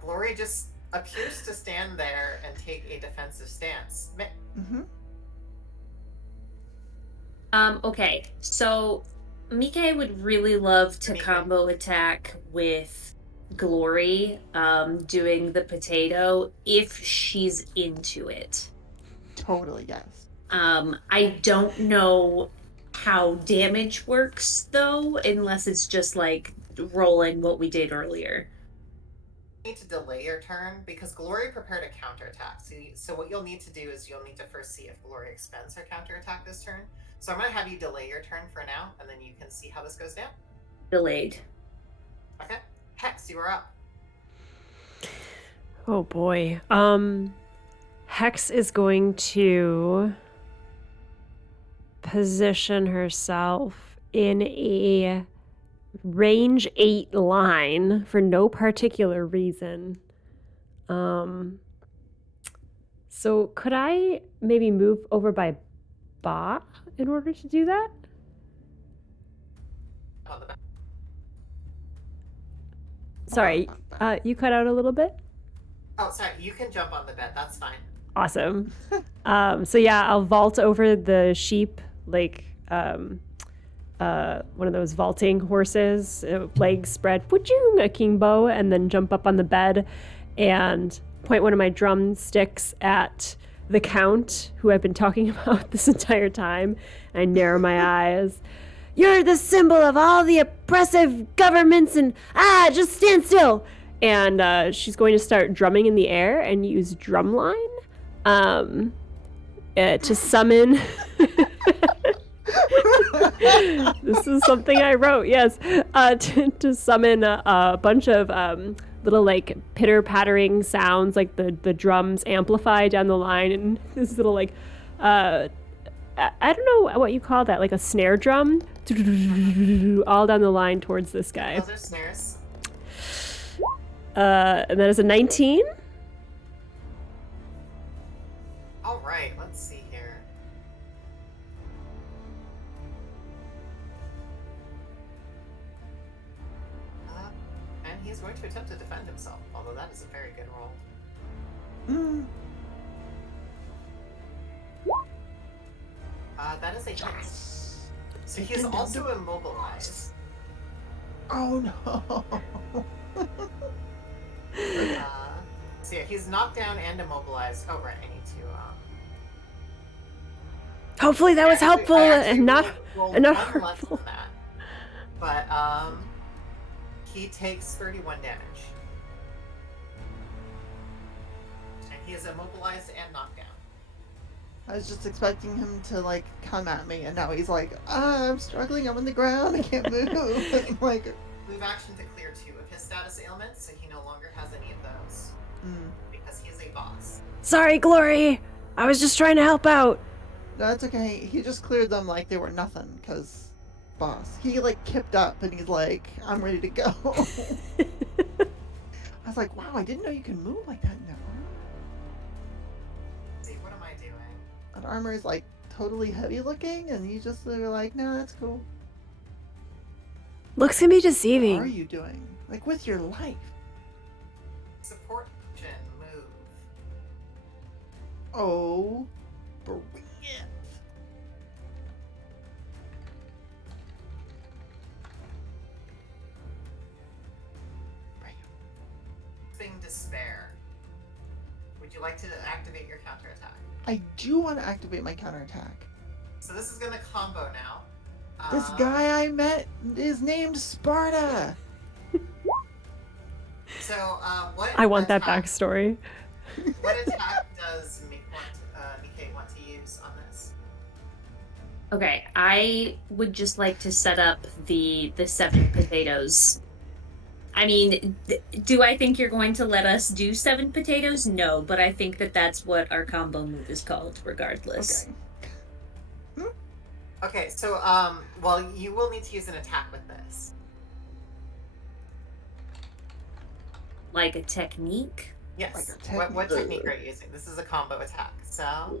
Glory just appears to stand there and take a defensive stance. Mm-hmm. Okay, so Mike would really love to Mike. combo attack with Glory, doing the potato if she's into it. Totally, yes. I don't know how damage works though, unless it's just like rolling what we did earlier. You need to delay your turn because Glory prepared a counterattack. So what you'll need to do is you'll need to first see if Glory expends her counterattack this turn. So I'm going to have you delay your turn for now, and then you can see how this goes down. Delayed. Okay. Hex, you are up. Oh boy. Hex is going to position herself in a range 8 line for no particular reason. So could I maybe move over by Ba in order to do that? On the back. Sorry, you cut out a little bit? Oh, sorry. You can jump on the bed. That's fine. Awesome. So yeah, I'll vault over the sheep, like one of those vaulting horses, legs spread, a kingbow, and then jump up on the bed and point one of my drumsticks at the Count, who I've been talking about this entire time. I narrow my eyes. You're the symbol of all the oppressive governments and just stand still. And she's going to start drumming in the air and use drumline to summon. This is something I wrote, yes. To summon a bunch of little like pitter-pattering sounds, like the drums amplify down the line, and this little like I don't know what you call that, like a snare drum, all down the line towards this guy. Those are snares. And that is a 19. All right, let's see here. And he's going to attempt to defend himself, although that is a very good roll. That is a hit. So he is also immobilized. Oh no. So yeah, he's knocked down and immobilized. Oh right, I need to. Hopefully that was helpful and not rolled and not one less hurtful. than that. But he takes 31 damage. And he is immobilized and knocked down. I was just expecting him to like come at me, and now he's like, I'm struggling, I'm on the ground, I can't move. I'm like, Move action to clear 2 of his status ailments, so he no longer has any of those. Because he is a boss. Sorry, Glory. I was just trying to help out. no, it's okay. He just cleared them like they were nothing, because boss. He like kipped up, and he's like, I'm ready to go. I was like, wow, I didn't know you can move like that now. See, what am I doing? That armor is like totally heavy looking, and you just are like, no, that's cool. Looks can be What are deceiving. you doing? Like with your life? Support action, move. Oh, brilliant. Bring Engulfing Despair. Would you like to activate your counterattack? I do want to activate my counterattack. So this is going to combo now. This guy I met is named Sparta. So, what I want that attack- backstory. What attack does Nikkei want to use on this? Okay, I would just like to set up the 7 potatoes. I mean, do I think you're going to let us do 7 potatoes? No, but I think that that's what our combo move is called, regardless. Okay. Okay, so, well, you will need to use an attack with this. Like a technique? Yes. Like a What technique are you using? This is a combo attack, so...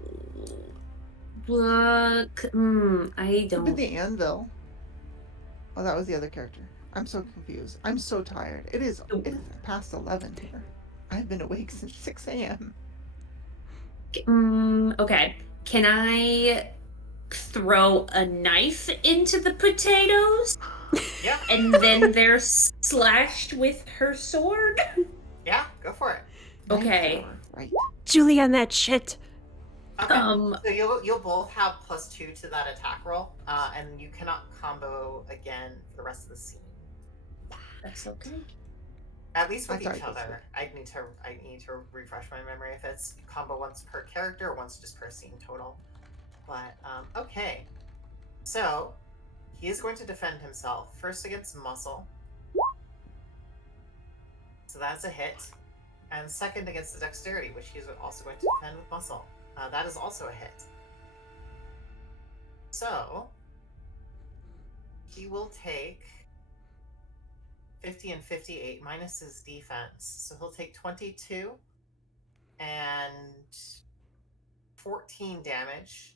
Look, I Could be don't. the anvil. Oh, that was the other character. I'm so confused. I'm so tired. It is past 11 here. I've been awake since 6 a.m. Okay. Can I throw a knife into the potatoes? Yeah, And then they're slashed with her sword? yeah, go for it. Okay. Knife thrower, right. Julian, that shit. Okay, Um, so you'll both have +2 to that attack roll, and you cannot combo again for the rest of the scene. that's okay. At least with That's each alright, other. I need to refresh my memory if it's combo once per character or once just per scene total. But okay, so he is going to defend himself first against muscle, so that's a hit, and second against the dexterity, which he's also going to defend with muscle. That is also a hit. So he will take 50 and 58 minus his defense. So he'll take 22 and 14 damage.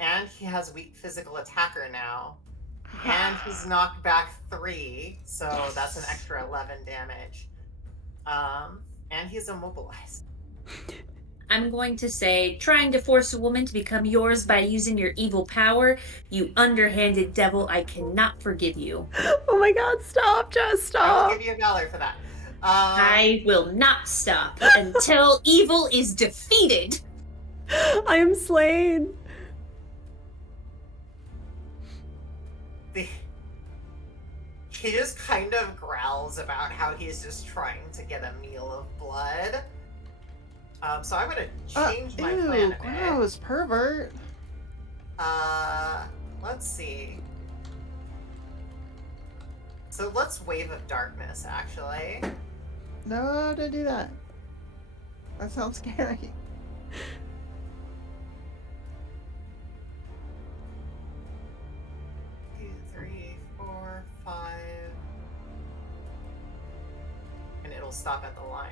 And he has weak physical attacker now. And he's knocked back 3, so that's an extra 11 damage. And he's immobilized. I'm going to say, trying to force a woman to become yours by using your evil power, you underhanded devil, I cannot forgive you. Oh my god, stop, just I will stop. give you a Valor for that. I will not stop until evil is defeated. I am slain. He just kind of growls about how he's just trying to get a meal of blood. So I'm gonna change my plan a bit. Gross, pervert. Let's see. So let's Wave of Darkness, actually. No, don't do that. That sounds scary. 2, 3, 4, 5. And it'll stop at the line.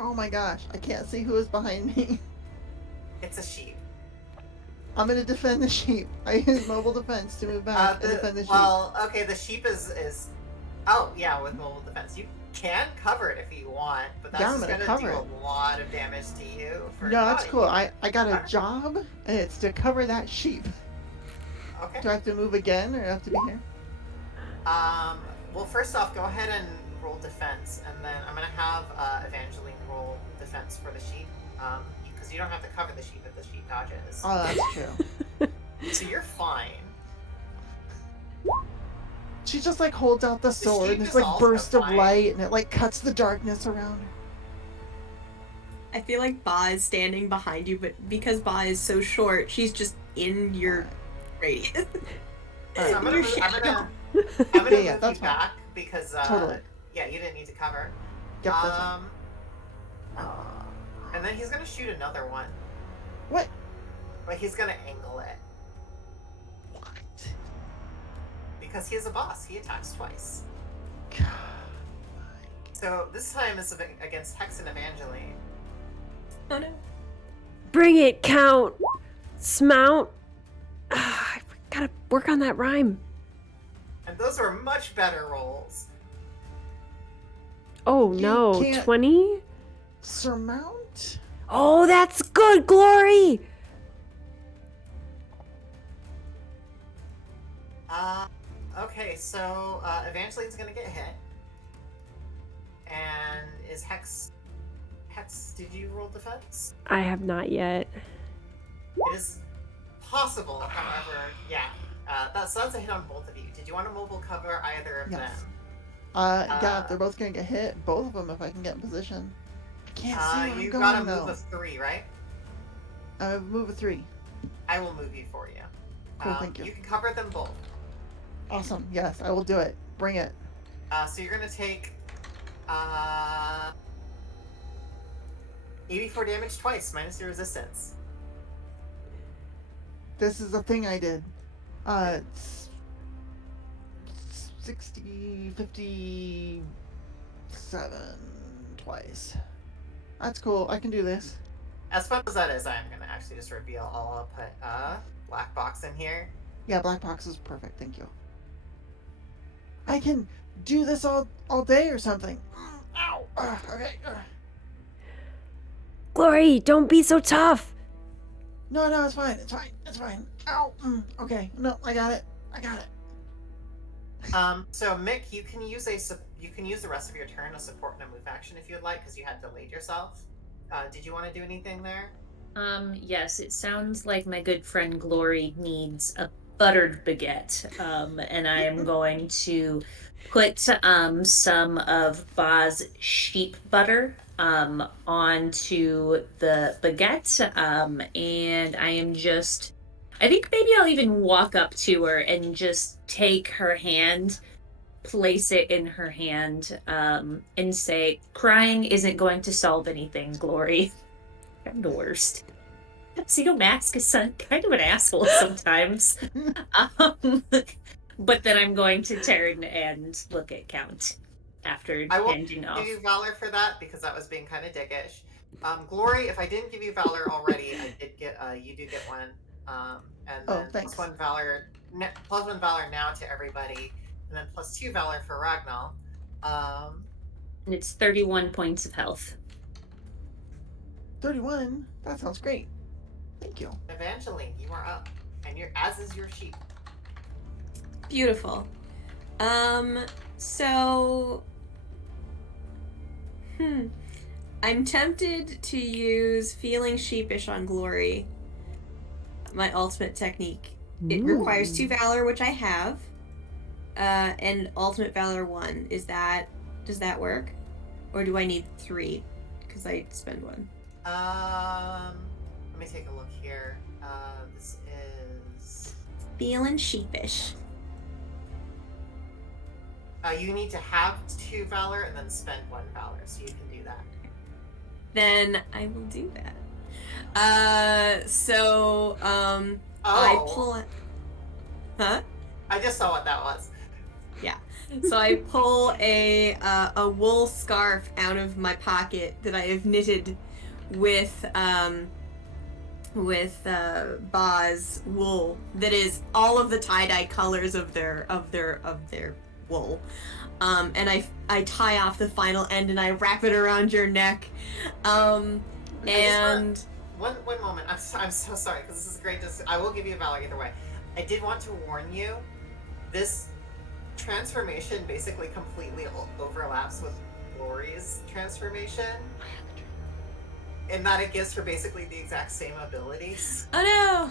Oh my gosh, I can't see who is behind me. It's a sheep. I'm gonna defend the sheep. I use mobile defense to move back and defend the sheep. Well, okay, the sheep is. Oh yeah, with mobile defense, you can cover it if you want, but that's Yeah, I'm just gonna gonna do cover a lot of damage to you. For No, that's body. cool. I got a job, and it's to cover that sheep. Okay. Do I have to move again, or do I have to be here? Well, first off, go ahead and roll defense, and then I'm gonna have Evangeline roll defense for the sheep, because you don't have to cover the sheep if the sheep dodges. Oh, that's true. So you're fine. She just like holds out the sword, sheep and this is like also burst of fine. light, and it like cuts the darkness around her. I feel like Ba is standing behind you, but because Ba is so short, she's just in your radius. So I'm gonna Your move, shadow. I'm gonna Yeah, move that's you fine. back because Totally. yeah, you didn't need to cover. Yep, that's fine. And then he's gonna shoot another one, What? but he's gonna angle it What? because he is a boss. He attacks twice. God. So this time is against Hex and Evangeline. Oh no. Bring it, Count. Smount. I gotta work on that rhyme. And those are much better rolls. Oh You no, can't- 20? Surmount? Oh, that's good, Glory! Okay, so Evangeline's gonna get hit. And is Hex, did you roll defense? I have not yet. It is possible, however, yeah. That's a hit on both of you. Did you want to mobile cover either of Yes. them? Yeah, they're both gonna get hit. Both of them if I can get in position. I can't see where You I'm got a going, move though. of 3, right? Move of 3. I will move you for you. Cool, thank you. You can cover them both. Awesome. Yes, I will do it. Bring it. So you're gonna take 84 damage twice, minus your resistance. This is a thing I did. It's 60, 57 twice. That's cool. I can do this. As fun as that is, I'm gonna actually just reveal. I'll put black box in here. Yeah, black box is perfect. Thank you. I can do this all day or something. Ow. Okay. Glory, don't be so tough. No, it's fine. It's fine. Ow. Okay. No, I got it. So Mick, you can use the rest of your turn to support in a move action if you'd like, because you had delayed yourself. Did you want to do anything there? Yes, it sounds like my good friend Glory needs a buttered baguette. And I am going to put some of Ba's sheep butter onto the baguette. And I think maybe I'll even walk up to her and just take her hand, place it in her hand, and say, crying isn't going to solve anything, Glory. I'm the worst. See, Max is kind of an asshole sometimes. But then I'm going to turn and look at Count after I will handing off. give you Valor for that, because that was being kind of dickish. Glory, if I didn't give you Valor already, I did get you do get one. And then thanks. plus one Valor now to everybody, and then plus 2 Valor for Ragnall. And it's 31 points of health. 31. That sounds great. Thank you. Evangeline, you are up, and as is your sheep. Beautiful. So I'm tempted to use Feeling Sheepish on Glory, my ultimate technique. It requires 2 Valor, which I have, and Ultimate Valor 1. Does that work? Or do I need 3? Because I spend 1. Let me take a look here. This is... Feeling Sheepish. You need to have 2 Valor and then spend 1 Valor, so you can do that. Then I will do that. I pull it. Huh? I just saw what that was. So I pull a wool scarf out of my pocket that I have knitted with Ba's wool. That is all of the tie-dye colors of their wool. And I tie off the final end and I wrap it around your neck. One moment. I'm so sorry, because this is great. I will give you a Valor either way. I did want to warn you. This transformation basically completely overlaps with Glory's transformation, in that it gives her basically the exact same abilities. Oh no!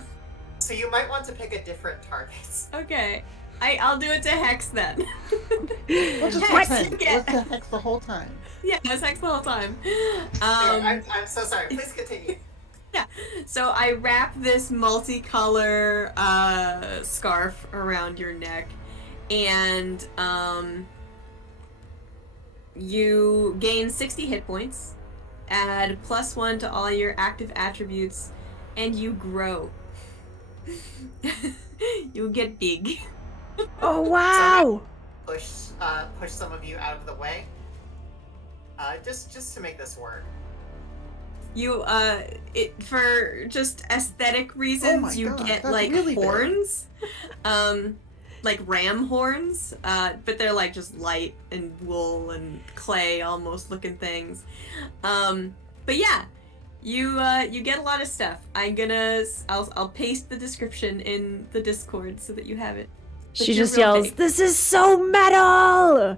So you might want to pick a different target. Okay. I'll do it to Hex then. We'll just Hex, pretend. you get- Let's Hex the whole time. Yeah, it's Hex the whole time. I'm so sorry. Please continue. So I wrap this multicolor scarf around your neck, and you gain 60 hit points, add +1 to all your active attributes, and you grow. You get big. Oh, wow. Push some of you out of the way. Just to make this work. You for just aesthetic reasons, my you God, get that's like really big. horns, like ram horns, but they're like just light and wool and clay almost looking things. But yeah, you get a lot of stuff. I'll paste the description in the Discord so that you have it. But She you're just real yells, big. "This is so metal!"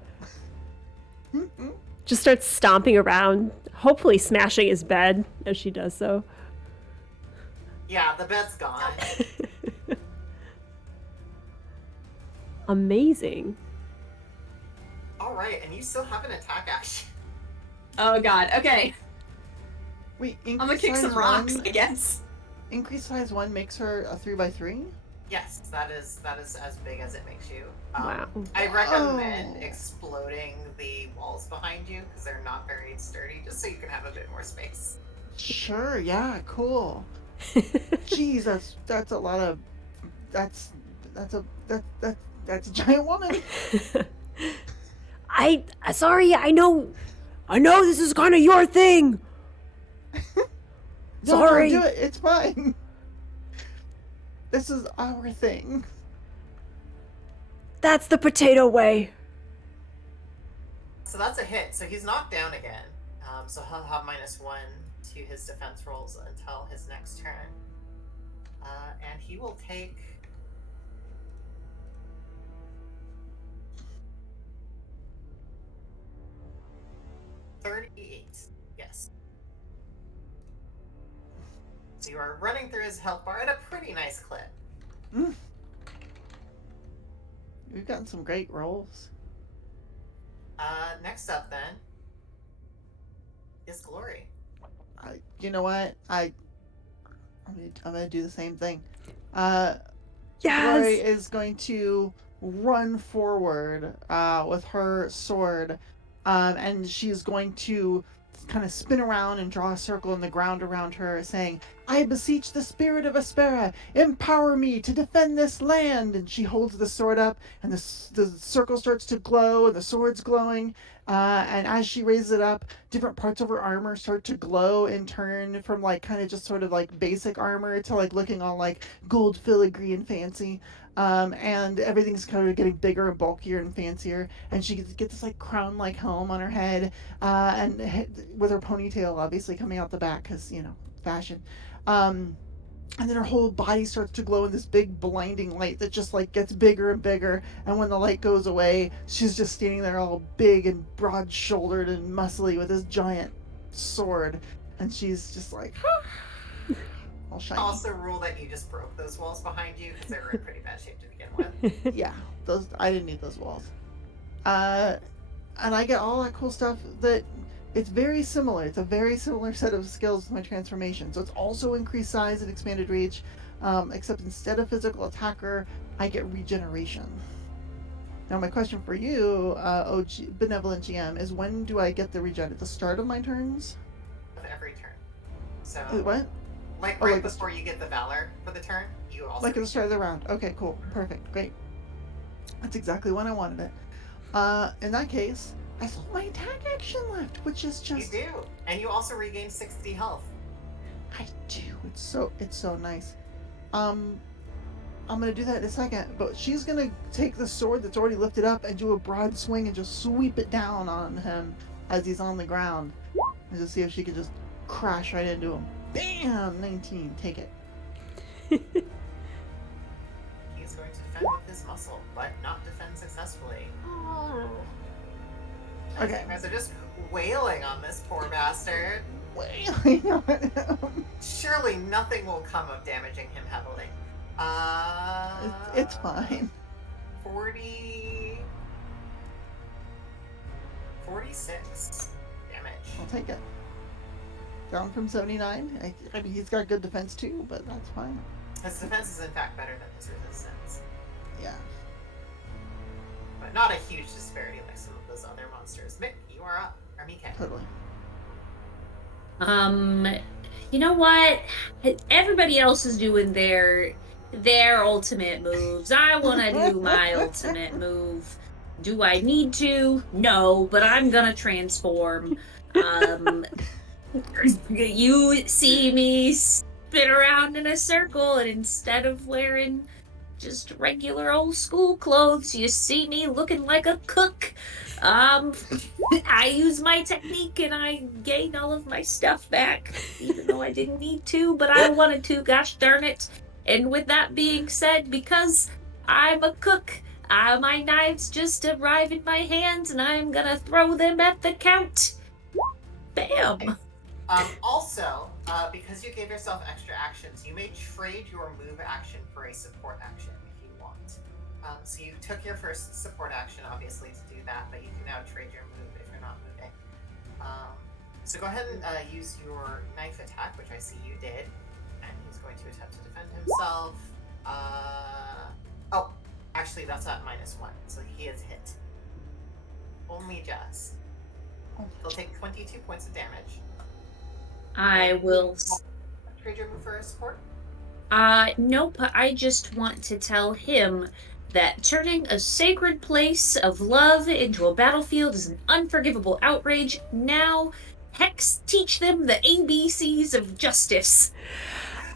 just starts stomping around, hopefully smashing his bed as she does so. Yeah, the bed's gone. Amazing. All right, and you still have an attack action. Oh god, okay. Wait, I'm gonna kick some rocks, I guess. Increase size 1 makes her a 3x3? Yes, that is as big as it makes you. Wow. I recommend exploding the walls behind you because they're not very sturdy, just so you can have a bit more space. Sure, yeah, cool. Jeez, that's a lot of that's a giant woman. Sorry, I know this is kind of your thing. Sorry. No, do it. It's fine. This is our thing. That's the potato way. So that's a hit. So he's knocked down again. So he'll have -1 to his defense rolls until his next turn. And he will take... $38. Yes. So you are running through his health bar at a pretty nice clip. We've gotten some great rolls. Next up then is Glory. You know what? I'm gonna do the same thing. Yes. Glory is going to run forward with her sword, and she's going to kind of spin around and draw a circle in the ground around her, saying, "I beseech the spirit of Aspera, empower me to defend this land." And she holds the sword up, and the circle starts to glow, and the sword's glowing. And as she raises it up, different parts of her armor start to glow in turn, from like kind of just sort of like basic armor to like looking all like gold filigree and fancy. And everything's kind of getting bigger and bulkier and fancier. And she gets this like crown-like helm on her head, and with her ponytail obviously coming out the back because, you know, fashion. And then her whole body starts to glow in this big blinding light that just like gets bigger and bigger. And when the light goes away, she's just standing there all big and broad-shouldered and muscly with this giant sword. And she's just like, all shiny. Also rule that you just broke those walls behind you because they were in pretty bad shape to begin with. Yeah, I didn't need those walls. And I get all that cool stuff that it's very similar. It's a very similar set of skills to my transformation. So it's also increased size and expanded reach, except instead of physical attacker, I get regeneration. Now my question for you, Benevolent GM, is when do I get the regen? At the start of my turns? Of every turn. So What? like Oh, right like before you get the Valor for the turn, you also Like at the start of the round. Okay, cool. Perfect. Great. That's exactly when I wanted it. In that case, I still have my attack action left, which is just... You do. And you also regain 60 health. I do. It's so nice. I'm gonna do that in a second, but she's gonna take the sword that's already lifted up and do a broad swing and just sweep it down on him as he's on the ground. And just see if she can just crash right into him. Bam! 19. Take it. He's going to defend with his muscle, but not defend successfully. Okay. You guys are just wailing on this poor bastard. Wailing on him. Surely nothing will come of damaging him heavily. It's fine. 46 damage. I'll take it. Down from 79. I mean, he's got good defense too, but that's fine. His defense is in fact better than his resistance. Yeah. But not a huge disparity like some of those other monsters. Mick, you are up. Or Mika. Totally. You know what? Everybody else is doing their ultimate moves. I want to do my ultimate move. Do I need to? No, but I'm gonna transform. You see me spin around in a circle, and instead of wearing just regular old school clothes, you see me looking like a cook. I use my technique and I gain all of my stuff back, even though I didn't need to, but I wanted to, gosh darn it. And with that being said, because I'm a cook, My knives just arrive in my hands, and I'm gonna throw them at the count. Bam! Also, because you gave yourself extra actions, you may trade your move action for a support action if you want. So you took your first support action, obviously, to do that, but you can now trade your move if you're not moving. So go ahead and use your knife attack, which I see you did, and he's going to attempt to defend himself. Oh, actually, that's at -1, so he is hit. Only just. He'll take 22 points of damage. I will. Trade your move for a support? Nope. I just want to tell him that turning a sacred place of love into a battlefield is an unforgivable outrage. Now, Hex, teach them the ABCs of justice.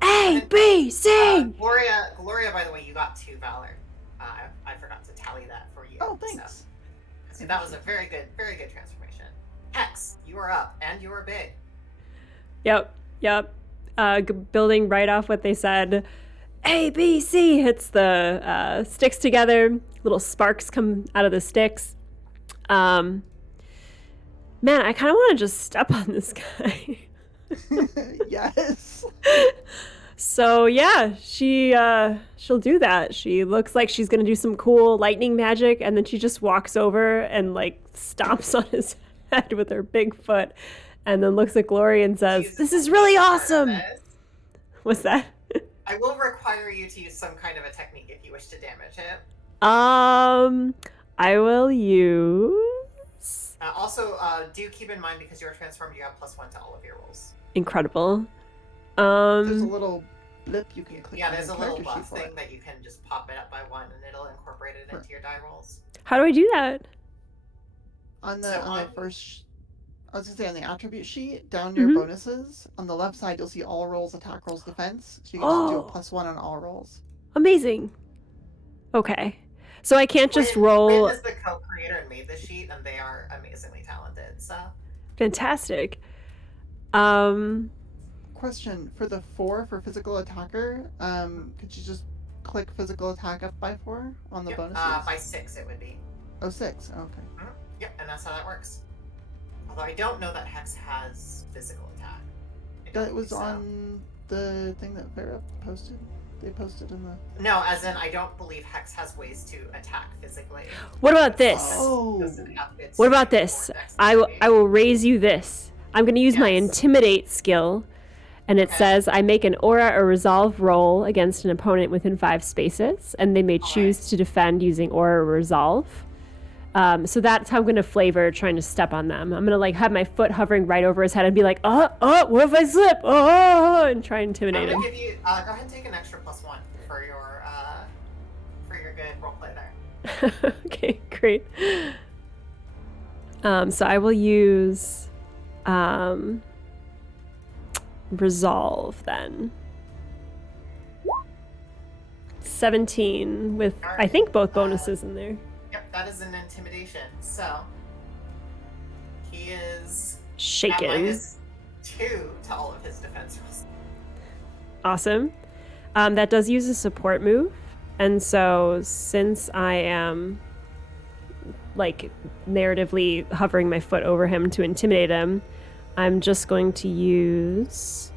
A, B, C! Gloria, by the way, you got 2 Valor. I forgot to tally that for you. Oh, thanks. So that was a very good transformation. Hex, you are up, and you are big. Yep. Building right off what they said. A, B, C hits the sticks together. Little sparks come out of the sticks. Man, I kind of want to just step on this guy. Yes. So yeah, she'll do that. She looks like she's gonna do some cool lightning magic, and then she just walks over and like stomps on his head with her big foot, and then looks at Glory and says, "This is really awesome." What's that? I will require you to use some kind of a technique if you wish to damage it. I will use. Also, do keep in mind, because you're transformed, you have +1 to all of your rolls. Incredible. There's a little blip you can click. Yeah, on there's a your little character sheet buff for thing it. that you can just pop it up by 1, and it'll incorporate it into your die rolls. How do I do that? On the So on on- the first, I was gonna say on the attribute sheet down near Mhm. bonuses on the left side, you'll see all rolls, attack rolls, defense. So you can just do a Oh. +1 on all rolls. Amazing. Okay. So I can't just Wynn roll. is the co-creator and made the sheet, and they are amazingly talented. So Fantastic. Question for the 4 for physical attacker. Could you just click physical attack up by 4 on the yep, bonuses? by 6 it would be. Oh, 6. Okay. Yep, and that's how that works. Although I don't know that Hex has physical attack. I don't That was think so. on the thing that Vera posted. They posted in the. No, as in I don't believe Hex has ways to attack physically. What about this? Oh. Doesn't have its What about strength this? or dex I ability. will raise you this. I'm going to use my Yes. intimidate skill, and it Okay. says I make an aura or resolve roll against an opponent within 5 spaces, and they may All choose right. to defend using aura or resolve. So that's how I'm going to flavor trying to step on them. I'm going to like have my foot hovering right over his head and be like, what if I slip? And try and I'm intimidate gonna him. give you. Go ahead and take an extra +1 for your good roleplay there. Okay, great. So I will use resolve then. 17 with I think both bonuses in there. Yep, that is an intimidation. So he is at Shaken. -2 to all of his defense rolls. Awesome. That does use a support move, and so since I am like narratively hovering my foot over him to intimidate him, I'm just going to use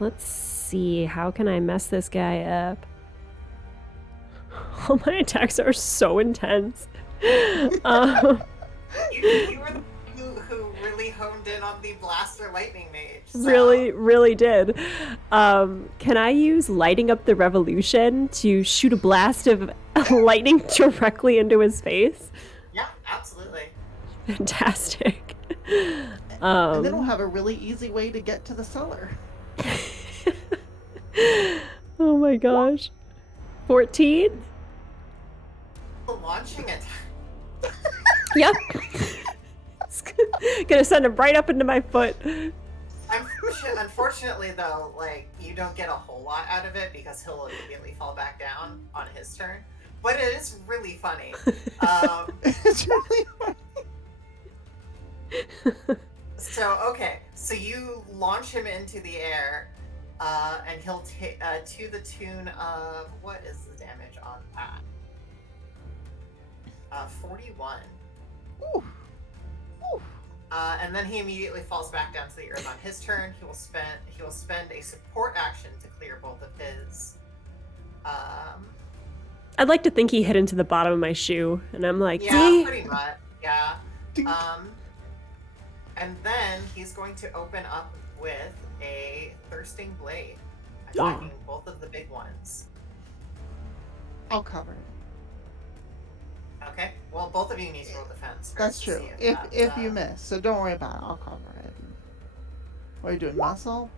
let's see, how can I mess this guy up? All my attacks are so intense. You were the one who really honed in on the blaster lightning mage. So. Really did. Can I use lighting up the revolution to shoot a blast of lightning directly into his face? Yeah, absolutely. Fantastic. And then we'll have a really easy way to get to the cellar. Oh my gosh. 14? Launching it. Yep. Gonna send him right up into my foot. Unfortunately, though, like you don't get a whole lot out of it because he'll immediately fall back down on his turn. But it is really funny. It's really funny. So you launch him into the air, And he'll take to the tune of, what is the damage on that? 41. Ooh. Ooh. And then he immediately falls back down to the earth on his turn. He will spend a support action to clear both of his. I'd like to think he hit into the bottom of my shoe, and I'm like, Yeah, see? pretty much. Yeah. Dink. And then he's going to open up with a thirsting blade, Oh. attacking both of the big ones. I'll cover it. Okay. Well, both of you need to roll defense. That's first to true. see If you miss, so don't worry about it. I'll cover it. What are you doing, muscle?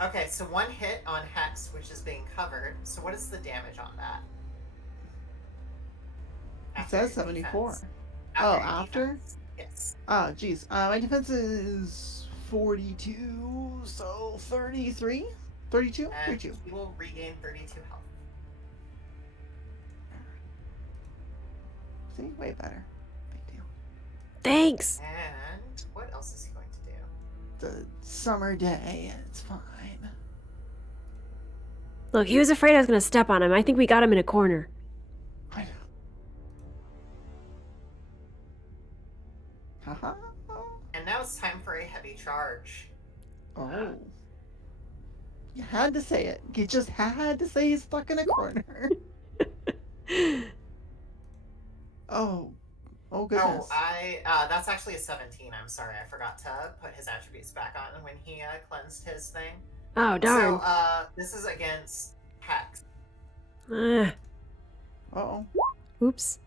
Okay, so one hit on Hex, which is being covered. So what is the damage on that? It says your 74. defense. Oh, your after? defense. Yes. Oh, geez. My defense is 42, so 33? 32? And 32. he will regain 32 health. See? Way better. Big deal. Thanks. And what else is he going to do? The summer day, it's fine. Look, he was afraid I was going to step on him. I think we got him in a corner. I know. Haha. And now it's time for a heavy charge. Oh. You had to say it. You just had to say he's stuck in a corner. Oh. Oh, goodness. That's actually a 17. I'm sorry, I forgot to put his attributes back on when he cleansed his thing. Oh, darn. So, this is against Hex. Uh-oh. Oops.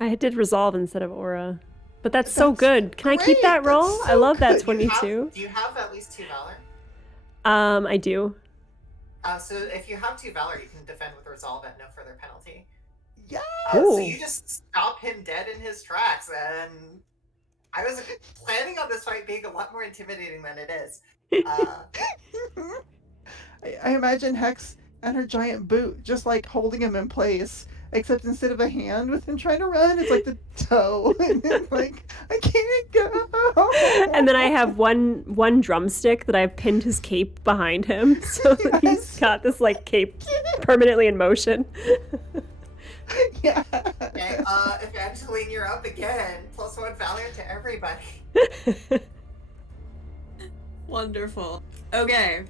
I did resolve instead of aura. But that's so That's good. Can I keep great. that roll? That's I so love that good. You 22. Do you have at least 2 Valor? I do. So if you have 2 Valor, you can defend with Resolve at no further penalty. Yeah. So Ooh. you just stop him dead in his tracks, and I was planning on this fight being a lot more intimidating than it is. I imagine Hex and her giant boot just like holding him in place, except instead of a hand with him trying to run, it's like the toe. And it's like, I can't go. And then I have one drumstick that I've pinned his cape behind him. So that he's Yes. got this like cape permanently in motion. Yeah. Okay, Evangeline, you're up again. +1 Valor to everybody. Wonderful. Okay.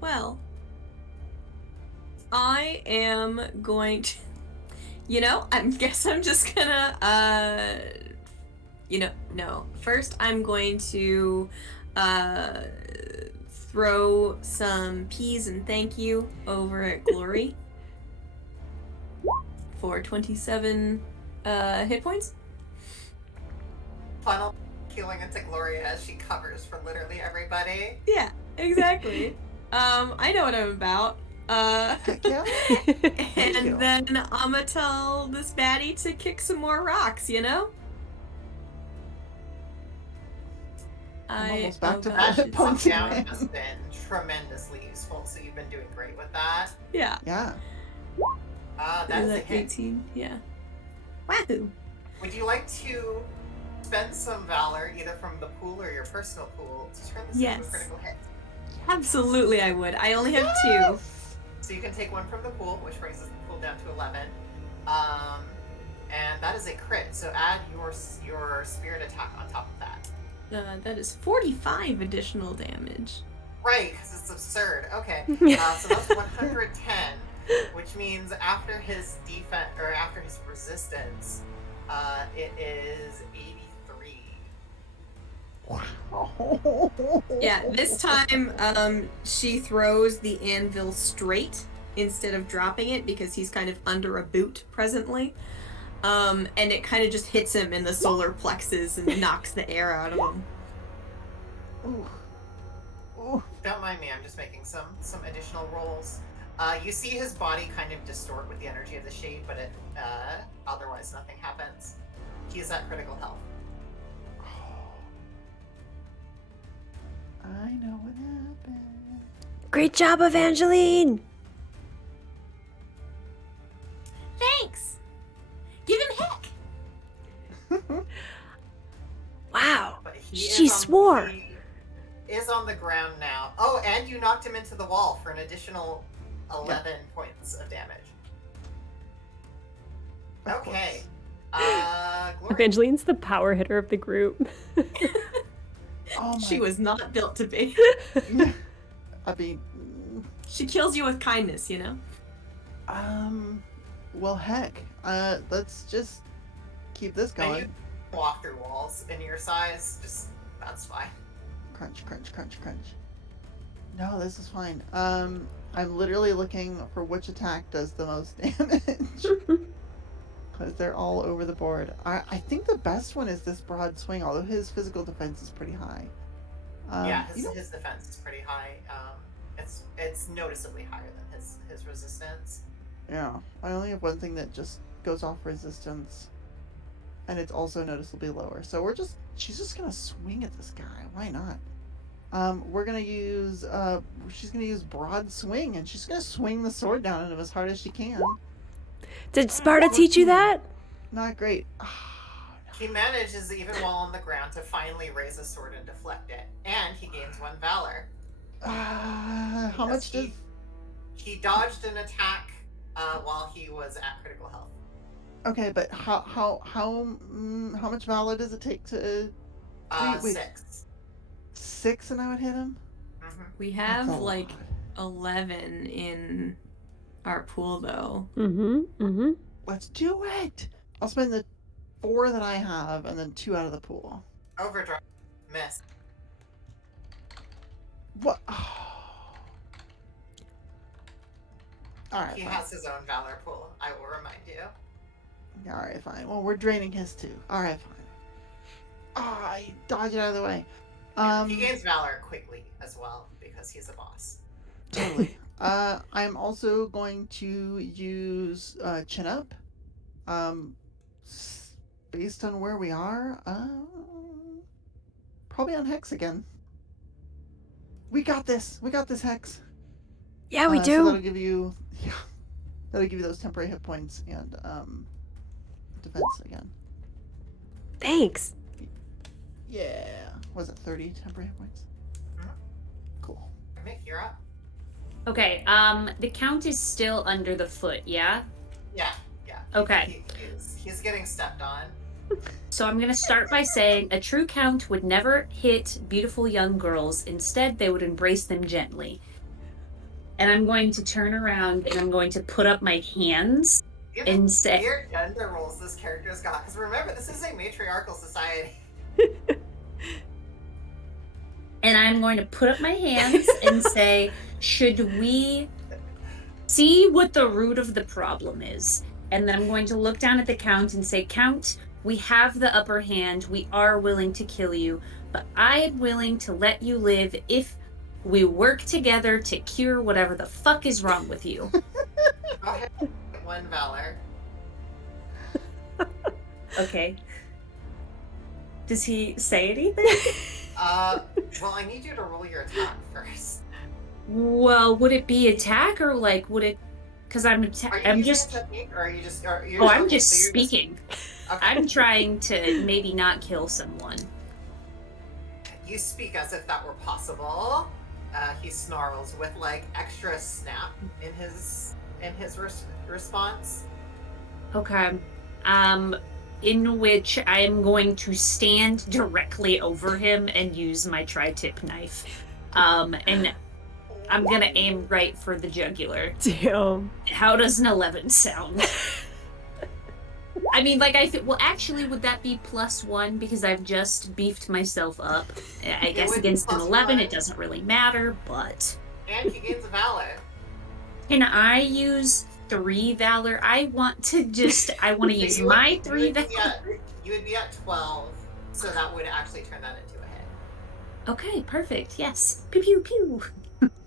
Well, I am going to, I guess I'm just gonna, no. First, I'm going to, throw some peas and thank you over at Glory for 27, hit points. Funnel healing into Gloria as she covers for literally everybody. Yeah, exactly. I know what I'm about. Heck yeah. And you. then I'ma tell this baddie to kick some more rocks, I'm almost back to gosh, hit it's- points Down again. has been tremendously useful, so you've been doing great with that. Yeah. Yeah. That is a that hit. 18? Yeah. Wahoo! Would you like to spend some Valor, either from the pool or your personal pool, to turn this into Yes. a critical hit? Absolutely, I would. I only have 2. So you can take one from the pool, which raises the pool down to 11. And that is a crit, so add your spirit attack on top of that. That is 45 additional damage. Right, because it's absurd. Okay, so that's 110, which means after his defense, or after his resistance, it is 83. Yeah, this time, she throws the anvil straight instead of dropping it because he's kind of under a boot presently. And it kind of just hits him in the solar plexus and knocks the air out of him. Ooh. Ooh. Don't mind me, I'm just making some additional rolls. You see his body kind of distort with the energy of the shade, but otherwise nothing happens. He is at critical health. I know what happened. Great job, Evangeline! Thanks. Give him heck. Wow. But he She is on swore. and you knocked him into the wall for an additional 11 points of damage. Of Okay. Glory. Evangeline's the power hitter of the group. Oh my. She was not built to be. I mean, She kills you with kindness, you know? well, heck. Let's just keep this And going. you walk through walls in your size, just that's fine. Crunch, crunch, crunch, crunch. No, this is fine. I'm literally looking for which attack does the most damage. Because they're all over the board. I think the best one is this broad swing, although his physical defense is pretty high. Yeah, you know, his defense is pretty high. It's noticeably higher than his resistance. yeah. I only have one thing that just goes off resistance. And it's also noticeably lower. So she's just gonna swing at this guy. Why not? We're gonna use, she's gonna use broad swing, and she's gonna swing the sword down at him as hard as she can. Did Sparta teach you that? Not great. He manages, even while on the ground, to finally raise a sword and deflect it, and he gains 1 valor. How much does... He dodged an attack while he was at critical health. Okay, but how much valor does it take to... wait. 6. 6 and I would hit him? Mm-hmm. We have That's a like lot. 11 in our pool though. Let's do it! I'll spend the 4 that I have and then 2 out of the pool. Overdrive. Miss. What? Alright, He fine. has his own valor pool, I will remind you. Alright, fine. Well, we're draining his too. Alright, fine. I dodge it out of the way. He gains valor quickly as well, because he's a boss. Totally. I'm also going to use chin up. Based on where we are, probably on Hex again. We got this. We got this, Hex. Yeah, we So do. that'll give you, that'll give you those temporary hit points and defense again. Thanks. Yeah. Was it 30 temporary hit points? Mhm. Cool. Mick, you're up. Okay, the count is still under the foot, yeah? Yeah. Okay. He's getting stepped on. So I'm gonna start by saying a true count would never hit beautiful young girls. Instead, they would embrace them gently. And I'm going to turn around and I'm going to put up my hands You and know, say, weird gender roles this character's got. Because remember, this is a matriarchal society. and I'm going to put up my hands and say, should we see what the root of the problem is? And then I'm going to look down at the Count and say, Count, we have the upper hand. We are willing to kill you, but I am willing to let you live if we work together to cure whatever the fuck is wrong with you. Go ahead. 1 valor. Okay. Does he say anything? Well, I need you to roll your attack first. Well, would it be attack or like would it? Because I'm Are you I'm using just. a technique, or are you just? Or you're Oh, I'm okay, just so you're speaking. Okay. I'm trying to maybe not kill someone. You speak as if that were possible. He snarls with like extra snap in his response. Okay. In which I am going to stand directly over him and use my tri-tip knife. And I'm gonna aim right for the jugular. Damn. How does an 11 sound? I mean, like, well, actually, would that be +1 because I've just beefed myself up? I guess would be against an +1. 11, it doesn't really matter, but... And he gains a valor. Can I use 3 Valor? I want to use You my would- 3 you would be Valor. at- You would be at 12, so that would actually turn that into a hit. Okay, perfect, yes. Pew pew pew.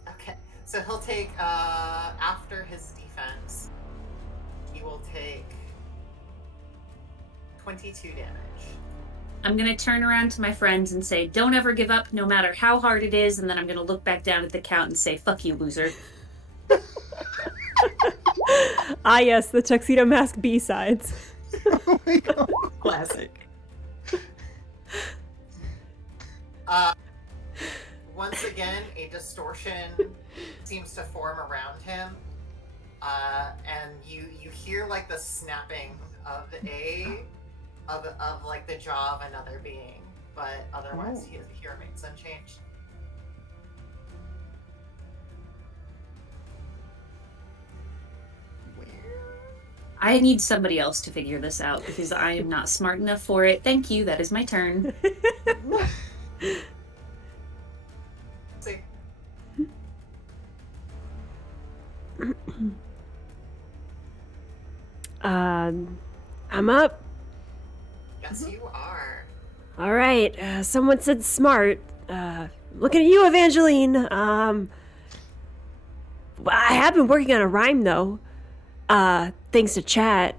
Okay, so he'll take, after his defense, he will take 22 damage. I'm gonna turn around to my friends and say, don't ever give up, no matter how hard it is, and then I'm gonna look back down at the Count and say, fuck you, loser. Ah, yes, the Tuxedo Mask B-sides. Oh my god. Classic. once again, a distortion seems to form around him, and you hear like the snapping of like the jaw of another being, but otherwise he remains unchanged. I need somebody else to figure this out because I am not smart enough for it. Thank you. That is my turn. See. I'm up. Yes, you are. All right. Someone said smart. Looking at you, Evangeline. I have been working on a rhyme though. Thanks to chat.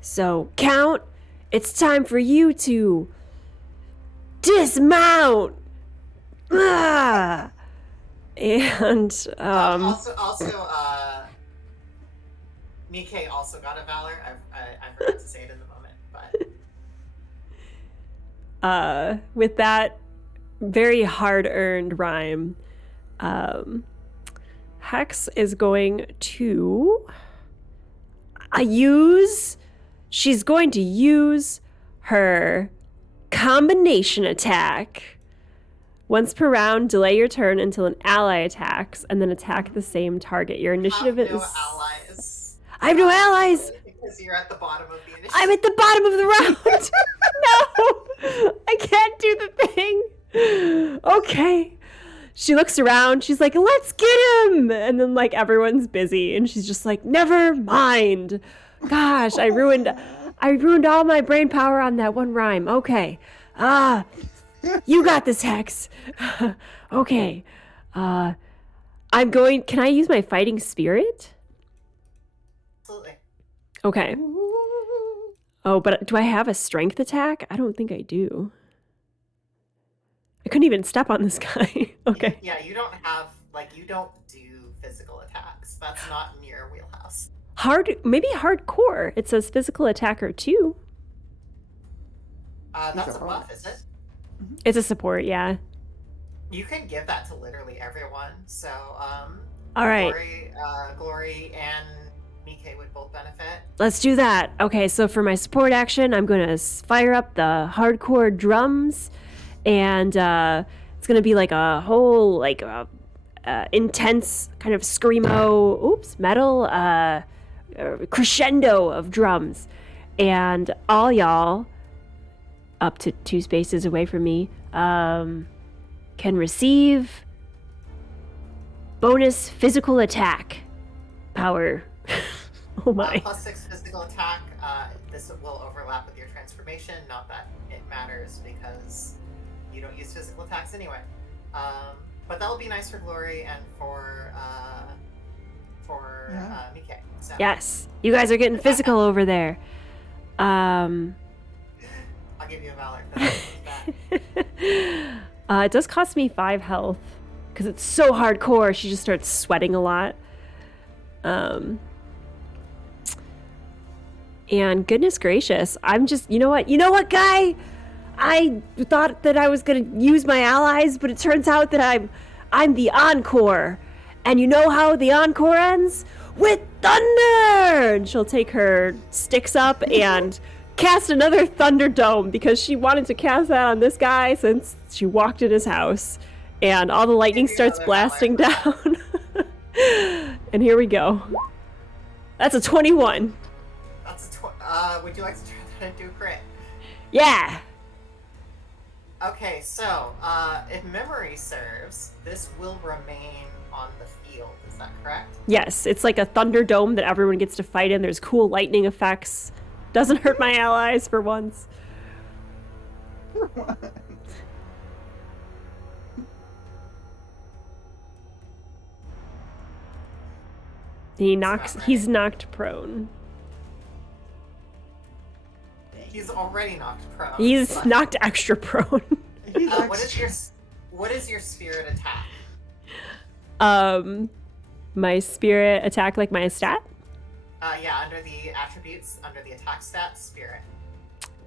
So Count, it's time for you to dismount. And Also, Mike also got a Valor. I forgot to say it in the moment, but with that very hard-earned rhyme, Hex is going to she's going to use her combination attack. Once per round, delay your turn until an ally attacks, and then attack the same target. Your initiative have no is... allies. I have no allies! Because you're at the bottom of the initiative. I'm at the bottom of the round! No! I can't do the thing! Okay. She looks around, she's like, let's get him! And then, like, everyone's busy, and she's just like, never mind. Gosh, I ruined all my brain power on that one rhyme. Okay. You got this, Hex. Okay. Can I use my fighting spirit? Absolutely. Okay. Oh, but do I have a strength attack? I don't think I do. I couldn't even step on this guy. Okay. Yeah, you don't do physical attacks. That's not in your wheelhouse. Maybe hardcore. It says physical attacker 2. That's a buff, is it? It's a support, yeah. You can give that to literally everyone. So, all right. Glory and Mike would both benefit. Let's do that. Okay, so for my support action, I'm going to fire up the hardcore drums, and it's going to be like a whole, intense kind of screamo, metal crescendo of drums. And all y'all, up to 2 spaces away from me, can receive bonus physical attack power. Oh my. +6 physical attack. This will overlap with your transformation. Not that it matters because you don't use physical attacks anyway. But that'll be nice for Glory and for Mike. So. Yes, you guys are getting physical over there. I'll give you a Valor for that. It does cost me 5 health because it's so hardcore. She just starts sweating a lot. And goodness gracious, I'm just, you know what, guy? I thought that I was gonna use my allies, but it turns out that I'm the Encore. And you know how the Encore ends? With thunder! And she'll take her sticks up and cast another Thunderdome because she wanted to cast that on this guy since she walked in his house. And all the lightning starts blasting down. And here we go. That's a 21. Would you like to try that and do a crit? Yeah. Okay, so if memory serves, this will remain on the field. Is that correct? Yes, it's like a Thunderdome that everyone gets to fight in. There's cool lightning effects. Doesn't hurt my allies for once. He's knocked prone. He's already knocked prone. He's knocked extra prone. What is your spirit attack? My spirit attack, like my stat? Yeah, under the attributes, under the attack stat, spirit.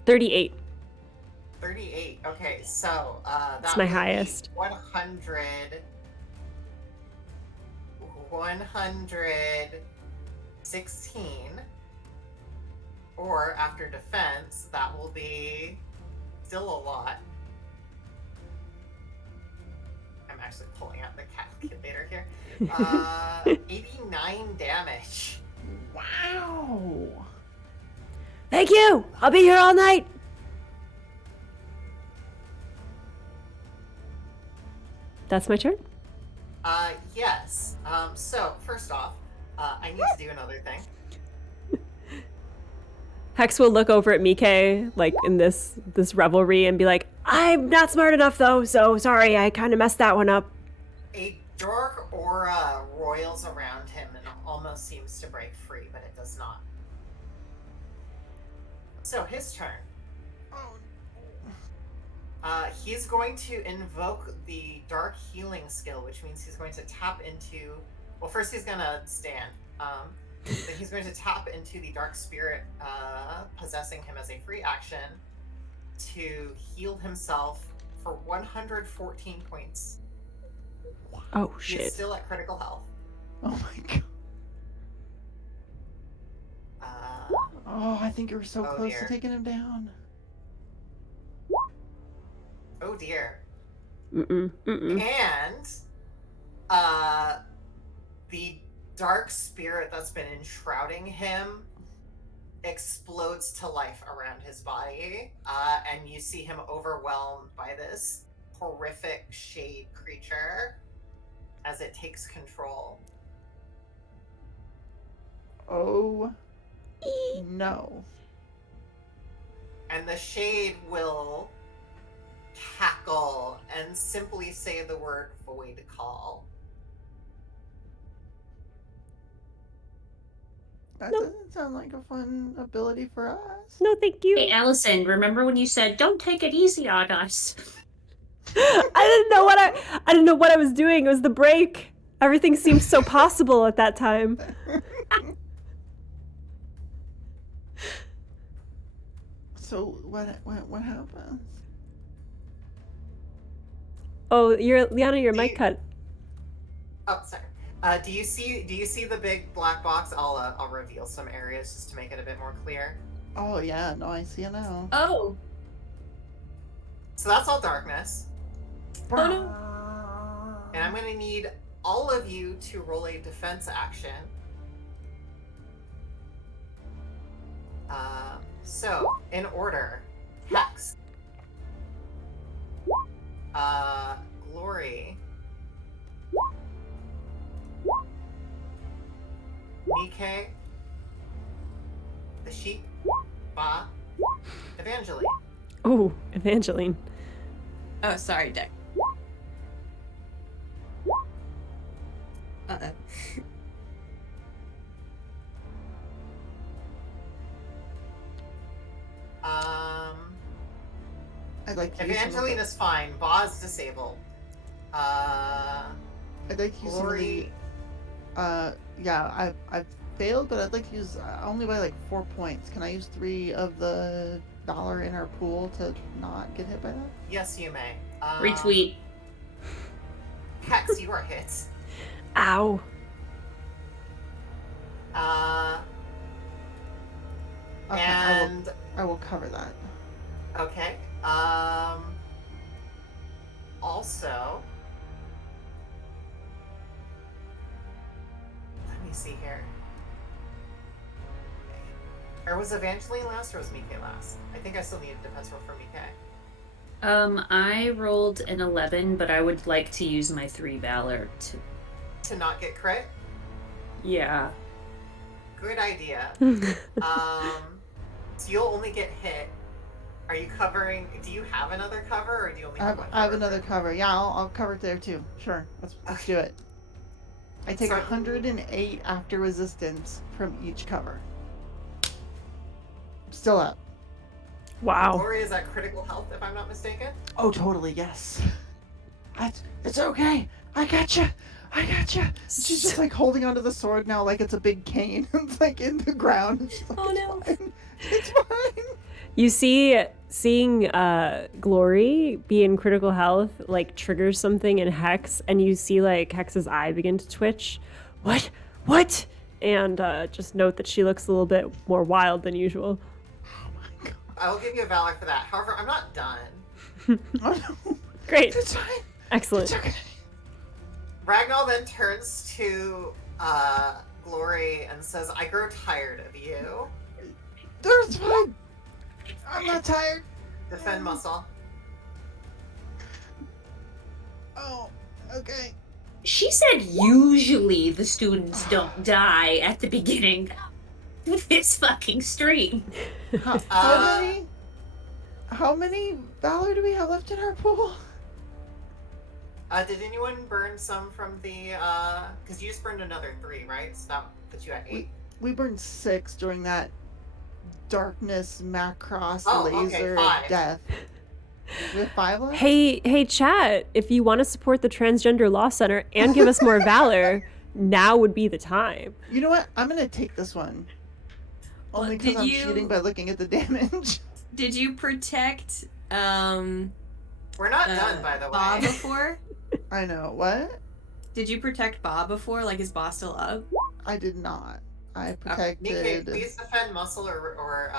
38. 38. Okay, so It's that my would be highest. 116. Or after defense, that will be still a lot. I'm actually pulling out the calculator here. 89 damage. Wow. Thank you. I'll be here all night. That's my turn. Yes. So first off, I need to do another thing. Hex will look over at Mike, like in this revelry, and be like, "I'm not smart enough though, so sorry, I kind of messed that one up." A dark aura roils around him and almost seems to break free, but it does not. So his turn. He's going to invoke the Dark Healing skill, which means he's going to tap into... Well, first he's going to stand. Then he's going to tap into the Dark Spirit possessing him as a free action to heal himself for 114 points. Oh He's shit! still at critical health. Oh my god. Oh, I think you were so Oh, close dear. to taking him down. Oh dear. Mm-mm. And the dark spirit that's been enshrouding him explodes to life around his body, and you see him overwhelmed by this horrific shade creature as it takes control. Oh no. And the shade will cackle and simply say the word void call. That Nope. doesn't sound like a fun ability for us. No, thank you. Hey, Allison, remember when you said, "Don't take it easy on us"? I didn't know what I was doing. It was the break. Everything seemed so possible at that time. So what happens? Oh, Liana, your mic cut. Oh, sorry. Do you see the big black box? I'll reveal some areas just to make it a bit more clear. Oh yeah, no, I see it now. Oh. So that's all darkness. Oh no. And I'm going to need all of you to roll a defense action. So, in order, Hex, Glory, Nike, the Sheep, Ba, Evangeline. Oh, Evangeline. Oh, sorry, Dick. Uh-oh. I'd like to use some of Evangeline is fine. Ba's disabled. I'd like to use Glory. yeah, I've failed, but I'd like to use only by like 4 points. Can I use 3 of the dollar in our pool to not get hit by that? Yes, you may. Retweet. Hex, you are hit. Ow. Okay, And I will cover that. okay. Also, let me see here. Or was Evangeline last, or was Mike last? I think I still need a defense roll for Mike. I rolled an 11, but I would like to use my 3 Valor To not get crit. Yeah. Good idea. So you'll only get hit. Are you covering? Do you have another cover, or do you only have one? I have cover? another cover. Yeah, I'll cover it there too. Sure, let's do it. I take So- 108 after resistance from each cover. Still up. Wow. Glory is at critical health, if I'm not mistaken. Oh, totally, yes. It's okay. I gotcha. She's just like holding onto the sword now like it's a big cane. It's like in the ground. It's like, Oh, it's no. fine. It's fine. You see, seeing Glory be in critical health like triggers something in Hex, and you see like Hex's eye begin to twitch. What? And just note that she looks a little bit more wild than usual. I will give you a Valor for that. However, I'm not done. Oh no. Great. It's fine. Excellent. It's okay. Ragnar then turns to Glory and says, I grow tired of you. It's fine. I'm not tired. Defend muscle. Oh, okay. She said usually the students don't die at the beginning of this fucking stream. How many Valor do we have left in our pool? Did anyone burn some from the, because you just burned another 3, right? So that puts you at 8. We burned 6 during that darkness Macross laser 5. death. We have 5 left? Hey, chat, if you want to support the Transgender Law Center and give us more Valor, now would be the time. You know what? I'm gonna take this one. Only because I'm cheating by looking at the damage. Did you protect We're not done, by the way. Bob before? I know. What? Did you protect Bob before? Like, is Bob still up? I did not. I Nikke, protected. please defend muscle or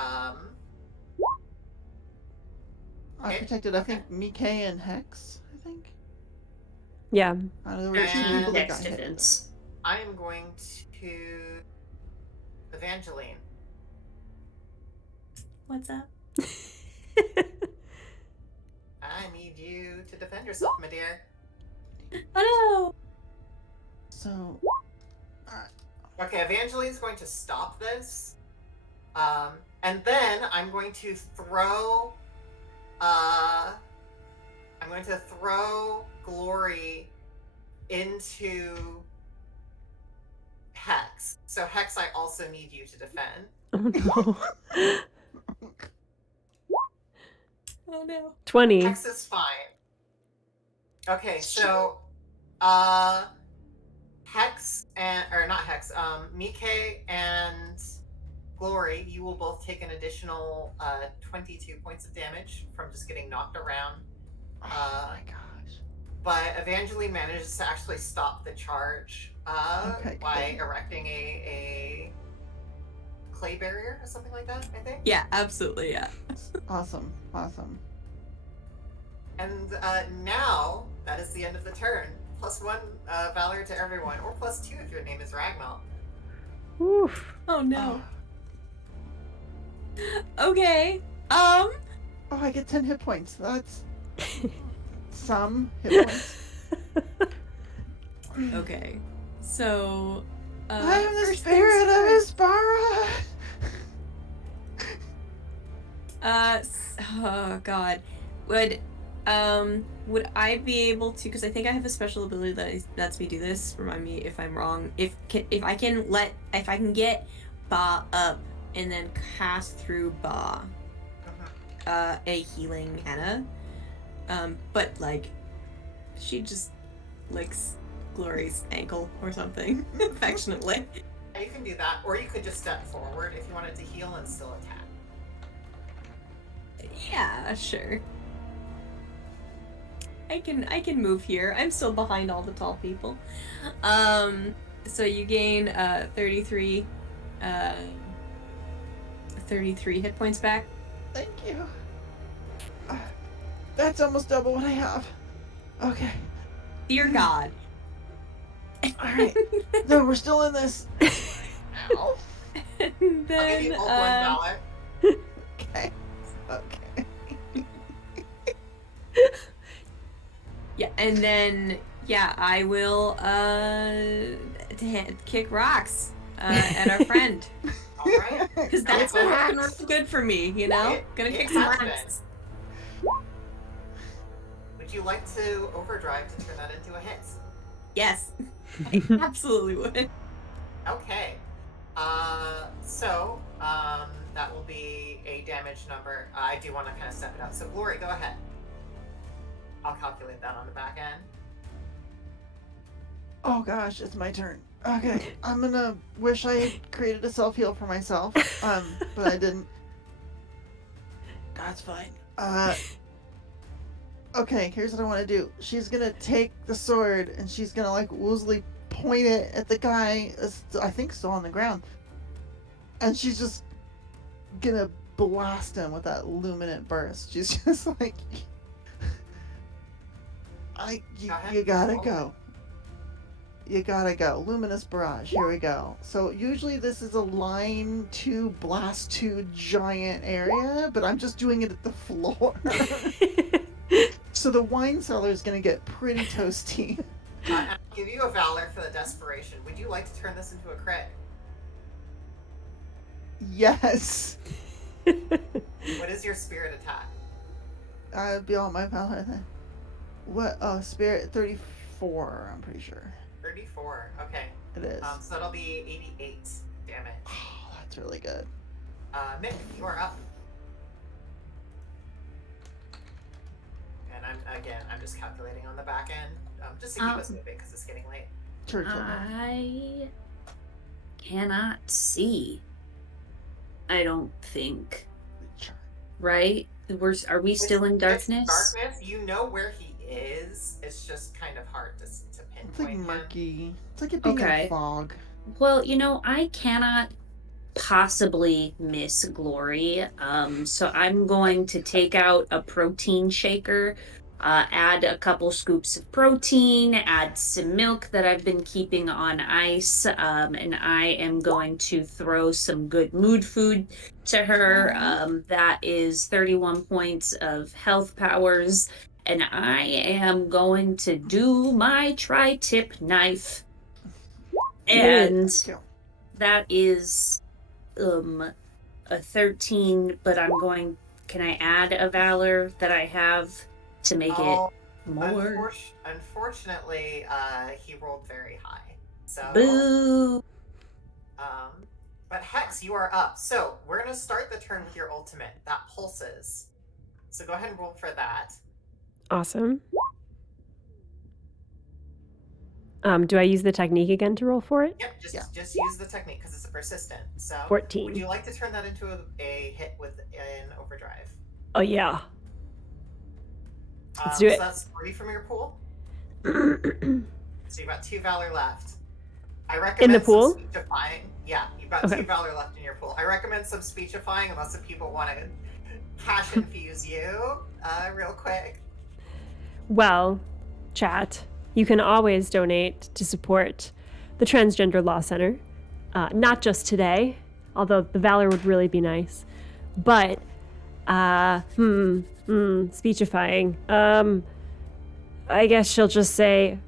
I protected. I think Mikke and Hex. I think. Yeah. There were 2 And people that Next got hit. defense. I am going to Evangeline. What's up? I need you to defend yourself, my dear. Oh So. Okay, Evangeline's going to stop this. And then I'm going to throw Glory into Hex. So Hex, I also need you to defend. Oh no. Oh no. 20. Hex is fine. Okay, so Hex Mikke and Glory, you will both take an additional 22 points of damage from just getting knocked around. Oh my gosh. But Evangeline manages to actually stop the charge Okay, by good. erecting a clay barrier or something like that, I think. Yeah, absolutely, yeah. Awesome. And now that is the end of the turn. +1 Valor to everyone, or +2 if your name is Ragnar. Oof. Oh no. Okay. Oh, I get 10 hit points. That's some hit points. Okay. So I am the first spirit things of first. Ispara. Oh god. Would I be able to, because I think I have a special ability that lets me do this, remind me if I'm wrong, if I can get Ba up and then cast through Ba a healing Hannah, but like she just licks Glory's ankle or something affectionately. You can do that, or you could just step forward if you wanted to heal and still attack. Yeah, sure. I can move here. I'm still behind all the tall people. So you gain 33 hit points back. Thank you. That's almost double what I have. Okay. Dear God. Alright. No, we're still in this. Ow. And I'll give then you all $1. Okay. Okay. yeah, and then I will kick rocks at our friend. Alright. Because that's been working really good for me, you know? Gonna kick some has been. rocks. Would you like to overdrive to turn that into a hit? Yes. I absolutely would. Okay. That will be a damage number. I do want to kind of step it up. So, Glory, go ahead. I'll calculate that on the back end. Oh gosh, it's my turn. Okay, I'm gonna wish I had created a self-heal for myself, but I didn't. That's fine. Okay, here's what I want to do. She's gonna take the sword and she's gonna like woozily point it at the guy. I think still on the ground, and she's just gonna blast him with that luminant burst. She's just like, you gotta go. You gotta go. Luminous barrage. Here we go. So usually this is a line 2 blast 2 giant area, but I'm just doing it at the floor. So the wine cellar is gonna get pretty toasty. I'll give you a Valor for the desperation. Would you like to turn this into a crit? Yes. What is your spirit attack? I'd be all my Valor then. What? Oh, spirit 34. I'm pretty sure 34. Okay. it is. So that'll be 88 damage. Oh, that's really good. Mick, you are up. And I'm just calculating on the back end, just to keep us moving because it's getting late. Sure. I cannot see. I don't think. Right? Are we still in darkness? It's darkness. You know where he is. It's just kind of hard to It's pinpoint like him. murky. It's like it being in fog. Well, I cannot possibly miss Glory. So I'm going to take out a protein shaker, add a couple scoops of protein, add some milk that I've been keeping on ice, and I am going to throw some good mood food to her. That is 31 points of health powers, and I am going to do my tri-tip knife. And that is a 13, but can I add a Valor that I have to make it more? Unfortunately, he rolled very high. So Boo! But Hex, you are up. So we're gonna start the turn with your ultimate. That pulses. So go ahead and roll for that. Awesome. Do I use the technique again to roll for it? Yep, just use the technique because it's a persistent. So 14. Would you like to turn that into a hit with an overdrive? Oh, yeah. Let's do it. So that's 3 from your pool. So you've got 2 Valor left. I recommend in the pool? some speechifying. Yeah, you've got 2 Valor left in your pool. I recommend some speechifying unless some people want to cash infuse you real quick. Well, chat, you can always donate to support the Transgender Law Center. Not just today, although the Valor would really be nice. But, speechifying. I guess she'll just say,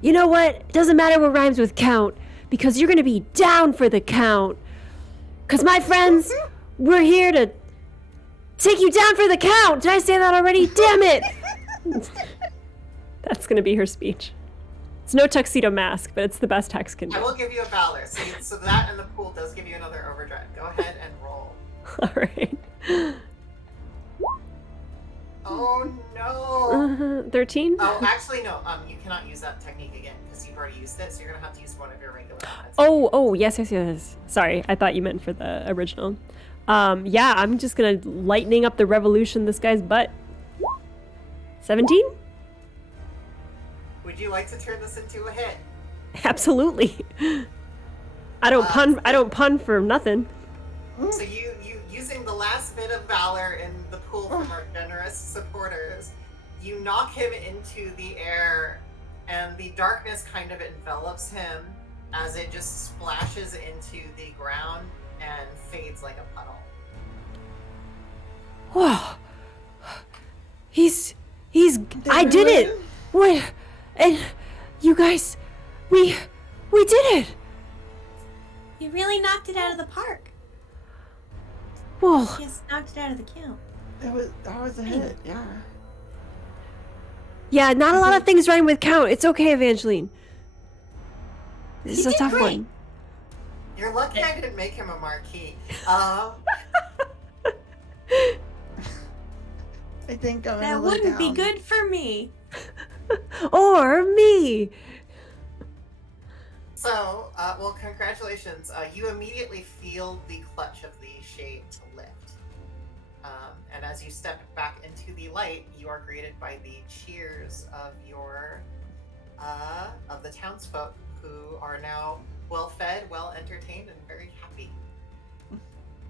you know what? It doesn't matter what rhymes with count, because you're gonna be down for the count. Because my friends, we're here to take you down for the count. Did I say that already? Damn it! That's gonna be her speech. It's no tuxedo mask, but it's the best Hex can do. I will give you a Valor. So that and the pool does give you another overdrive. Go ahead and roll. All right. Oh no! 13? Oh, actually no. You cannot use that technique again because you've already used it. So you're gonna have to use one of your regular ones. Oh, yes. Sorry, I thought you meant for the original. Yeah, I'm just gonna lightning up the revolution this guy's butt. 17? Would you like to turn this into a hit? Absolutely. I don't pun for nothing. So you using the last bit of Valor in the pool from our generous supporters, you knock him into the air, and the darkness kind of envelops him as it just splashes into the ground and fades like a puddle. Whoa. I did it! What? And you guys, we did it! You really knocked it out of the park. Whoa. You just knocked it out of the count. That was a hit, yeah. Yeah, not a lot of things rhyme with count. It's okay, Evangeline. This is a tough great. one. You're lucky I didn't make him a marquee. I think I'm That gonna lay wouldn't be down. good for me. Or me. So, well, congratulations. You immediately feel the clutch of the shade lift. And as you step back into the light, you are greeted by the cheers of the townsfolk, who are now well fed, well entertained, and very happy.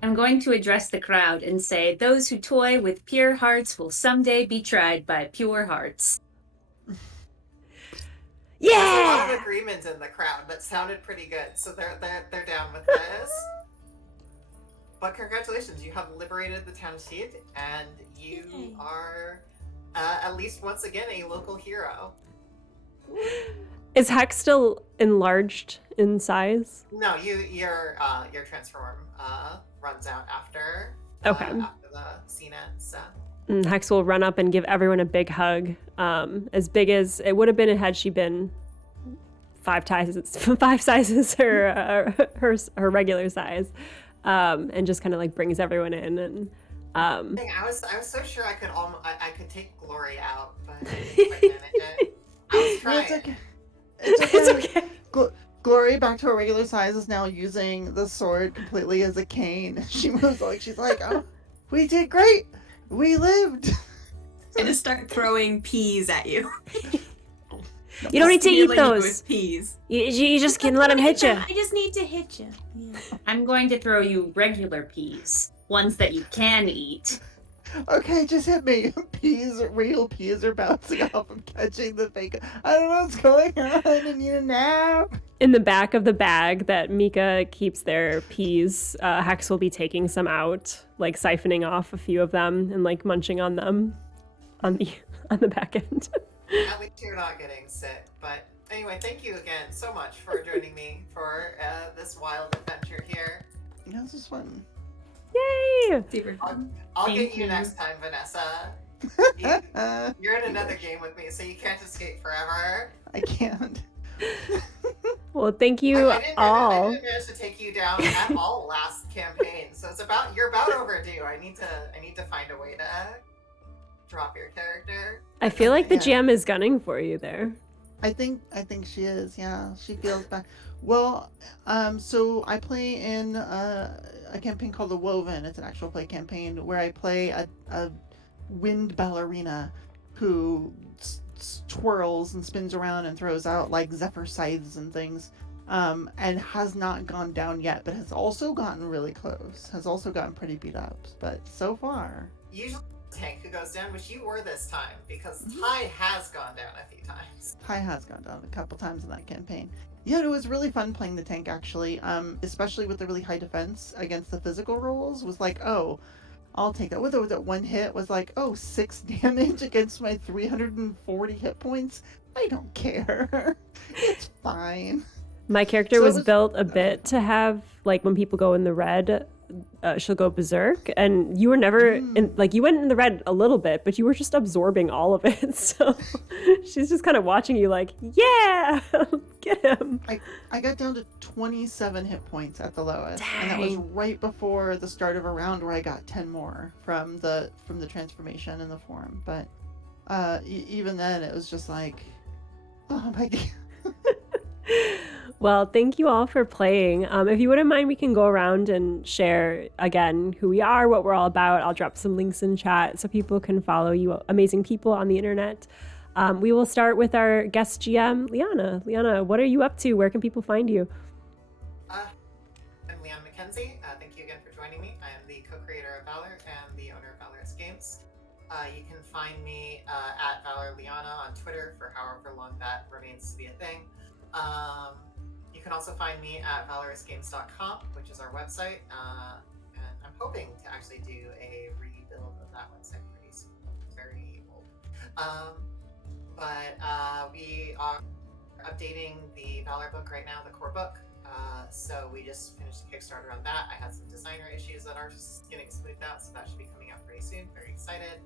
I'm going to address the crowd and say, those who toy with pure hearts will someday be tried by pure hearts. There's a lot Yeah! of agreement in the crowd that sounded pretty good, so they're down with this. But congratulations, you have liberated the town seat, and you Yay. are at least once again a local hero. Is Hex still enlarged in size? No, your transform runs out after Okay. after the scene ends. So. And Hex will run up and give everyone a big hug, as big as it would have been had she been five sizes her regular size, and just kind of like brings everyone in. And I was so sure I could take Glory out, but I didn't quite manage it. I was trying. It's okay. It's okay. Glory, back to her regular size, is now using the sword completely as a cane. She moves like she's like, "Oh, we did great. We lived." I just start throwing peas at you. you don't need to eat Stealing you those. with peas. You just can let him hit you. I just need to hit you. Yeah. I'm going to throw you regular peas, ones that you can eat. Okay, just hit me. Real peas are bouncing off. I'm catching the fake. I don't know what's going on. I need a nap. In the back of the bag that Mika keeps their peas, Hex will be taking some out, like siphoning off a few of them and like munching on them on the back end. At least you're not getting sick. But anyway, thank you again so much for joining me for this wild adventure here. Yeah, this is fun. Yay! Super fun. I'll Thank get you you. next time, Vanessa. You're in another game with me, so you can't escape forever. I can't. Well, thank you I didn't manage to take you down at all last campaign, so you're about overdue. I need to find a way to drop your character. I feel like the Yeah. GM is gunning for you there. I think she is. Yeah, she feels bad. Well, so I play in a campaign called The Woven. It's an actual play campaign where I play a wind ballerina who twirls and spins around and throws out like zephyr scythes and things, and has not gone down yet, but has also gotten really close. Has also gotten pretty beat up, but so far. Usually tank who goes down, which you were this time, because Ty has gone down a few times. Ty has gone down a couple times in that campaign. Yeah, it was really fun playing the tank, actually, especially with the really high defense against the physical rolls. Was like, oh, I'll take that. Whether it was at 1 hit, was like, oh, 6 damage against my 340 hit points. I don't care. It's fine. My character So it was was- built a bit to have, like, when people go in the red, she'll go berserk, and you were never in, like, you went in the red a little bit, but you were just absorbing all of it. So she's just kind of watching you like, yeah, get him. I got down to 27 hit points at the lowest, and that was Dang. right before the start of a round where I got 10 more from the transformation in the form. But even then, it was just like, oh my god. Well, thank you all for playing. If you wouldn't mind, we can go around and share again who we are, what we're all about. I'll drop some links in chat so people can follow you amazing people on the internet. We will start with our guest GM, Liana. Liana, what are you up to? Where can people find you? I'm Liana McKenzie. Thank you again for joining me. I am the co-creator of Valor and the owner of Valorous Games. You can find me at Valor Liana on Twitter for however long that remains to be a thing. You can also find me at valorousgames.com, which is our website, and I'm hoping to actually do a rebuild of that website pretty soon. It's very old. But we are updating the Valor book right now, the core book. So we just finished the Kickstarter on that. I had some designer issues that are just getting smoothed out, so that should be coming out pretty soon. Very excited.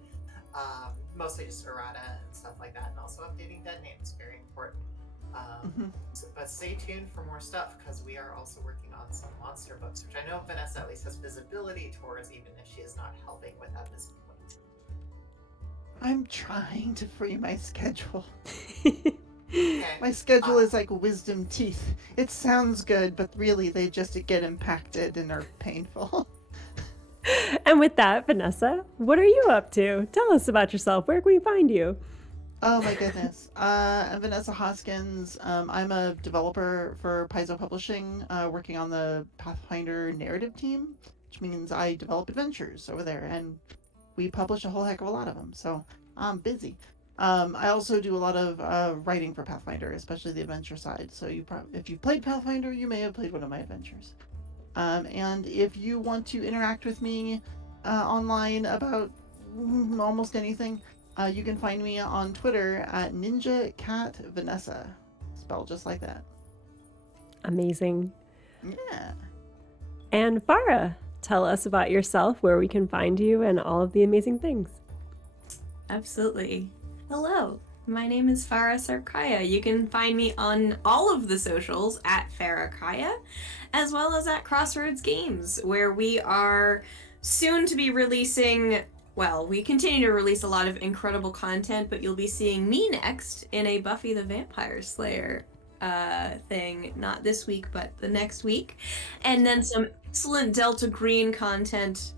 Mostly just errata and stuff like that, and also updating dead names, very important. But stay tuned for more stuff, because we are also working on some monster books, which I know Vanessa at least has visibility towards, even if she is not helping with that this point. I'm trying to free my schedule. Okay. My schedule is like wisdom teeth. It sounds good, but really they just get impacted and are painful. And with that, Vanessa, what are you up to? Tell us about yourself. Where can we find you? Oh my goodness. I'm Vanessa Hoskins. I'm a developer for Paizo Publishing, working on the Pathfinder narrative team, which means I develop adventures over there, and we publish a whole heck of a lot of them. So I'm busy. I also do a lot of writing for Pathfinder, especially the adventure side. So if you've played Pathfinder, you may have played one of my adventures. And if you want to interact with me online about almost anything, you can find me on Twitter at Ninja Cat Vanessa, spelled just like that. Amazing. Yeah. And Farah, tell us about yourself, where we can find you, and all of the amazing things. Absolutely. Hello, my name is Farah Sarkaya. You can find me on all of the socials at Farahkaya, as well as at Crossroads Games, where we are soon to be releasing. Well, we continue to release a lot of incredible content, but you'll be seeing me next in a Buffy the Vampire Slayer thing, not this week, but the next week. And then some excellent Delta Green content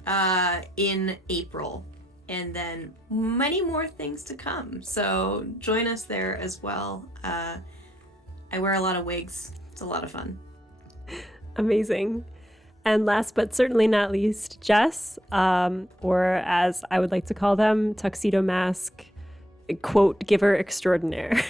in April. And then many more things to come. So join us there as well. I wear a lot of wigs. It's a lot of fun. Amazing. And last but certainly not least, Jess, or as I would like to call them, Tuxedo Mask, quote giver extraordinaire.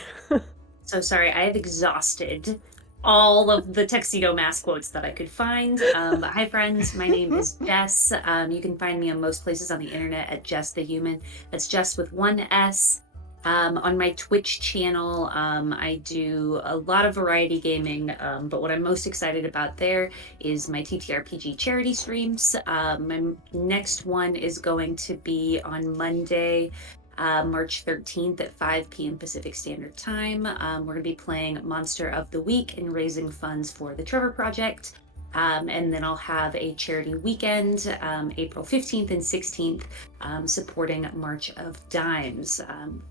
So sorry, I have exhausted all of the Tuxedo Mask quotes that I could find. Hi, friends. My name is Jess. You can find me on most places on the internet at Jess the Human. That's Jess with one S. On my Twitch channel, I do a lot of variety gaming, but what I'm most excited about there is my TTRPG charity streams. My next one is going to be on Monday, March 13th at 5 p.m. Pacific Standard Time. We're going to be playing Monster of the Week and raising funds for the Trevor Project. And then I'll have a charity weekend, April 15th and 16th, supporting March of Dimes,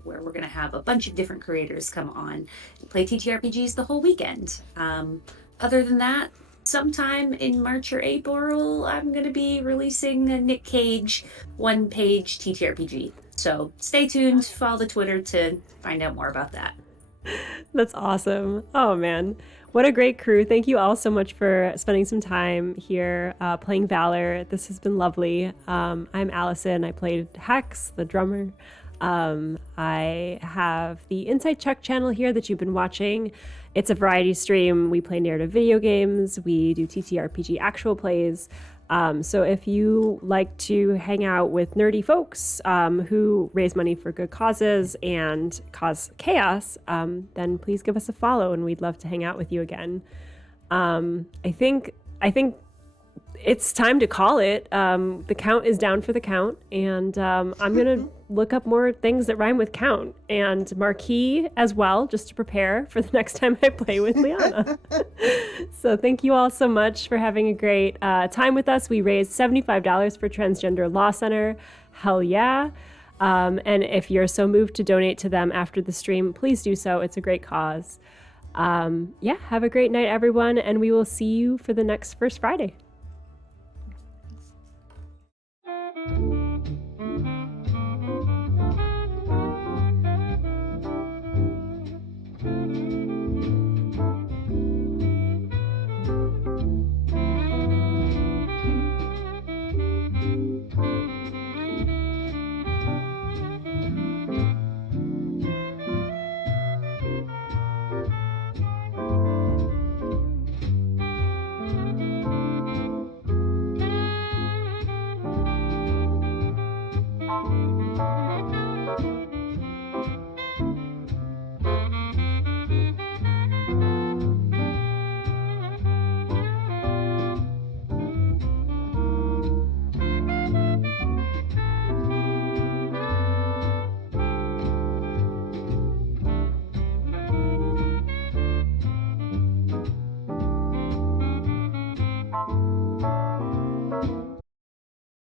where we're going to have a bunch of different creators come on and play TTRPGs the whole weekend. Other than that, sometime in March or April, I'm going to be releasing a Nick Cage one-page TTRPG. So stay tuned, follow the Twitter to find out more about that. That's awesome. Oh, man. What a great crew. Thank you all so much for spending some time here playing Valor. This has been lovely. I'm Allison. I played Hex, the drummer. I have the Inside Check channel here that you've been watching. It's a variety stream. We play narrative video games. We do TTRPG actual plays. So if you like to hang out with nerdy folks who raise money for good causes and cause chaos, then please give us a follow, and we'd love to hang out with you again. I think it's time to call it. The count is down for the count, and I'm gonna look up more things that rhyme with count and marquee as well, just to prepare for the next time I play with Liana. So thank you all so much for having a great time with us. We raised $75 for Transgender Law Center. Hell yeah. And if you're so moved to donate to them after the stream, please do so. It's a great cause. Yeah, have a great night, everyone, and we will see you for the next First Friday.